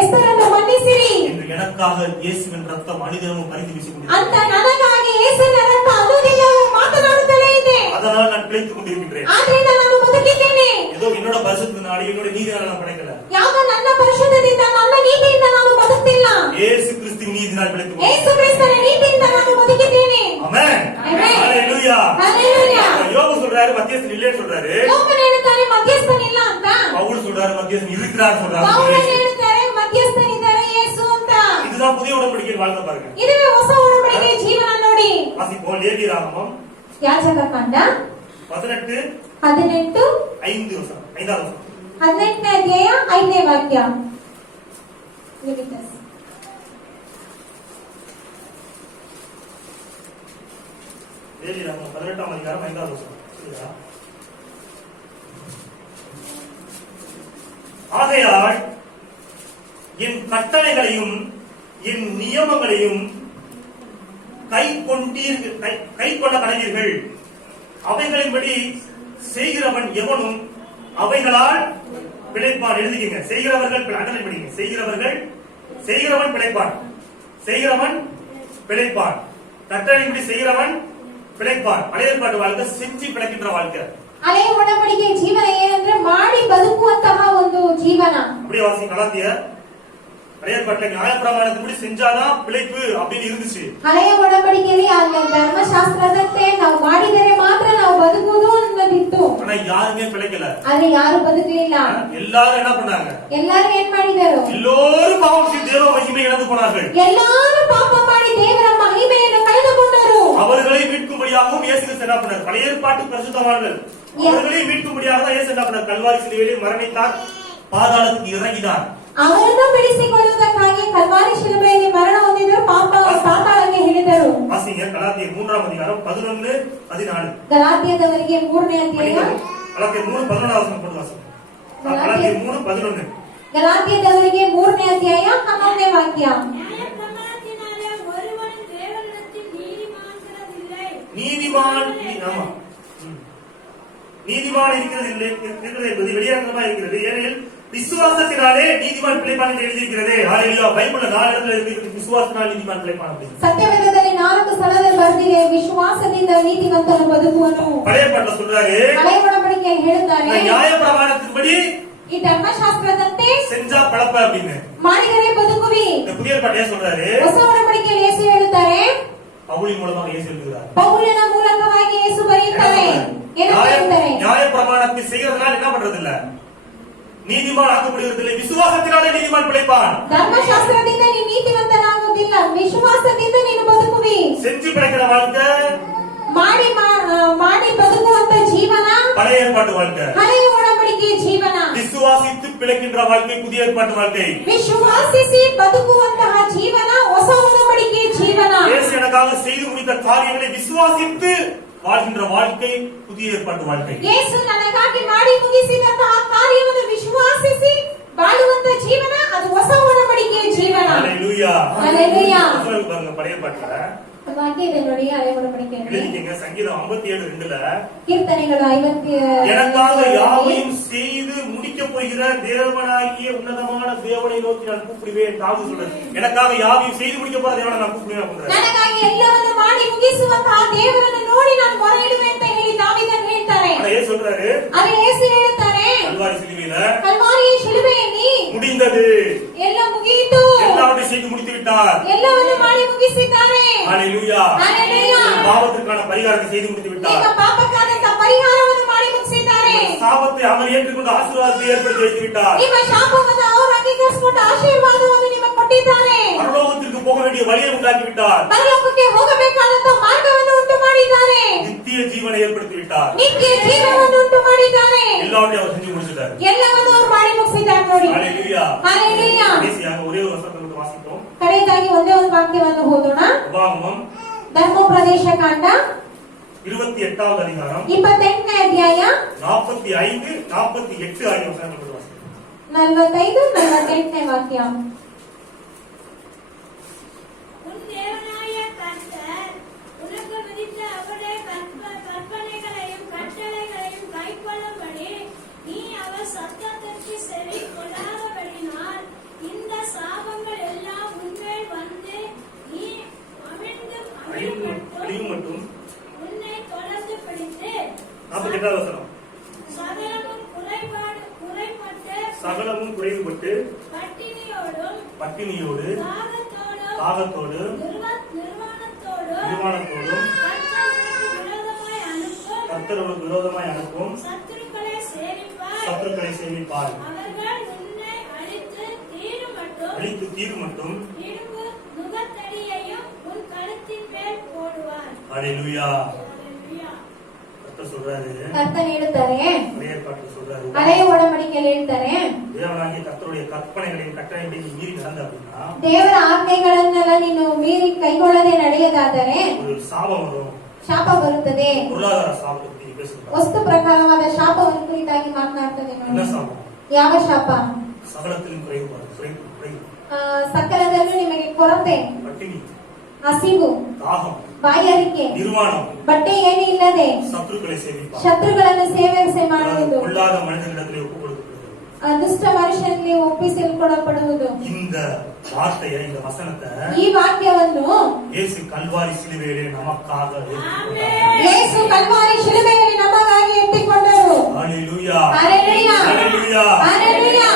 ಎಸ್ತರನ್ನು ಮನ್ನಿಸಿರಿ என்று எனக்காக இயேசுவின் ரத்தம் அனுதினமும் பரிந்து பேசிக் கொண்டிருக்கிறது. ಅಂತ ನನಗಾಗಿ ಯೇಸುವಿನ ರಕ್ತ ಅನುದಿನವೂ ಮಾತನಾಡುತ್ತಲೇ ಇದೆ. அதனால் நான் பிழைத்துக் கொண்டிருக்கின்றேன். ಆದ್ರಿಂದ ನಾನು ಬದುಕಿದ್ದೇನೆ. ஏதோ என்னோட பரிசுத்தத்தினால என்னோட நீதினால நான் படைக்கல. ಯಾವ ನನ್ನ ಪರಿಶುದ್ಧದಿಂದ, ನನ್ನ ನೀತಿಯಿಂದ ನಾನು ಬದುಕ್ತಿಲ್ಲ. இயேசு கிறிஸ்துவின் நீதினால் பிழைத்துக் ಯೇಸು ಕ್ರಿಸ್ತನ ನೀತಿಯಿಂದ ನಾನು ಬದುಕಿದ್ದೇನೆ. ஆமென். ஆமென். ஹalleluya. ಹಲ್ಲೆಲೂಯಾ. யோபு சொல்றாரு மத்தியஸ்தன் இல்லைன்னு சொல்றாரு. ಯೋಬನು ಹೇಳ್ತಾನೆ ಮಧ್ಯಸ್ಥನಿಲ್ಲ ಅಂತ. பவுல் சொல்றாரு மத்தியஸ்தன் இருக்கிறார் சொல்றாரு. ಪೌಲನು ಹೇಳ್ತಾರೆ ಮಧ್ಯಸ್ಥನಿದ್ದಾರೆ ಯೇಸು ಅಂತ. இதுதான் புதிய உடன்படிக்கையில் வாழ்ந்த பாருங்க. ಇದುವೇ ಹೊಸ ಒಡಂಬಡಿಕೆಯ ಜೀವನ ನೋಡಿ. வாசிப்போம் லேவியராகமம் ಯಾಜಕಕಾಂಡ 18:5 18 5வது வசனம். 18ನೇ ಅಧ್ಯಾಯ 5ನೇ ವಾಕ್ಯ. லேவியராகமம் 18ஆம் அதிகாரம் 5வது வசனம். சரியா? ஆகையால் என் கட்டளைகளையும் என் நியமங்களையும் கை கொண்ட கடவீர்கள். அவைகளின்படி செய்கிறவன் எவனும் அவைகளால் பிழைப்பான். எழுதிக்கங்க, செய்கிறவர்கள் செய்கிறவன் பிழைப்பான். செய்கிறவன் பிழைப்பான். கட்டளையின்படி செய்கிறவன் பிழைப்பான். பழைய ஏற்பாட்டு வாழ்க்கை செஞ்சு பிழைக்கின்ற வாழ்க்கை. ಹಳೆಯ ಒಡಂಬಡಿಕೆಯ ಜೀವನ ಏನಂದ್ರೆ ಮಾಡಿ ಬದುಕುವಂತಹ ಒಂದು ಜೀವನ. அப்படியே வாசி கலாத்தியர். பழைய ஏற்பாட்டுல நியாயப்பிரமாணத்தின்படி செஞ்சாதான் பிழைப்பு அப்படின்னு இருந்துச்சு. ಹಳೆಯ ಒಡಂಬಡಿಕೆಯಲ್ಲಿ ಅಲ್ಲಿ ಧರ್ಮಶಾಸ್ತ್ರದಂತೆ ನಾವು ಮಾಡಿದರೆ ಮಾತ್ರ ನಾವು ಬದುಕುವುದು ಅನ್ನೋದಿತ್ತು. ஆனா யாருமே பிழைக்கல. ಆದ್ರೆ ಯಾರು ಬದುಕಲಿಲ್ಲ. எல்லாரும் என்ன பண்ணாங்க? ಎಲ್ಲರೂ ಏನ್ ಮಾಡಿದರು? எல்லோரும் பாவம் செய்து தேவ மகிமை இழந்து போனார்கள். ಎಲ್ಲರೂ ಪಾಪ ಮಾಡಿ ದೇವರ ಮಹಿಮೆಯನ್ನು ಕಳೆದುಕೊಂಡರು. அவர்களை மீட்கும்படியாகவும் இயேசு கிறிஸ்து என்ன பண்ணார்? பழைய ஏற்பாட்டு பரிசுத்தவான்கள் அவர்களை மீட்கும்படியாக தான் இயேசு என்ன பண்ணார்? கல்வாரி சிலுவையிலே மரணித்தார், பாதாளத்துக்கு இறங்கினார். ಅವರನ್ನು ಬಿಡಿಸಿಕೊಳ್ಳುವುದಕ್ಕಾಗಿ ಕಲ್ವಾರಿ ಶಿಲುಬೆಯಲ್ಲಿ ಮರಣ ಹೊಂದಿದರು, ಪಾತಾಳಕ್ಕೆ ಇಳಿದರು. வாசிங்க கலாத்தியர் 3ஆம் அதிகாரம் 11-14. ಗಲಾತ್ಯದವರಿಗೆ 3ನೇ ಅಧ್ಯಾಯ கலாத்தியர் 3:11 வசனம் போட்டு வாசிங்க. கலாத்தியர் 3:11. ಗಲಾತ್ಯದವರಿಗೆ 3ನೇ ಅಧ್ಯಾಯ 11ನೇ ವಾಕ್ಯ. நியாயப்பிரமாணத்தினாலே ஒருவனும் தேவனிடத்தில் நீதிமான்கிறதில்லை. நீதிமான் இருக்கிறது என்பது வெளியரங்கமா இருக்கிறது. ஏனெனில் விசுவாசத்தினாலே நீதிமான் பிழைப்பான் என்று எழுதியிருக்கிறது. ஹalleluya. பைபிள்ல 4 இடத்துல இருக்கு விசுவாசத்தினால் நீதிமான் பிழைப்பான் அப்படின்னு. ಸತ್ಯವೇದದಲ್ಲಿ 4 ಸ್ಥಳದಲ್ಲಿ ಬರೆದಿದೆ ವಿಶ್ವಾಸದಿಂದ ನೀತಿವಂತನು ಬದುಕುವನು. பழைய ஏற்பாட்டுல சொல்றாரு, ಹಳೆಯ ಒಡಂಬಡಿಕೆಯಲ್ಲಿ ಹೇಳುತ್ತಾರೆ நியாயப்பிரமாணத்தின்படி ಈ ಧರ್ಮಶಾಸ್ತ್ರದಂತೆ செஞ்சா பழப்ப அப்படின்னு. ಮಾಡಿದರೆ ಬದುಕುವಿ. இந்த புதிய ஏற்பாட்டிலே சொல்றாரு, ಹೊಸ ಒಡಂಬಡಿಕೆಯಲ್ಲಿ ಯೇಸು ಹೇಳುತ್ತಾರೆ, பவுலின் மூலமாக இயேசு எழுதுகிறார். ಪೌಲನ ಮೂಲಕವಾಗಿ ಯೇಸು ಬರೆಯುತ್ತಾರೆ. என்ன ಹೇಳ್ತಾರೆ? நியாய பிரமாணத்தை செய்யறதுனால என்ன பண்றது இல்ல, நீதிமான் ஆக்கப்படுகிறது இல்லை, விசுவாசத்தினாலே நீதிமான் பிழைப்பான். ಧರ್ಮಶಾಸ್ತ್ರದಿಂದ ನೀನು ನೀತಿವಂತನಾಗುವುದಿಲ್ಲ, ವಿಶ್ವಾಸದಿಂದ ನೀನು ಬದುಕುವಿ. செஞ்சு பிழைக்கிற வாழ்க்கை ಮಾಡಿ ಮಾಡಿ ಬದುಕುವಂತ ಜೀವನ பழைய ஏற்பாட்டு வாழ்க்கை. ಹಳೆಯ ಒಡಂಬಡಿಕೆಯ ಜೀವನ. விசுவாசித்து பிழைக்கின்ற வாழ்க்கை புதிய ஏற்பாட்டு வாழ்க்கை. ವಿಶ್ವಾಸಿಸಿ ಬದುಕುವಂತಹ ಜೀವನ ಹೊಸ ಒಡಂಬಡಿಕೆಯ ಜೀವನ. இயேசு எனக்காக செய்து முடித்த காரியங்களை விசுவாசித்து வாழ்கின்ற வாழ்க்கை புதிய ஏற்பாட்டு வாழ்க்கை. ಯೇಸು ನನಗಾಗಿ ಮಾಡಿ ಮುಗಿಸಿದಂತಹ ಕಾರ್ಯವನ್ನು ವಿಶ್ವಾಸಿಸಿ ಬಾಳುವಂತ ಜೀವನ ಅದು ಹೊಸ ಒಡಂಬಡಿಕೆಯ ಜೀವನ. ஹalleluya. ஹalleluya. பாருங்க பழைய ஏற்பாட்டுல ವಾಕ್ಯ ಇದೆ ನೋಡಿ, ಹಳೆಯ ಒಡಂಬಡಿಕೆ எழுதிக்கங்க. சங்கீதம் 57:2ல ಕೀರ್ತನೆಗಳು 50 எனக்காக யாவையும் செய்து முடிக்க போகிற தேவனாகிய உன்னதமான தேவனை நோக்கி நான் கூப்பிடுவேன். தாவீது சொல்றாரு, எனக்காக யாவையும் செய்து முடிக்க போற தேவனை நான் கூப்பிடுவேன் அப்படின்றாரு. ನನಗಾಗಿ ಎಲ್ಲವನ್ನು ಮಾಡಿ ಮುಗಿಸುವಂತಹ ದೇವರನ್ನು ನೋಡಿ ನಾನು ಮೊರೆ ಇಡುವೆ ಅಂತ ಹೇಳಿ ದಾವೀದನು ಹೇಳ್ತಾರೆ. ஆனா ஏன் சொல்றாரு? ಅದೇ ಯೇಸು ಹೇಳ್ತಾರೆ, கல்வாரி சிலுவையில ಕಲ್ವಾರಿಯ ಶಿಲುಬೆಯಲ್ಲಿ முடிந்தது, ಎಲ್ಲ ಮುಗಿಯಿತು, எல்லாவற்றையும் செய்து முடித்து விட்டார். ಎಲ್ಲವನ್ನು ಮಾಡಿ ಮುಗಿಸಿದ್ದಾರೆ. ஹalleluya. ஹalleluya. பாவத்திற்கான பரிகாரத்தை செய்து முடித்து ಈಗ விட்டார். ಪಾಪಕ್ಕಾದಂತ ಪರಿಹಾರವನ್ನು ಮಾಡಿ ಮುಗಿಸಿದ್ದಾರೆ. சாபத்தை அவர் ஏற்றுக்கொண்டு ஆசீர்வாதத்தை ஏற்படுத்தி வைத்து விட்டார். ನಿಮ್ಮ ಶಾಪವನ್ನು ಅವರು ಅಂಗೀಕರಿಸಿಕೊಂಡು ಆಶೀರ್ವಾದವನ್ನು ನಿಮಗೆ ಕೊಟ್ಟಿದ್ದಾರೆ. பரலோகத்திற்கு போக வேண்டிய வழியை உண்டாக்கி விட்டார். ಪರಲೋಕಕ್ಕೆ ಹೋಗಬೇಕಾದಂತ ಮಾರ್ಗವನ್ನು ಉಂಟು ಮಾಡಿದ್ದಾರೆ. நித்திய ஜீவனை ஏற்படுத்தி விட்டார். ನಿತ್ಯ ಜೀವನವನ್ನು ಉಂಟು ಮಾಡಿದ್ದಾರೆ. எல்லாவற்றையும் அவர் செஞ்சு முடிச்சிட்டார். ಎಲ್ಲವನ್ನು ಅವರು ಮಾಡಿ ಮುಗಿಸಿದ್ದಾರೆ ನೋಡಿ. ஹalleluya. ஹalleluya. கடைசியாக ஒரே ஒரு வசனத்தை மட்டும் வாசிப்போம். ಕಡೆಯದಾಗಿ ಒಂದೇ ಒಂದು ವಾಕ್ಯವನ್ನು ಓದೋಣ. உபாகமம் ಧರ್ಮೋಪದೇಶ ಕಾಂಡ 28வது அதிகாரம் 28ನೇ ಅಧ್ಯಾಯ 45, 48 ஆகிய வசனங்களை மட்டும் வாசிப்போம். 45, 48ನೇ ವಾಕ್ಯ. உன் தேவனாய கர்த்தர் உனக்கு விதித்த அவருடைய கற்பனைகளையும் கட்டளைகளையும் கைக்கொள்ளும்படி நீ அவர் சத்தத்திற்கு செவி கொள்ளாதபடினால் இந்த சாபங்கள் எல்லாம் உன்மேல் வந்து நீ அழியும் மட்டும் உன்னை தொடர்ந்து பிடித்து 48வது வசனம். சகலமும் குறைவுபட்டு பட்டினியோடு தாகத்தோடு நிர்வாணத்தோடும் கர்த்தருக்கு விரோதமாய் அனுப்பும் சத்துருக்களை சேமிப்பார். அழித்து தீரு மட்டும். ஹalleluya. கர்த்தர் சொல்றாரு, ಕರ್ತನು ಹೇಳುತ್ತಾರೆ, பழைய ஏற்பாட்டுல சொல்றாரு, ಹಳೆಯ ಒಡಂಬಡಿಕೆಯಲ್ಲಿ ಹೇಳ್ತಾರೆ, தேவனாகிய கர்த்தருடைய கற்பனைகளையும் கட்டளைகளையும் மீறி நடந்த அப்படின்னா ದೇವರ ಆಜ್ಞೆಗಳನ್ನೆಲ್ಲ ನೀನು ಮೀರಿ ಕೈಗೊಳ್ಳದೆ ನಡೆಯದಾದರೆ ஒரு சாபம் வரும். ಶಾಪ ಬರುತ್ತದೆ. பொருளாதார சாபத்தை பத்தி பேசுறாரு. ವಸ್ತು ಪ್ರಕಾರವಾದ ಶಾಪವನ್ನು ಕುರಿತಾಗಿ ಮಾತನಾಡ್ತದೆ என்ன ನೋಡಿ. சாபம்? ಯಾವ ಶಾಪ? சகலத்திலும் குறைவு. ಸಕಲದಲ್ಲೂ ನಿಮಗೆ ಕೊರತೆ, பட்டினி, ಹಸಿವು, தாகம், ಬಾಯಾರಿಕೆ, நிர்வாணம், ಬಟ್ಟೆ ಏನು ಇಲ್ಲದೆ சத்துருக்களை சேமிப்பார். ಶತ್ರುಗಳನ್ನು ಸೇವೆ ಮಾಡುವುದು, கொள்ளாத மனிதனிடத்திலே ஒப்பு கொடுக்கப்படுகிறது. ದುಷ್ಟ ಮನುಷ್ಯನಿಗೆ ಒಪ್ಪಿಸಿಕೊಡಲ್ಪಡುವುದು. இந்த வார்த்தையை, இந்த வசனத்தை ಈ ವಾಕ್ಯವನ್ನು இயேசு கல்வாரி சிலுவையிலே நமக்காக ஏற்றுக்கொண்டார். ಯೇಸು ಕಲ್ವಾರಿ ಶಿಲುಬೆಯಲ್ಲಿ ನಮಗಾಗಿ ಎತ್ತಿಕೊಂಡರು. ஹalleluya. ஹalleluya. ஹalleluya. ஹalleluya.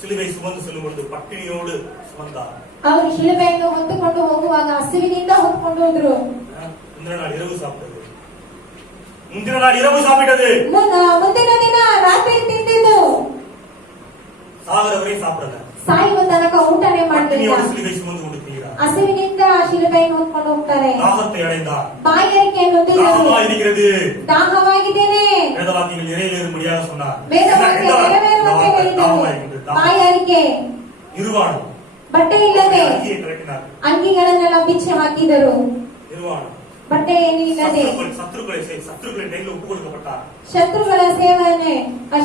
சிலுவை சுமந்து செல்லும் பொழுது பட்டினியோடு சுமந்தார். ಅವರು ಶಿಲುಬೆಯನ್ನು ಹೊತ್ತುಕೊಂಡು ಹೋಗುವಾಗ ಹಸಿವಿನಿಂದ ಹೊತ್ಕೊಂಡು ಹೋದ್ರು. முந்தின நாள் இரவு சாப்பிட்டது. ಮುಂದಿನ ದಿನ ರಾತ್ರಿ ತಿಂದಿದ್ದು. சாகர வரை சாப்பிடல. ಸಾಯುವ ತನಕ ಊಟನೇ ಮಾಡಲಿಲ್ಲ. பட்டினியோடு சிலுவை சுமந்து கொண்டு திரிகிறார். ಹಸಿವಿನಿಂದ ಶಿಲುಬೆಯನ್ನು ಹೊತ್ಕೊಂಡು ಹೋಗ್ತಾರೆ. தாகத்தை அடைந்தார். ಬಾಯಾರಿಕೆಯನ್ನು இருக்கிறது. ದಾಹವಾಗಿದ್ದೇನೆ. வேதவாக்கியங்கள் நிறைவேறும்படியாக சொன்னார். ವೇದವಾಕ್ಯ ನೆರವೇರುವಂತೆ ಹೇಳಿದರು. ಬಾಯಾರಿಕೆ, நிர்வாணம், ಬಟ್ಟೆ ಇಲ್ಲದೆ ಅಂಗಿಗಳನ್ನೆಲ್ಲ ಬಿಚ್ಚಿ ಹಾಕಿದರು. நிர்வாணம், ಬಟ್ಟೆ ಏನಿಲ್ಲದೆ சத்துருக்களை கையில் ஒப்பு கொடுக்கப்பட்டார். ಶತ್ರುಗಳ ಸೇವನೆ,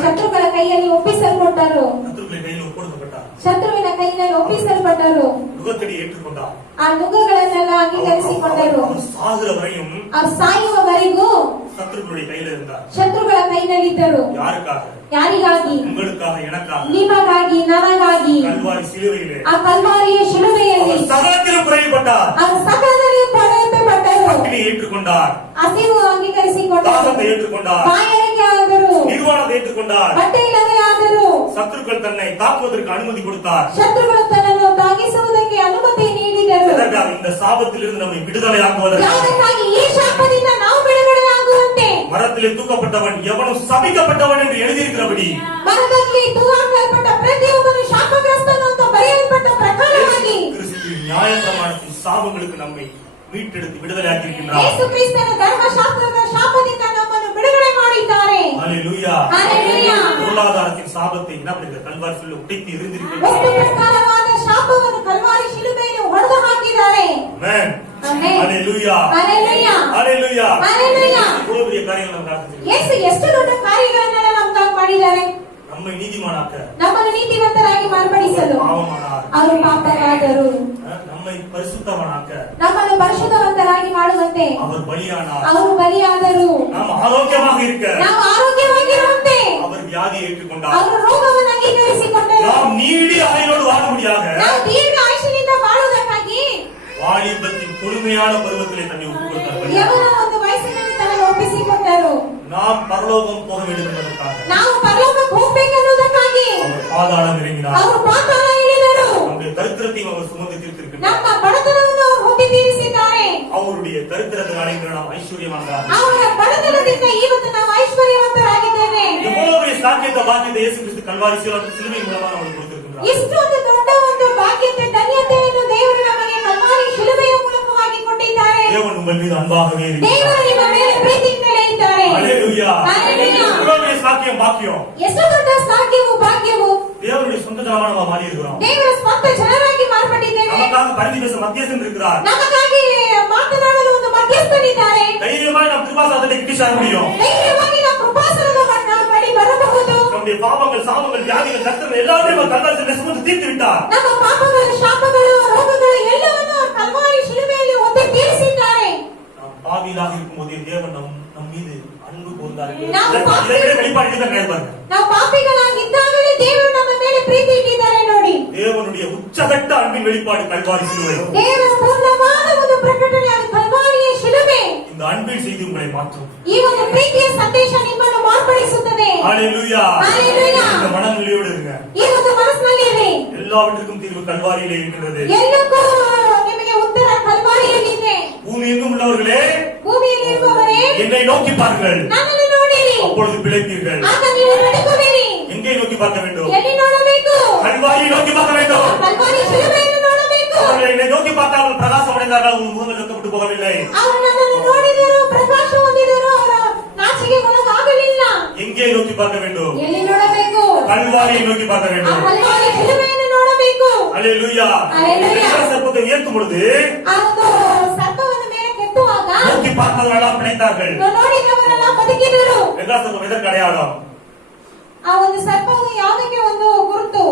ಶತ್ರುಗಳ ಕೈಯಲ್ಲಿ ಒಪ್ಪಿಸಲ್ಪಟ್ಟರು. சத்துருக்களை கையில் ஒப்பு கொடுக்கப்பட்டார். ಶತ್ರುವಿನ ಕೈಯಲ್ಲಿ ಒಪ್ಪಿಸಲ್ಪಟ್ಟರು. நுகத்தடி ஏற்றுக்கொண்டார். ಆ ನುಗ್ಗುಗಳನ್ನೆಲ್ಲ ಅಂಗೀಕರಿಸಿಕೊಂಡರು. சாகுற வரையும் ಅವ್ರು ಸಾಯುವವರೆಗೂ சத்துருக்களுடைய கையில் இருந்தார். ಶತ್ರುಗಳ ಕೈನಲ್ಲಿದ್ದರು. யாருக்காக? ಯಾರಿಗಾಗಿ? உங்களுக்காக, எனக்காக, ನಿಮಗಾಗಿ, ನನಗಾಗಿ. கல்வாரி சிலுவையிலே ಆ ಕಲ್ವಾರಿಯ ಶಿಲುಬೆಯಲ್ಲಿ சகலத்திலும் குறைவுபட்டார். ಅವರು ಸಕಲದಲ್ಲಿ ಪಡೆಯಲ್ಪಟ್ಟರು. பட்டினி ஏற்றுக்கொண்டார். ಹಸಿವು ಅಂಗೀಕರಿಸಿಕೊಂಡರು. தாகத்தை ஏற்றுக்கொண்டார். ಬಾಯಾರಿಕೆ ಆದರು. நிர்வாணத்தை ஏற்றுக்கொண்டார். ಬಟ್ಟೆ ಇಲ್ಲದೆ ಆದರು. சத்துருக்கள் தன்னை தாக்குவதற்கு அனுமதி கொடுத்தார். ಶತ್ರುಗಳು ತನ್ನನ್ನು ತಾಗಿಸುವುದಕ್ಕೆ ಅನುಮತಿ ನೀಡಿದರು. இந்த சாபத்திலிருந்து நம்மை விடுதலையாக்குவதற்கு, ಯಾವುದಕ್ಕಾಗಿ? ಈ ಶಾಪದಿಂದ ನಾವು ಬಿಡುಗಡೆಯಾಗುವಂತೆ. மரத்திலே தூக்கப்பட்டவன் எவனும் சபிக்கப்பட்டவன் என்று எழுதியிருக்கிறபடி ಮರದಲ್ಲಿ ತೂಗಾಕಲ್ಪಟ್ಟ ಪ್ರತಿಯೊಬ್ಬನು ಶಾಪಗ್ರಸ್ತನು ಅಂತ ಬರೆಯಲ್ಪಟ್ಟ ಪ್ರಕಾರವಾಗಿ கிறிஸ்துவின் நியாயப்பிரமாணத்தின் சாபங்களுக்கு நம்மை மீட்டெடுத்து விடுதலையாக்கி இருக்கின்றார். ಯೇಸು ಕ್ರಿಸ್ತನ ಧರ್ಮಶಾಸ್ತ್ರದ ಶಾಪದಿಂದ ನಮ್ಮನ್ನು ಬಿಡುಗಡೆ ಮಾಡಿದ್ದಾರೆ. ஹalleluya. ஹalleluya. பொருளாதாரத்தின் சாபத்தை என்ன பண்ணுங்க கல்வாரி சிலுவையில் உடைத்து எறிந்திருக்கிறார். ವಸ್ತು ಪ್ರಕಾರವಾದ ಶಾಪವನ್ನು ಕಲ್ವಾರಿ ಶಿಲುಬೆಯಲ್ಲಿ ಹೊಡೆದು ಹಾಕಿದ್ದಾರೆ. ಆಮೆನ್. ಆಮೆನ್. ஹalleluya. ஹalleluya. ஹalleluya. ஹalleluya. இவ்வளவு பெரிய காரியங்களை நாம் நடத்திருக்கிறோம். ಯೇಸು ಎಷ್ಟು ದೊಡ್ಡ ಕಾರ್ಯಗಳನ್ನೆಲ್ಲ ನಮಗಾಗಿ ಮಾಡಿದ್ದಾರೆ. நம்மை நீதிமானாக்க ನಮ್ಮನ್ನು ನೀತಿವಂತರಾಗಿ ಮಾರ್ಪಡಿಸಲು பாவமானார். ಅವರು ಪಾಪರಾದರು. நம்மை பரிசுத்தவனாக்க ನಮ್ಮನ್ನು ಪರಿಶುದ್ಧವಂತರಾಗಿ ಮಾಡುವಂತೆ அவர் பலியானார். ಅವರು ಬಲಿಯಾದರು. நாம் ஆரோக்கியமாக இருக்க ನಾವು ಆರೋಗ್ಯವಾಗಿರುವಂತೆ அவர் வியாதியை ஏற்றுக்கொண்டார். ಅವರು ರೋಗವನ್ನು ಅಂಗೀಕರಿಸಿಕೊಂಡರು. நாம் நீடிய ஆயுளோடு வாழும்படியாக ನಾವು ದೀರ್ಘ ಆಯುಷ್ಯದಿಂದ ಬಾಳುವುದಕ್ಕಾಗಿ வாலிபத்தின் தொழுமையான பருவத்திலே தன்னை ஒப்புக் கொடுத்தார். ಯವನ ಒಂದು ವಯಸ್ಸಿನಲ್ಲಿ ತನ್ನನ್ನು ಒಪ್ಪಿಸಿಕೊಂಡರು. நாம் பரலோகம் போக வேண்டும் என்பதற்காக ನಾವು ಪರಲೋಕಕ್ಕೆ ಹೋಗ್ಬೇಕನ್ನುವುದಕ್ಕಾಗಿ அவர் பாதாளம் இறங்கினார். ಅವರು ಪಾತಾಳ ಇಳಿದರು. நம்முடைய தரித்திரத்தையும் அவர் சுமந்து தீர்த்திருக்கிறார். ನಮ್ಮ ಬಡತನವನ್ನು ಅವರು ಹೊತ್ತಿ ತೀರಿಸಿದ್ದಾರೆ. அவருடைய தரித்திரத்தினாலே இன்று நாம் ஐஸ்வர்யமானார். ಅವರ ಬಡತನದಿಂದ ಇವತ್ತು ನಾವು ಐಶ್ವರ್ಯವಂತರಾಗಿದ್ದೇವೆ. எவ்வளவு பெரிய சாக்கியத்தை பாக்கியத்தை இயேசு கிறிஸ்து கல்வாரி சிலுவை மூலமாக நமக்கு கொடுத்திருக்கிறார். ಇಷ್ಟೊಂದು ದೊಡ್ಡ ಒಂದು ಭಾಗ್ಯತೆ ಧನ್ಯತೆಯನ್ನು ದೇವರು ನಮಗೆ ಕಲ್ವಾರಿ ಶಿಲುಬೆಯ ಮೂಲಕವಾಗಿ ಕೊಟ್ಟಿದ್ದಾರೆ. தேவன் உங்கள் மீது அன்பாகவே இருக்கிறார். ದೇವರು ನಿಮ್ಮ ಮೇಲೆ ಪ್ರೀತಿಯಿಂದಲೇ ಇದ್ದಾರೆ. ஹalleluya. ஹalleluya. எவ்வளவு பெரிய சாக்கியம் பாக்கியம். ಎಷ್ಟು ದೊಡ್ಡ ಸಾಕ್ಯವು ಭಾಗ್ಯವು. தேவனுடைய சொந்த ஜனமாக நாம் மாறி இருக்கிறோம். ದೇವರ ಸ್ವಂತ ಜನರಾಗಿ ಮಾರ್ಪಟ್ಟಿದ್ದೇವೆ. நமக்காக பரிந்து பேச மத்தியஸ்தன் இருக்கிறார். ನಮಗಾಗಿ ಮಾತನಾಡಲು ಒಂದು ಮಧ್ಯಸ್ಥನಿದ್ದಾರೆ. தைரியமாக நாம் கிருபாசனத்தை கிட்டி சேர முடியும். ಧೈರ್ಯವಾಗಿ ನಾವು ಕೃಪಾಸನದ ಬಳಿ ಬರಬಹುದು. நம்முடைய பாவங்கள் சாபங்கள் வியாதிகள் கஷ்டங்கள் எல்லாத்தையும் அவர் கல்வாரி சிலுவையில் சுமந்து தீர்த்து விட்டார். ನಮ್ಮ ಪಾಪಗಳು ಶಾಪಗಳು ರೋಗಗಳು ಎಲ್ಲವನ್ನೂ ಕಲ್ವಾರಿ ಶಿಲುಬೆಯಲ್ಲಿ ಹೊತ್ತಿ ತೀರಿಸಿದ್ದಾರೆ. நாம் பாவியாக இருக்கும்போதே தேவன் நம் மீது அன்பு கூர்ந்தார். நாம் இதை வெளிப்பாடு தான் கிடையாது. ನಾವು ಪಾಪಿಗಳಾಗಿದ್ದಾಗಲೇ ದೇವರು ನಮ್ಮ ಮೇಲೆ ಪ್ರೀತಿ ಇಟ್ಟಿದ್ದಾರೆ ನೋಡಿ. தேவனுடைய உச்சகட்ட அன்பின் வெளிப்பாடு கல்வாரி சிலுவை. ದೇವರ ಪೂರ್ಣವಾದ ಒಂದು ಪ್ರಕಟಣೆ ಅದು ಕಲ್ವಾರಿಯ ಶಿಲುಬೆ. இந்த அன்பின் செய்தி உங்களை மாற்றும். ಈ ಒಂದು ಪ್ರೀತಿಯ ಸಂದೇಶ ನಿಮ್ಮನ್ನು ಮಾರ್ಪಡಿಸುತ್ತದೆ. ஹalleluya. ஹalleluya. இந்த மனநிலையோடு இருங்க. ಈ ಒಂದು ಮನಸ್ಸಿನಲ್ಲಿ எல்லாவற்றுக்கும் தீர்வு கல்வாரியிலே இருக்கிறது. ಎಲ್ಲಕ್ಕೂ ನಿಮಗೆ ಉತ್ತರ ಕಲ್ವಾರಿಯಲ್ಲಿದೆ. பூமி எங்கும் உள்ளவர்களே ಭೂಮಿಯಲ್ಲಿರುವವರೇ என்னை நோக்கி பாருங்கள், ನನ್ನನ್ನು ನೋಡಿರಿ, அப்பொழுது பிழைப்பீர்கள். ಆಗ ನೀವು ನಡುಗುವಿರಿ. எங்கே நோக்கி பார்க்க வேண்டும்? ಎಲ್ಲಿ ನೋಡಬೇಕು? கல்வாரியை நோக்கி பார்க்க வேண்டும். ಕಲ್ವಾರಿ ಶಿಲುಬೆಯನ್ನು ನೋಡಬೇಕು. அவர்கள் என்னை நோக்கி பார்த்தார்கள், பிரகாசம் அடைந்தார்கள், உன் முகங்கள் வெட்கப்பட்டு போகவில்லை. ಅವರು ನನ್ನನ್ನು ನೋಡಿದರು, ಪ್ರಕಾಶ ಹೊಂದಿದರು, ಅವರ ನಾಚಿಕೆಗೊಳಗಾಗಲಿಲ್ಲ. எங்கே நோக்கி பார்க்க வேண்டும்? ಎಲ್ಲಿ ನೋಡಬೇಕು? கல்வாரியை நோக்கி பார்க்க ಆ வேண்டும். ಕಲ್ವಾರಿ ಶಿಲುಬೆಯನ್ನು ನೋಡಬೇಕು. ஹalleluya. ஹalleluya. சர்ப்பத்தை உயர்த்தும் பொழுது ಆ ಒಂದು ಸರ್ಪವನ್ನು ಮೇಲೆ ಕೆತ್ತುವಾಗ நோக்கி பார்த்தவர்களெல்லாம் பிழைத்தார்கள். ನೋಡಿದವರೆಲ್ಲ ಬದುಕಿದರು. வெகாசர்ப்பம் எதற்கு அடையாளம்? ಆ ಒಂದು ಸರ್ಪವು ಯಾವುದಕ್ಕೆ ಒಂದು ಗುರುತು?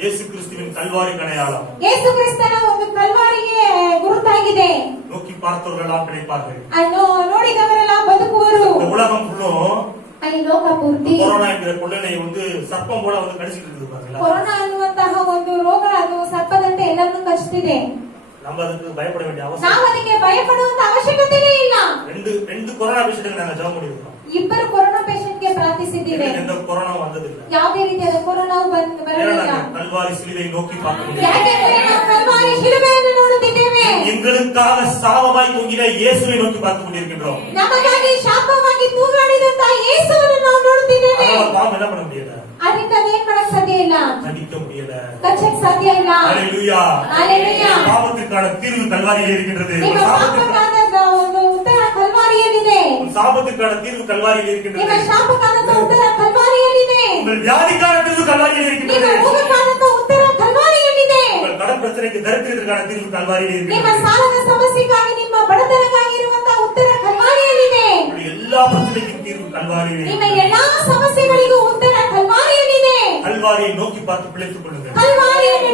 இயேசு கிறிஸ்துவின் கல்வாரி அடையாளம். ಯೇಸು ಕ್ರಿಸ್ತನ ಒಂದು ಕಲ್ವಾರಿಗೆ ಗುರುತಾಗಿದೆ. நோக்கி பார்த்தவர்களெல்லாம் பிழைப்பார்கள். ಅನ್ನು ನೋಡಿದವರೆಲ್ಲ ಬದುಕುವರು. இந்த உலகம் ஃபுல்லும் ಈ ಲೋಕ ಪೂರ್ತಿ கொரோனா என்கிற கொள்ளனை சர்ப்பம் போல கடிச்சிட்டு இருக்குது பாருங்களா. ಕೊರೋನಾ ಅನ್ನುವಂತಹ ಒಂದು ರೋಗ ಅದು ಸರ್ಪದಂತೆ ಎಲ್ಲರನ್ನೂ ಕಚ್ಚುತ್ತಿದೆ. நம்ம அதுக்கு பயப்பட வேண்டிய ನಾವು அவசியம் ಅದಕ್ಕೆ ಭಯಪಡುವಂತ ಅವಶ್ಯಕತೆಯೇ ಇಲ್ಲ. ரெண்டு கொரோனா பேஷண்ட்டுக்கு நாங்க ஜெபம் பண்ணிருக்கோம். ಇಬ್ಬರು ಕೊರೋನಾ ಪೇಷಂಟ್ ಗೆ ಪ್ರಾರ್ಥಿಸಿದ್ದೇವೆ. எந்த கொரோனா வந்ததில்லை. ಯಾವುದೇ ರೀತಿಯಾದ ಕೊರೋನಾವು ಬರಲಿಲ್ಲ. கல்வாரி சிலுவை நோக்கி பார்க்க முடியும். ಯಾಕೆಂದರೆ ನಾವು ಕಲ್ವಾರಿ ಶಿಲುಬೆಯನ್ನು ನೋಡುತ್ತಿದ್ದೇವೆ. எங்களுக்காக சாபமாய் தொங்கின இயேசுவை நோக்கி பார்த்து கொண்டிருக்கின்றோம். ನಮಗಾಗಿ ಶಾಪವಾಗಿ ತೂಗಾಡಿದಂತ ಯೇಸುವನ್ನು ನಾವು ನೋಡುತ್ತಿದ್ದೇವೆ. அதனால பாவம் என்ன பண்ண முடியல? ಅದರಿಂದ ಅದೇನ್ ಮಾಡಕ್ ಸಾಧ್ಯ ಇಲ್ಲ, தண்டிக்க முடியல. ಕಚ್ಚಕ್ ಸಾಧ್ಯ ಇಲ್ಲ. ஹalleluya. ஹalleluya. பாவத்திற்கான தீர்வு கல்வாரியில் இருக்கின்றது. ನಿಮ್ಮ ಪಾಪಕ್ಕಾದ ಒಂದು ಉತ್ತರ ಕಲ್ವಾರಿಯಲ್ಲಿದೆ. சாபத்திற்கான தீர்வு கல்வாரியில் ನಿಮ್ಮ இருக்கின்றது. ಶಾಪಕ್ಕಾದ ಉತ್ತರ ಕಲ್ವಾರಿಯಲ್ಲಿದೆ. உங்கள் வியாதிக்கான தீர்வு கல்வாரியில் ನಿಮ್ಮ இருக்கின்றது. ರೋಗಕ್ಕಾದ ಉತ್ತರ கல்வாரிಯಲ್ಲಿದೆ. உங்கள் கடன் பிரச்சனைக்கு தரித்திரத்திற்கான தீர்வு கல்வாரியில் ನಿಮ್ಮ இருக்கின்றது. ಸಾಲದ ಸಮಸ್ಯೆಗಾಗಿ ನಿಮ್ಮ ಬಡತನಕ್ಕಾಗಿ ಇರುವಂತಹ ಉತ್ತರ ಕಲ್ವಾರಿಯಲ್ಲಿದೆ. உங்களுடைய எல்லா பிரச்சனைக்கும் தீர்வு கல்வாரியில் ನಿಮ್ಮ இருக்கிறது. ಎಲ್ಲಾ ಸಮಸ್ಯೆಗಳಿಗೂ ಉತ್ತರ ಕಲ್ವಾರಿಯಲ್ಲಿದೆ. கல்வாரியை நோக்கி பார்த்து பிழைத்துக் கொள்ளுங்கள். ಕಲ್ವಾರಿಯನ್ನು